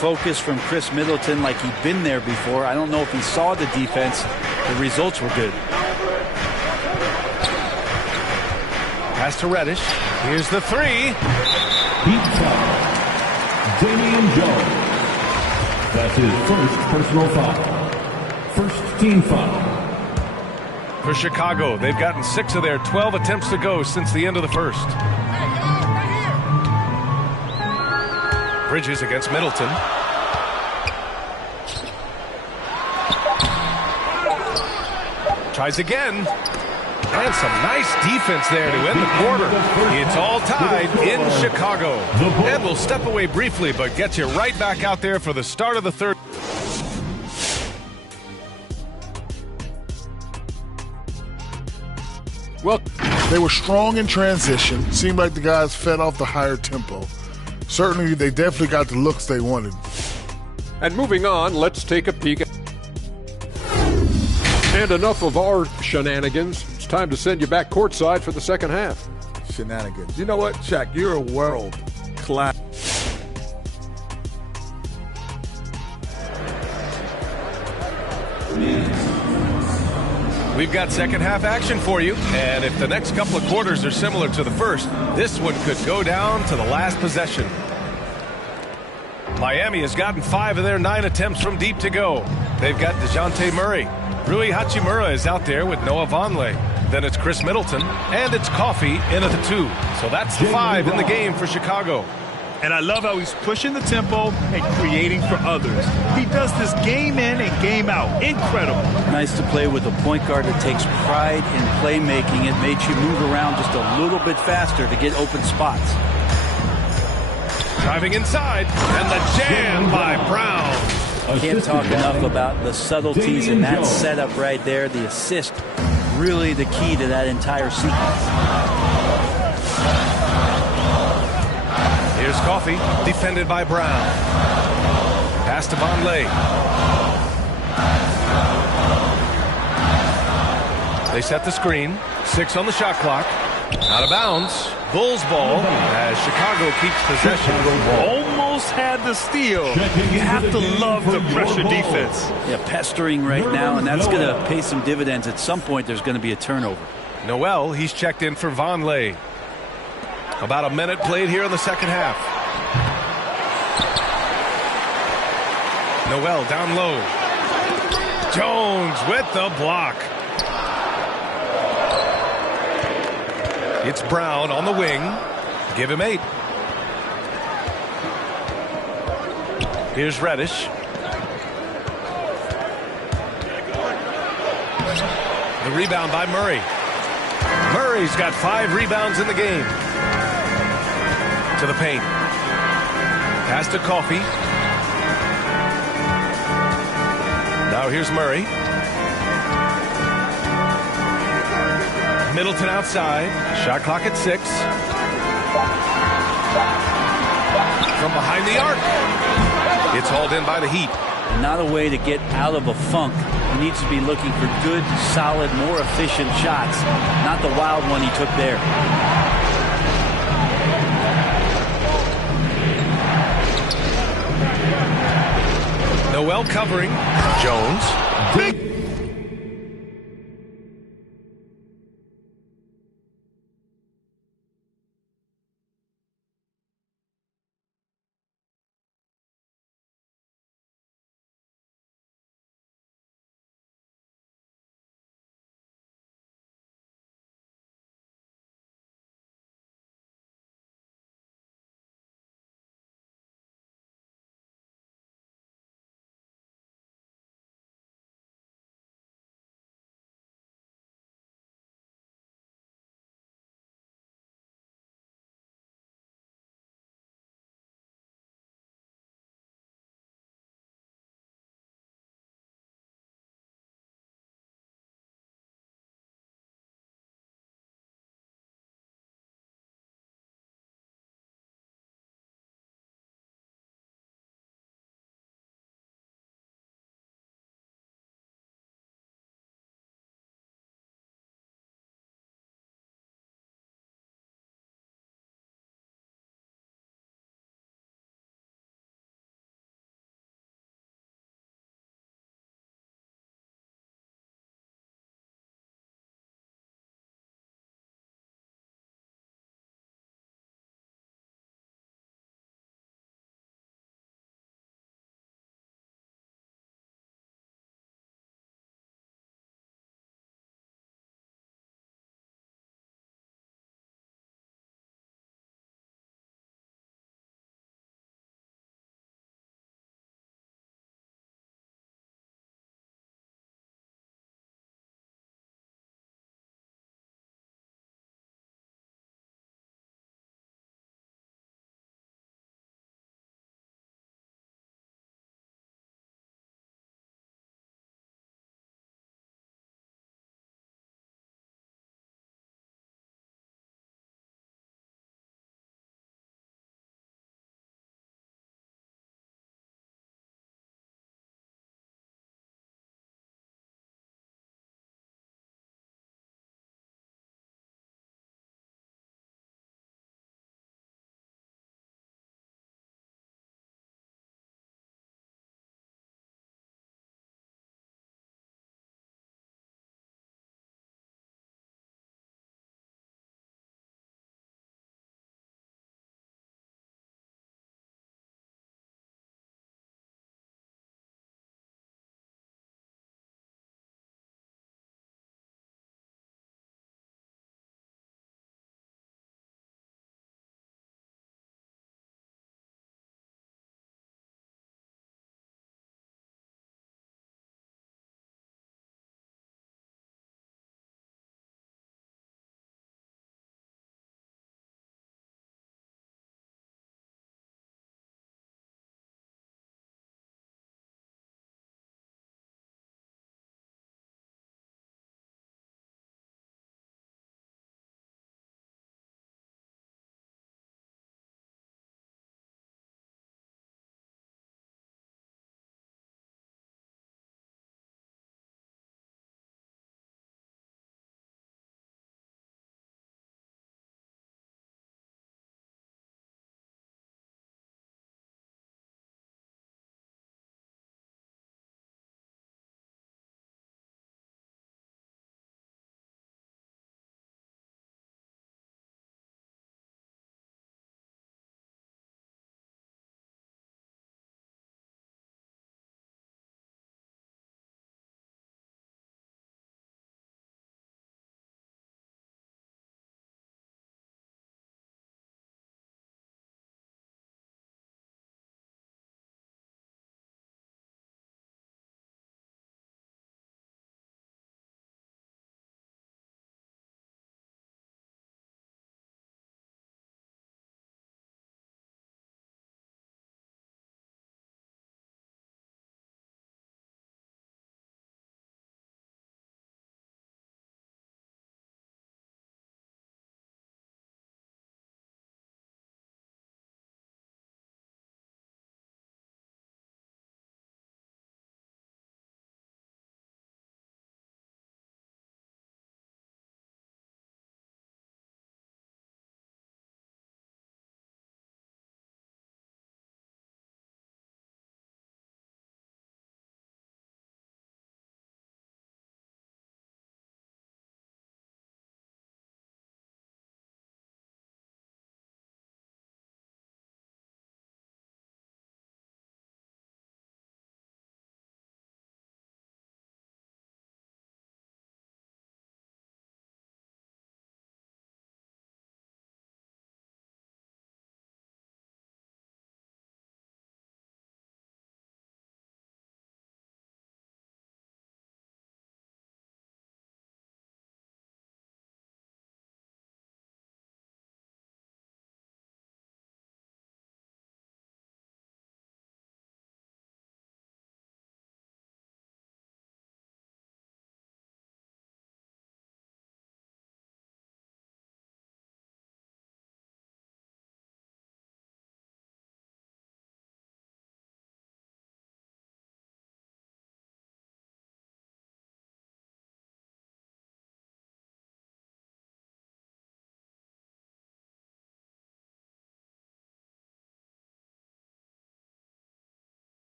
Focus from Chris Middleton like he'd been there before. I don't know if he saw the defense. The results were good. Pass to Reddish. Here's the 3. Heat foul. Damian Jones. That's his first personal foul. First team foul. For Chicago, they've gotten 6 of their 12 attempts to go since the end of the first. Bridges against Middleton. Tries again. And some nice defense there to end the quarter. It's all tied in Chicago. And we'll step away briefly, but get you right back out there for the start of the third. Well, they were strong in transition. Seemed like the guys fed off the higher tempo. Certainly, they definitely got the looks they wanted. And moving on, let's take a peek. And enough of our shenanigans. It's time to send you back courtside for the second half. Shenanigans. You know what, Shaq? You're a world class. We've got second half action for you, and if the next couple of quarters are similar to the first, this one could go down to the last possession. Miami has gotten 5 of their 9 attempts from deep to go. They've got DeJounte Murray. Rui Hachimura is out there with Noah Vonleh. Then it's Chris Middleton, and it's Coffey in at the 2. So that's the 5 in the game for Chicago. And I love how he's pushing the tempo and creating for others. He does this game in and game out. Incredible. Nice to play with a point guard that takes pride in playmaking. It makes you move around just a little bit faster to get open spots. Driving inside, and the jam by Brown. Can't talk enough about the subtleties in that setup right there. The assist, really the key to that entire sequence. Here's Coffey, defended by Brown. Pass to Vonleh. They set the screen. 6 on the shot clock. Out of bounds. Bulls ball as Chicago keeps possession. Almost had the steal. You have to love the pressure defense. Yeah, pestering right now, and that's going to pay some dividends. At some point, there's going to be a turnover. Noel, he's checked in for Vonleh. About a minute played here in the second half. Noel down low. Jones with the block. It's Brown on the wing. Give him 8. Here's Reddish. The rebound by Murray. Murray's got 5 rebounds in the game. To the paint. Pass to Coffey. Now here's Murray. Middleton outside. Shot clock at 6. From behind the arc. It's hauled in by the Heat. Not a way to get out of a funk. He needs to be looking for good, solid, more efficient shots. Not the wild one he took there. Noel covering. Jones. Big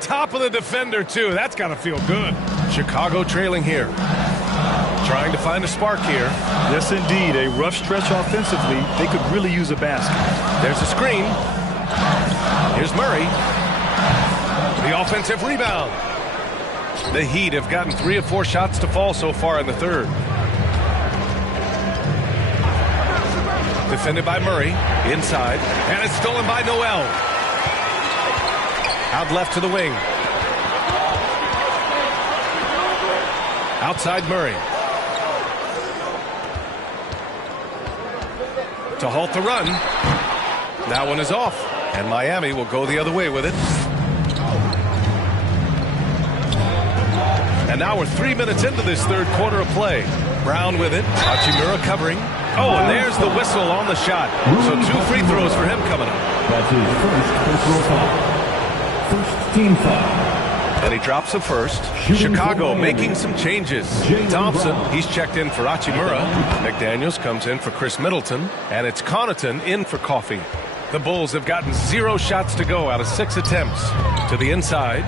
top of the defender, too. That's got to feel good. Chicago trailing here. Trying to find a spark here. Yes, indeed. A rough stretch offensively. They could really use a basket. There's a screen. Here's Murray. The offensive rebound. The Heat have gotten 3 of 4 shots to fall so far in the third. Defended by Murray. Inside. And it's stolen by Noel. Out left to the wing. Outside Murray. To halt the run. That one is off. And Miami will go the other way with it. And now we're 3 minutes into this third quarter of play. Brown with it. Hachimura covering. Oh, and there's the whistle on the shot. So 2 free throws for him coming up. That's his first personal foul. First team foul. And he drops the first. Chicago making some changes. Thompson, he's checked in for Hachimura. McDaniels comes in for Chris Middleton. And it's Connaughton in for Coffey. The Bulls have gotten 0 shots to go out of 6 attempts. To the inside.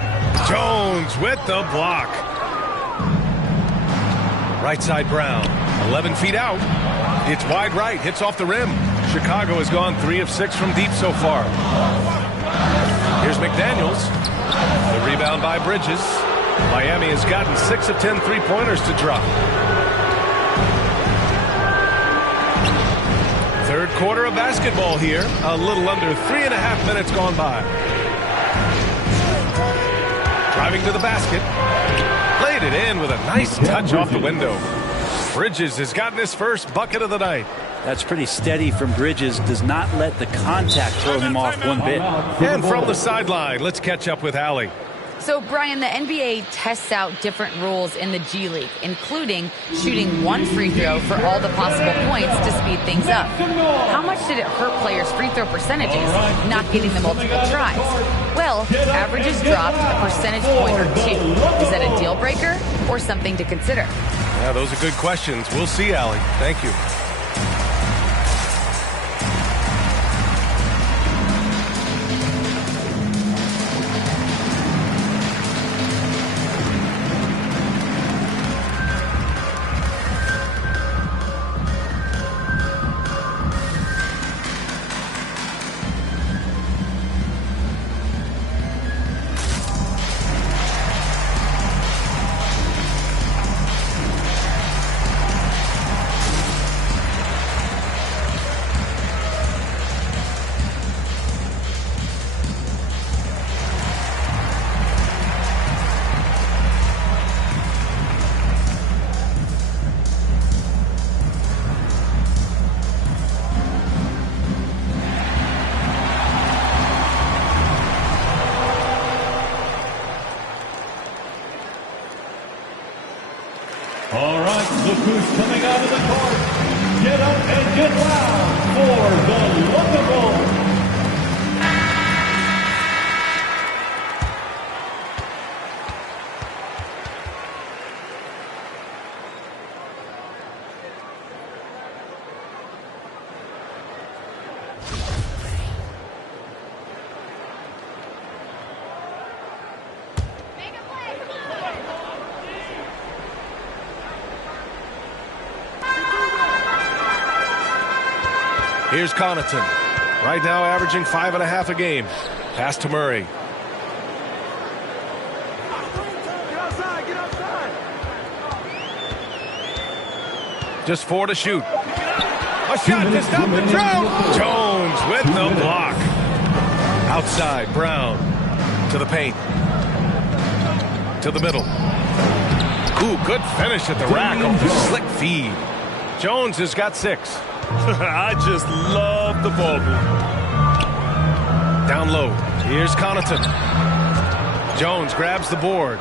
Jones with the block. Right side Brown. 11 feet out. It's wide right. Hits off the rim. Chicago has gone 3 of 6 from deep so far. Here's McDaniels. The rebound by Bridges. Miami has gotten 6 of 10 three-pointers to drop. Third quarter of basketball here. A little under 3.5 minutes gone by. Driving to the basket. Played it in with a nice touch off the window. Bridges has gotten his first bucket of the night. That's pretty steady from Bridges. Does not let the contact throw him off one bit. And from the sideline, let's catch up with Allie. So, Brian, the NBA tests out different rules in the G League, including shooting 1 free throw for all the possible points to speed things up. How much did it hurt players' free throw percentages, not getting the multiple tries? Well, averages dropped a percentage point or 2. Is that a deal breaker or something to consider? Yeah, those are good questions. We'll see, Allie. Thank you. All right, look who's coming out of the court. Get up and get loud for the Lookable. Here's Connaughton. Right now averaging 5.5 a game. Pass to Murray. Just 4 to shoot. A shot to stop the drought. Jones with the block. Outside, Brown. To the paint. To the middle. Ooh, good finish at the rack off the slick feed. Jones has got 6. I just love the ball move. Down low. Here's Connaughton. Jones grabs the board.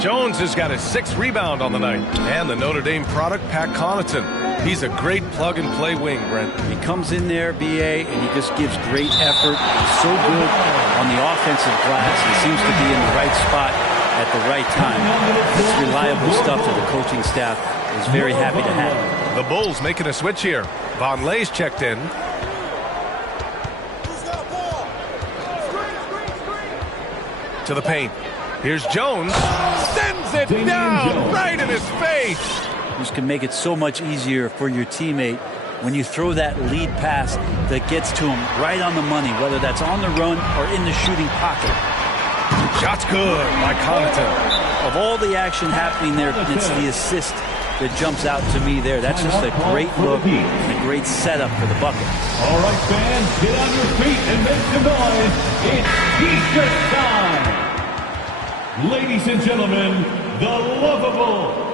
Jones has got his 6th rebound on the night. And the Notre Dame product, Pat Connaughton. He's a great plug-and-play wing, Brent. He comes in there, BA, and he just gives great effort. He's so good on the offensive glass. He seems to be in the right spot at the right time. It's reliable stuff that the coaching staff is very happy to have. The Bulls making a switch here. Von Lay's checked in. To the paint. Here's Jones. Sends it down right in his face. This can make it so much easier for your teammate when you throw that lead pass that gets to him right on the money, whether that's on the run or in the shooting pocket. Shot's good by Connaughton. Of all the action happening there, it's the assist that jumps out to me there. That's just a great look and a great setup for the bucket. All right, fans, get on your feet and make some noise. It's T-shirt time. Ladies and gentlemen, the Lovables.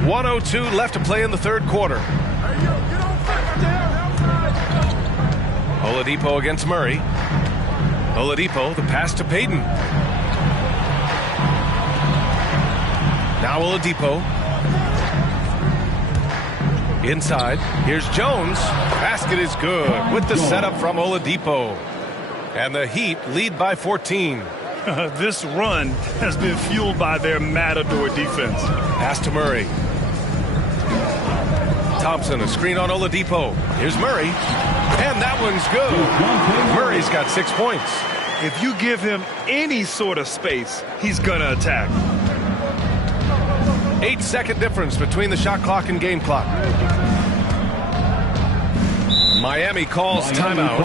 .102 left to play in the third quarter. Oladipo against Murray. Oladipo, the pass to Payton. Now Oladipo. Inside. Here's Jones. Basket is good with the setup from Oladipo. And the Heat lead by 14. This run has been fueled by their matador defense. Pass to Murray. Thompson, a screen on Oladipo. Here's Murray. And that one's good. Murray's got 6 points. If you give him any sort of space, he's going to attack. 8-second difference between the shot clock and game clock. Miami calls timeout.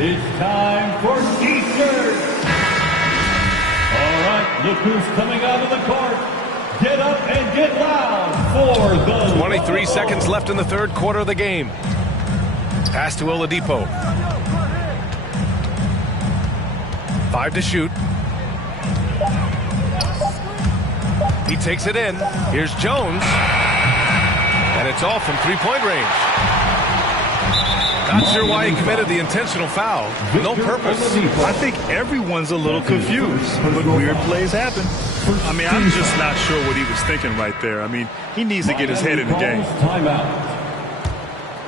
It's time for T-shirts. All right, look who's coming out of the court. Get up and get loud for the 23 seconds left in the third quarter of the game. Pass to Oladipo. 5 to shoot. He takes it in. Here's Jones. And it's all from three-point range. Not sure why he committed the intentional foul. No purpose. I think everyone's a little confused, but weird plays happen. I mean, I'm just not sure what he was thinking right there. I mean, he needs to get his head in the game.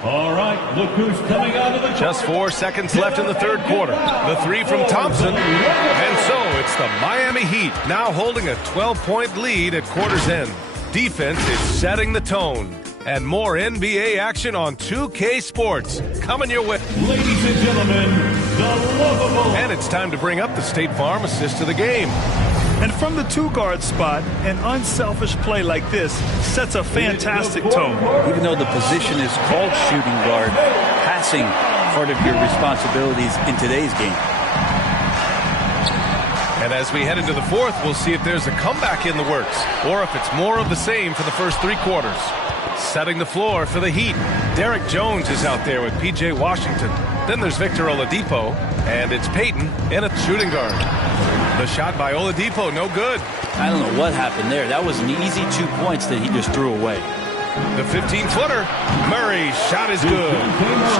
All right, look who's coming out of the court. Just 4 seconds left in the third quarter. The three from Thompson. And so it's the Miami Heat now holding a 12-point lead at quarter's end. Defense is setting the tone. And more NBA action on 2K Sports coming your way. Ladies and gentlemen, the Lovables. And it's time to bring up the State Farm assist to the game. And from the two-guard spot, an unselfish play like this sets a fantastic tone. Even though the position is called shooting guard, passing part of your responsibilities in today's game. And as we head into the fourth, we'll see if there's a comeback in the works or if it's more of the same for the first 3 quarters. Setting the floor for the Heat. Derek Jones is out there with P.J. Washington. Then there's Victor Oladipo, and it's Payton in a shooting guard. The shot by Oladipo, no good. I don't know what happened there. That was an easy 2 points that he just threw away. The 15-footer. Murray's shot is good.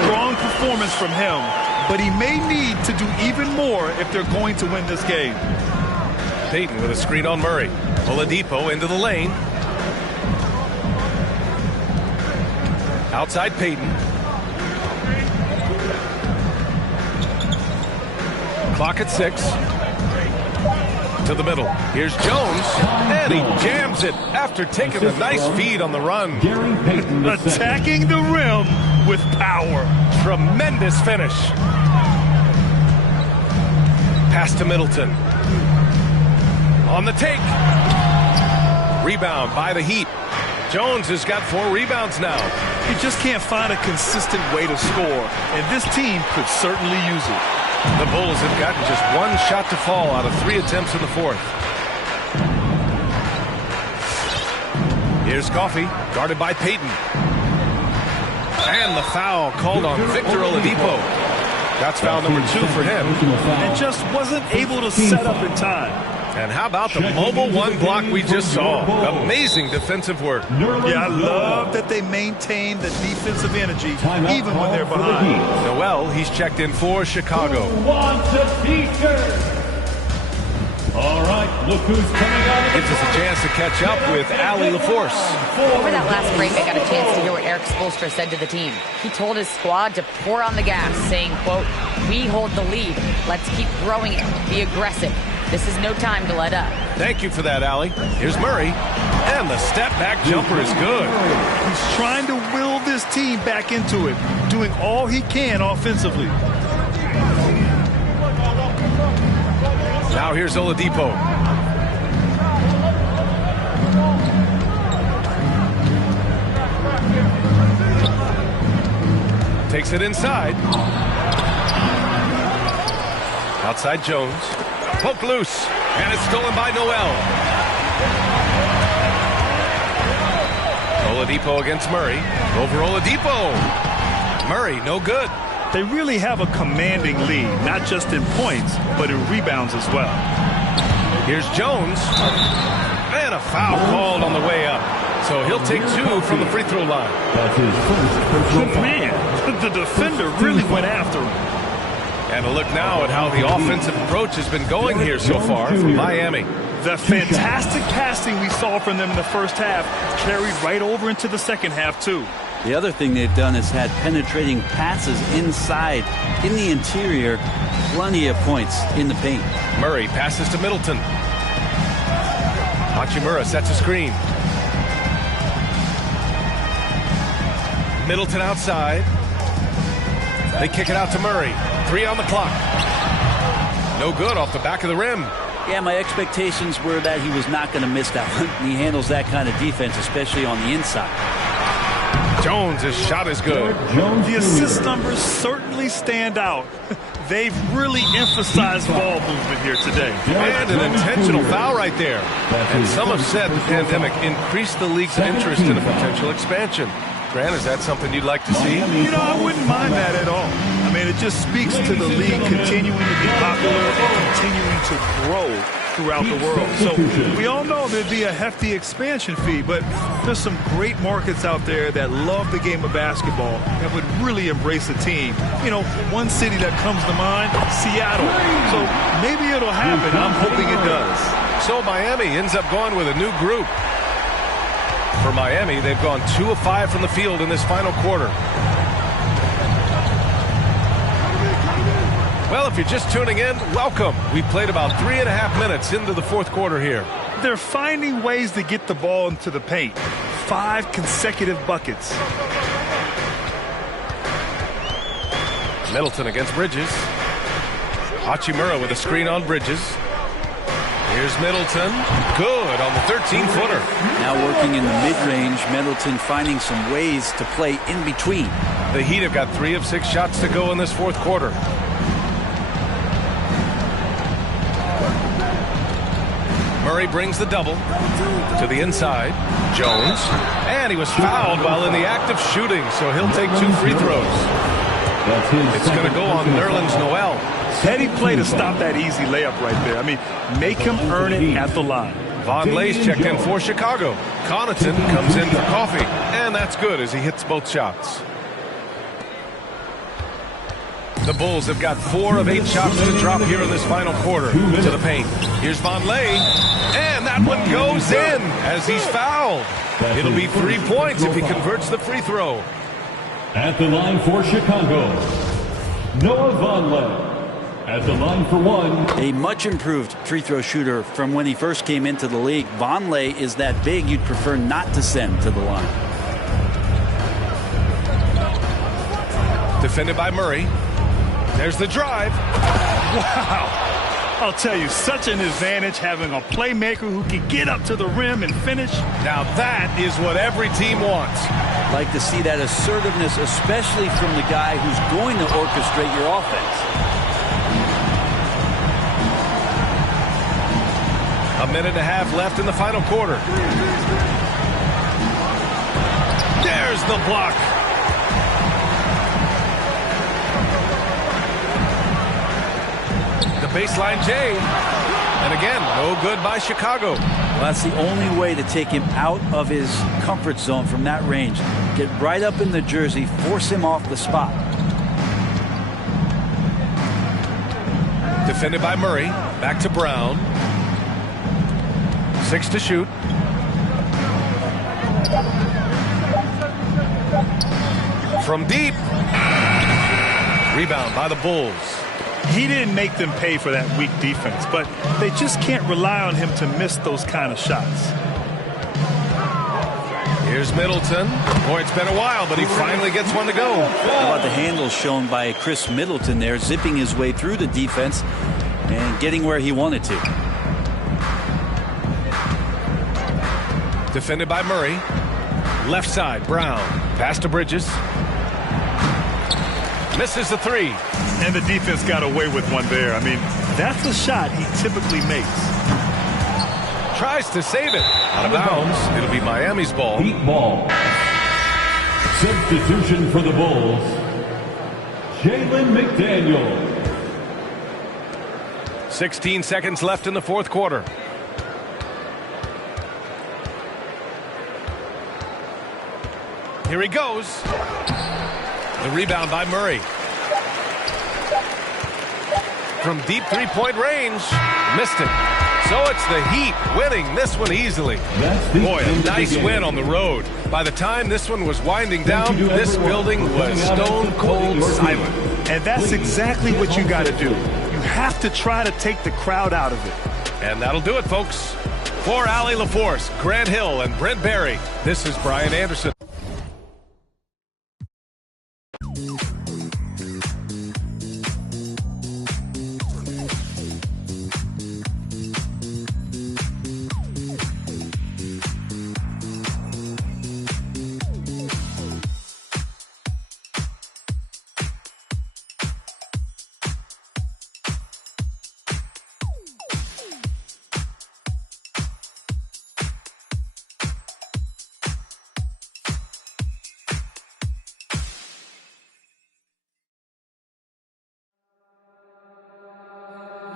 Strong performance from him, but he may need to do even more if they're going to win this game. Payton with a screen on Murray. Oladipo into the lane. Outside Payton. Clock at 6. To the middle. Here's Jones. And he jams it after taking a nice feed on the run. Attacking the rim with power. Tremendous finish. Pass to Middleton. On the take. Rebound by the Heat. Jones has got 4 rebounds now. He just can't find a consistent way to score, and this team could certainly use it. The Bulls have gotten just 1 shot to fall out of 3 attempts in the fourth. Here's Coffey, guarded by Payton. And the foul called on Victor Oladipo. That's foul number 2 for him. And just wasn't able to set up in time. And how about the mobile one block we just saw? Amazing defensive work. Yeah, I love that they maintain the defensive energy even when they're behind. Noel, he's checked in for Chicago. Who wants a t-shirt? All right, look who's coming out. Gives us a chance to catch up with Allie LaForce. Over that last break, I got a chance to hear what Eric Spoelstra said to the team. He told his squad to pour on the gas, saying, quote, "We hold the lead. Let's keep growing it. Be aggressive. This is no time to let up." Thank you for that, Allie. Here's Murray. And the step-back jumper is good. He's trying to will this team back into it, doing all he can offensively. Now here's Oladipo. Takes it inside. Outside Jones. Poke loose. And it's stolen by Noel. Oladipo against Murray. Over Oladipo. Murray, no good. They really have a commanding lead, not just in points, but in rebounds as well. Here's Jones. And a foul called on the way up. So he'll take 2 from the free throw line. That's his first personal foul. Man, the defender really went after him. And a look now at how the offensive approach has been going here so far from Miami. The fantastic passing we saw from them in the first half carried right over into the second half, too. The other thing they've done is had penetrating passes inside, in the interior, plenty of points in the paint. Murray passes to Middleton. Hachimura sets a screen. Middleton outside. They kick it out to Murray. 3 on the clock. No good off the back of the rim. Yeah, my expectations were that he was not going to miss that one. He handles that kind of defense, especially on the inside. Jones' shot is good. The assist numbers certainly stand out. They've really emphasized ball movement here today. And an intentional foul right there. And some have said the pandemic increased the league's interest in a potential expansion. Grant, is that something you'd like to see? You know, I wouldn't mind that at all. I mean, it just speaks to the league continuing to be popular and continuing to grow throughout the world. So we all know there'd be a hefty expansion fee, but there's some great markets out there that love the game of basketball and would really embrace a team. You know, one city that comes to mind, Seattle. So maybe it'll happen. I'm hoping it does. So Miami ends up going with a new group. For Miami, they've gone 2 of 5 from the field in this final quarter. Well, if you're just tuning in, welcome. We played about 3.5 minutes into the fourth quarter here. They're finding ways to get the ball into the paint. 5 consecutive buckets. Middleton against Bridges. Hachimura with a screen on Bridges. Here's Middleton. Good on the 13-footer. Now working in the mid-range, Middleton finding some ways to play in between. The Heat have got 3 of 6 shots to go in this fourth quarter. Murray brings the double to the inside. Jones. And he was fouled while in the act of shooting, so he'll take 2 free throws. It's going to go on Nerlens Noel. Heady play to stop that easy layup right there. I mean, make him earn it at the line. Von Lay's checked in for Chicago. Connaughton comes in for Coffee. And that's good as he hits both shots. The Bulls have got 4 of 8 shots to drop here in this final quarter to the paint. Here's Von Lay. And that one goes in as he's fouled. It'll be 3 points if he converts the free throw. At the line for Chicago, Noah Vonleh. At the line for 1. A much improved free throw shooter from when he first came into the league. Vonleh is that big you'd prefer not to send to the line. Defended by Murray. There's the drive. Wow. I'll tell you, such an advantage having a playmaker who can get up to the rim and finish. Now that is what every team wants. Like to see that assertiveness, especially from the guy who's going to orchestrate your offense. A minute and a half left in the final quarter. There's the block. The baseline J. And again, no good by Chicago. Well, that's the only way to take him out of his comfort zone from that range. Get right up in the jersey, force him off the spot. Defended by Murray. Back to Brown. 6 to shoot. From deep. Rebound by the Bulls. He didn't make them pay for that weak defense, but they just can't rely on him to miss those kind of shots. Here's Middleton. Boy, it's been a while, but he finally gets one to go. How about the handle shown by Chris Middleton there, zipping his way through the defense and getting where he wanted to. Defended by Murray. Left side, Brown. Pass to Bridges. Misses the 3. And the defense got away with one there. I mean, that's a shot he typically makes. Tries to save it. Out of bounds. It'll be Miami's ball. Heat ball. Substitution for the Bulls. Jalen McDaniel. 16 seconds left in the fourth quarter. Here he goes. The rebound by Murray. From deep three-point range. Missed it. So it's the Heat winning this one easily. Boy, a nice win on the road. By the time this one was winding down, this building was stone cold silent. And that's exactly what you got to do. You have to try to take the crowd out of it. And that'll do it, folks. For Allie LaForce, Grant Hill, and Brent Barry, this is Brian Anderson.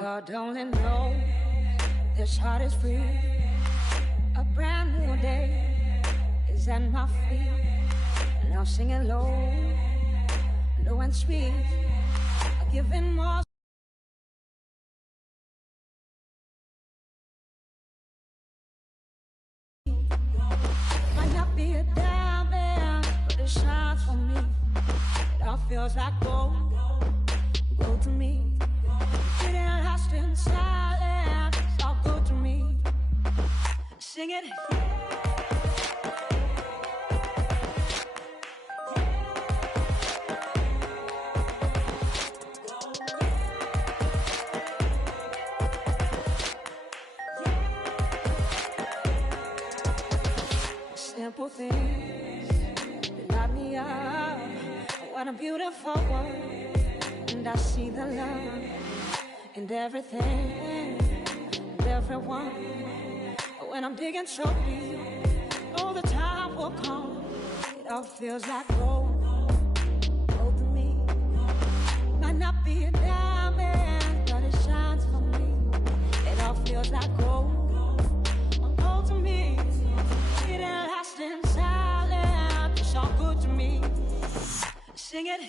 Lord, only know this heart is free. A brand new day is at my feet. Now singing low, low and sweet. Giving more. Might not be a diamond, but it shines for me. It all feels like gold, gold to me. Getting lost in silence, it's all good to me. Sing it. Simple things that light me up. What a beautiful world, and I see the love in everything and everyone. When I'm digging so deep, oh, the time will come. It all feels like gold, gold to me. Might not be a diamond, but it shines for me. It all feels like gold, gold to me. It ain't lost in silence, it's all good to me. Sing it.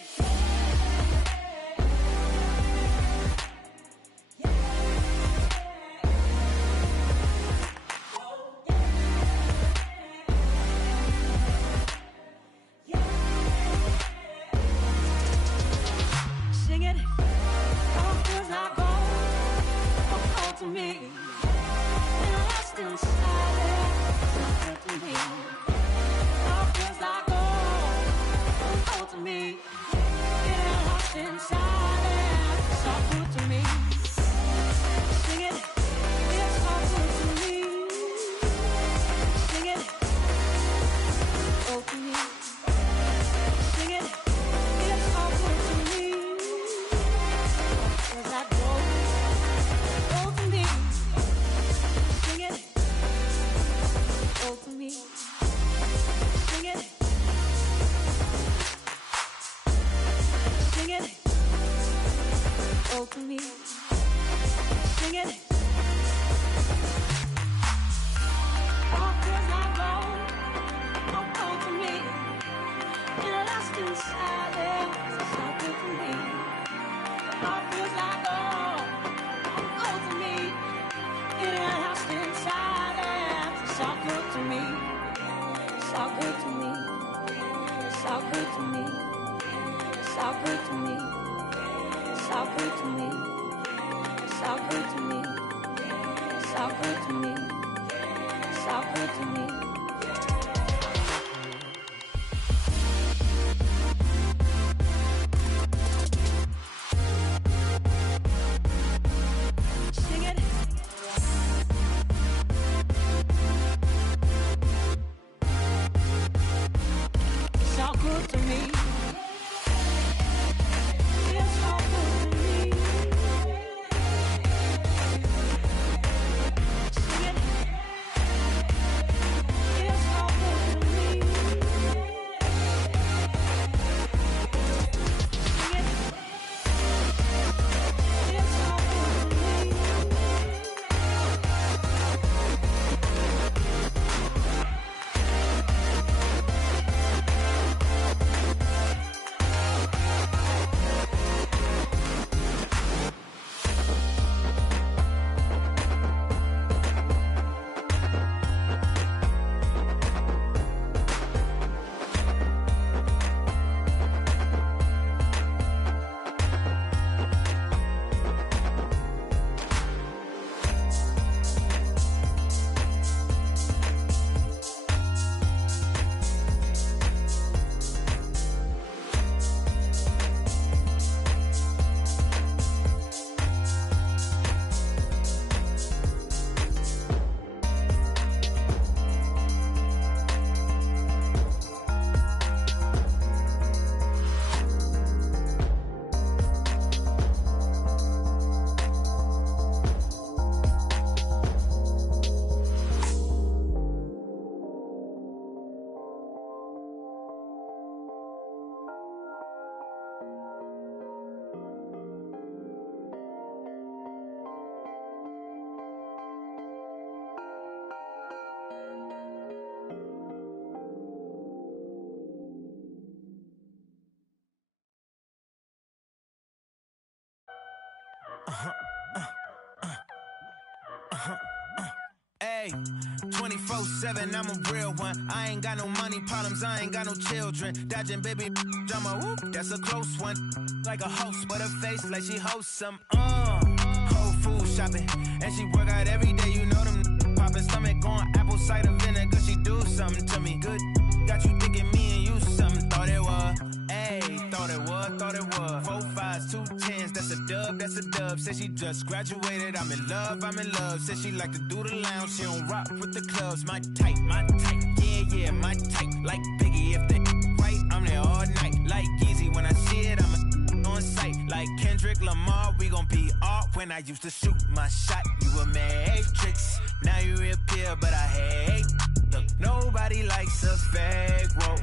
To me, lost in silence, to me. All feels like gold to me. Getting lost in silence, it's all good to me. Sing it, it's all good to me. Sing it, gold to me. Sing it, it's all good to me. Feels like gold. To me, sing it, oh to me. inside, it's so good to me. My heart feels like gold to me. It lost inside, it's so good to me. So good to me. So good to me. So good to me. So good to me. So good to me. So good to me. So good to me. Sing it. It's all good to me. It's all good to me. Sing it. It's all good to me. Sing it. It's all good to me. Hey, 24/7, I'm a real one. I ain't got no money problems, I ain't got no children. Dodging baby drama, whoop, that's a close one. Like a host, but her face like she hosts some. Whole food shopping, and she work out every day. You know them popping stomach on apple cider vinegar. She do something to me good. Got you thinking me and you something. Thought it was, ayy, thought it was, thought it was. 4 5s, 2 10s, that's a dub, that's a dub. Said she just graduated, I'm in love, I'm in love. Said she like to do the lounge, she don't rock with the clubs. My type, yeah, my type. Like Biggie, if they right, I'm there all night. Like Yeezy, when I see it, I'm on sight. Like Kendrick Lamar, we gon' be off. When I used to shoot my shot, you a matrix. Now you reappear, but I hate. Look, nobody likes a fake, whoa.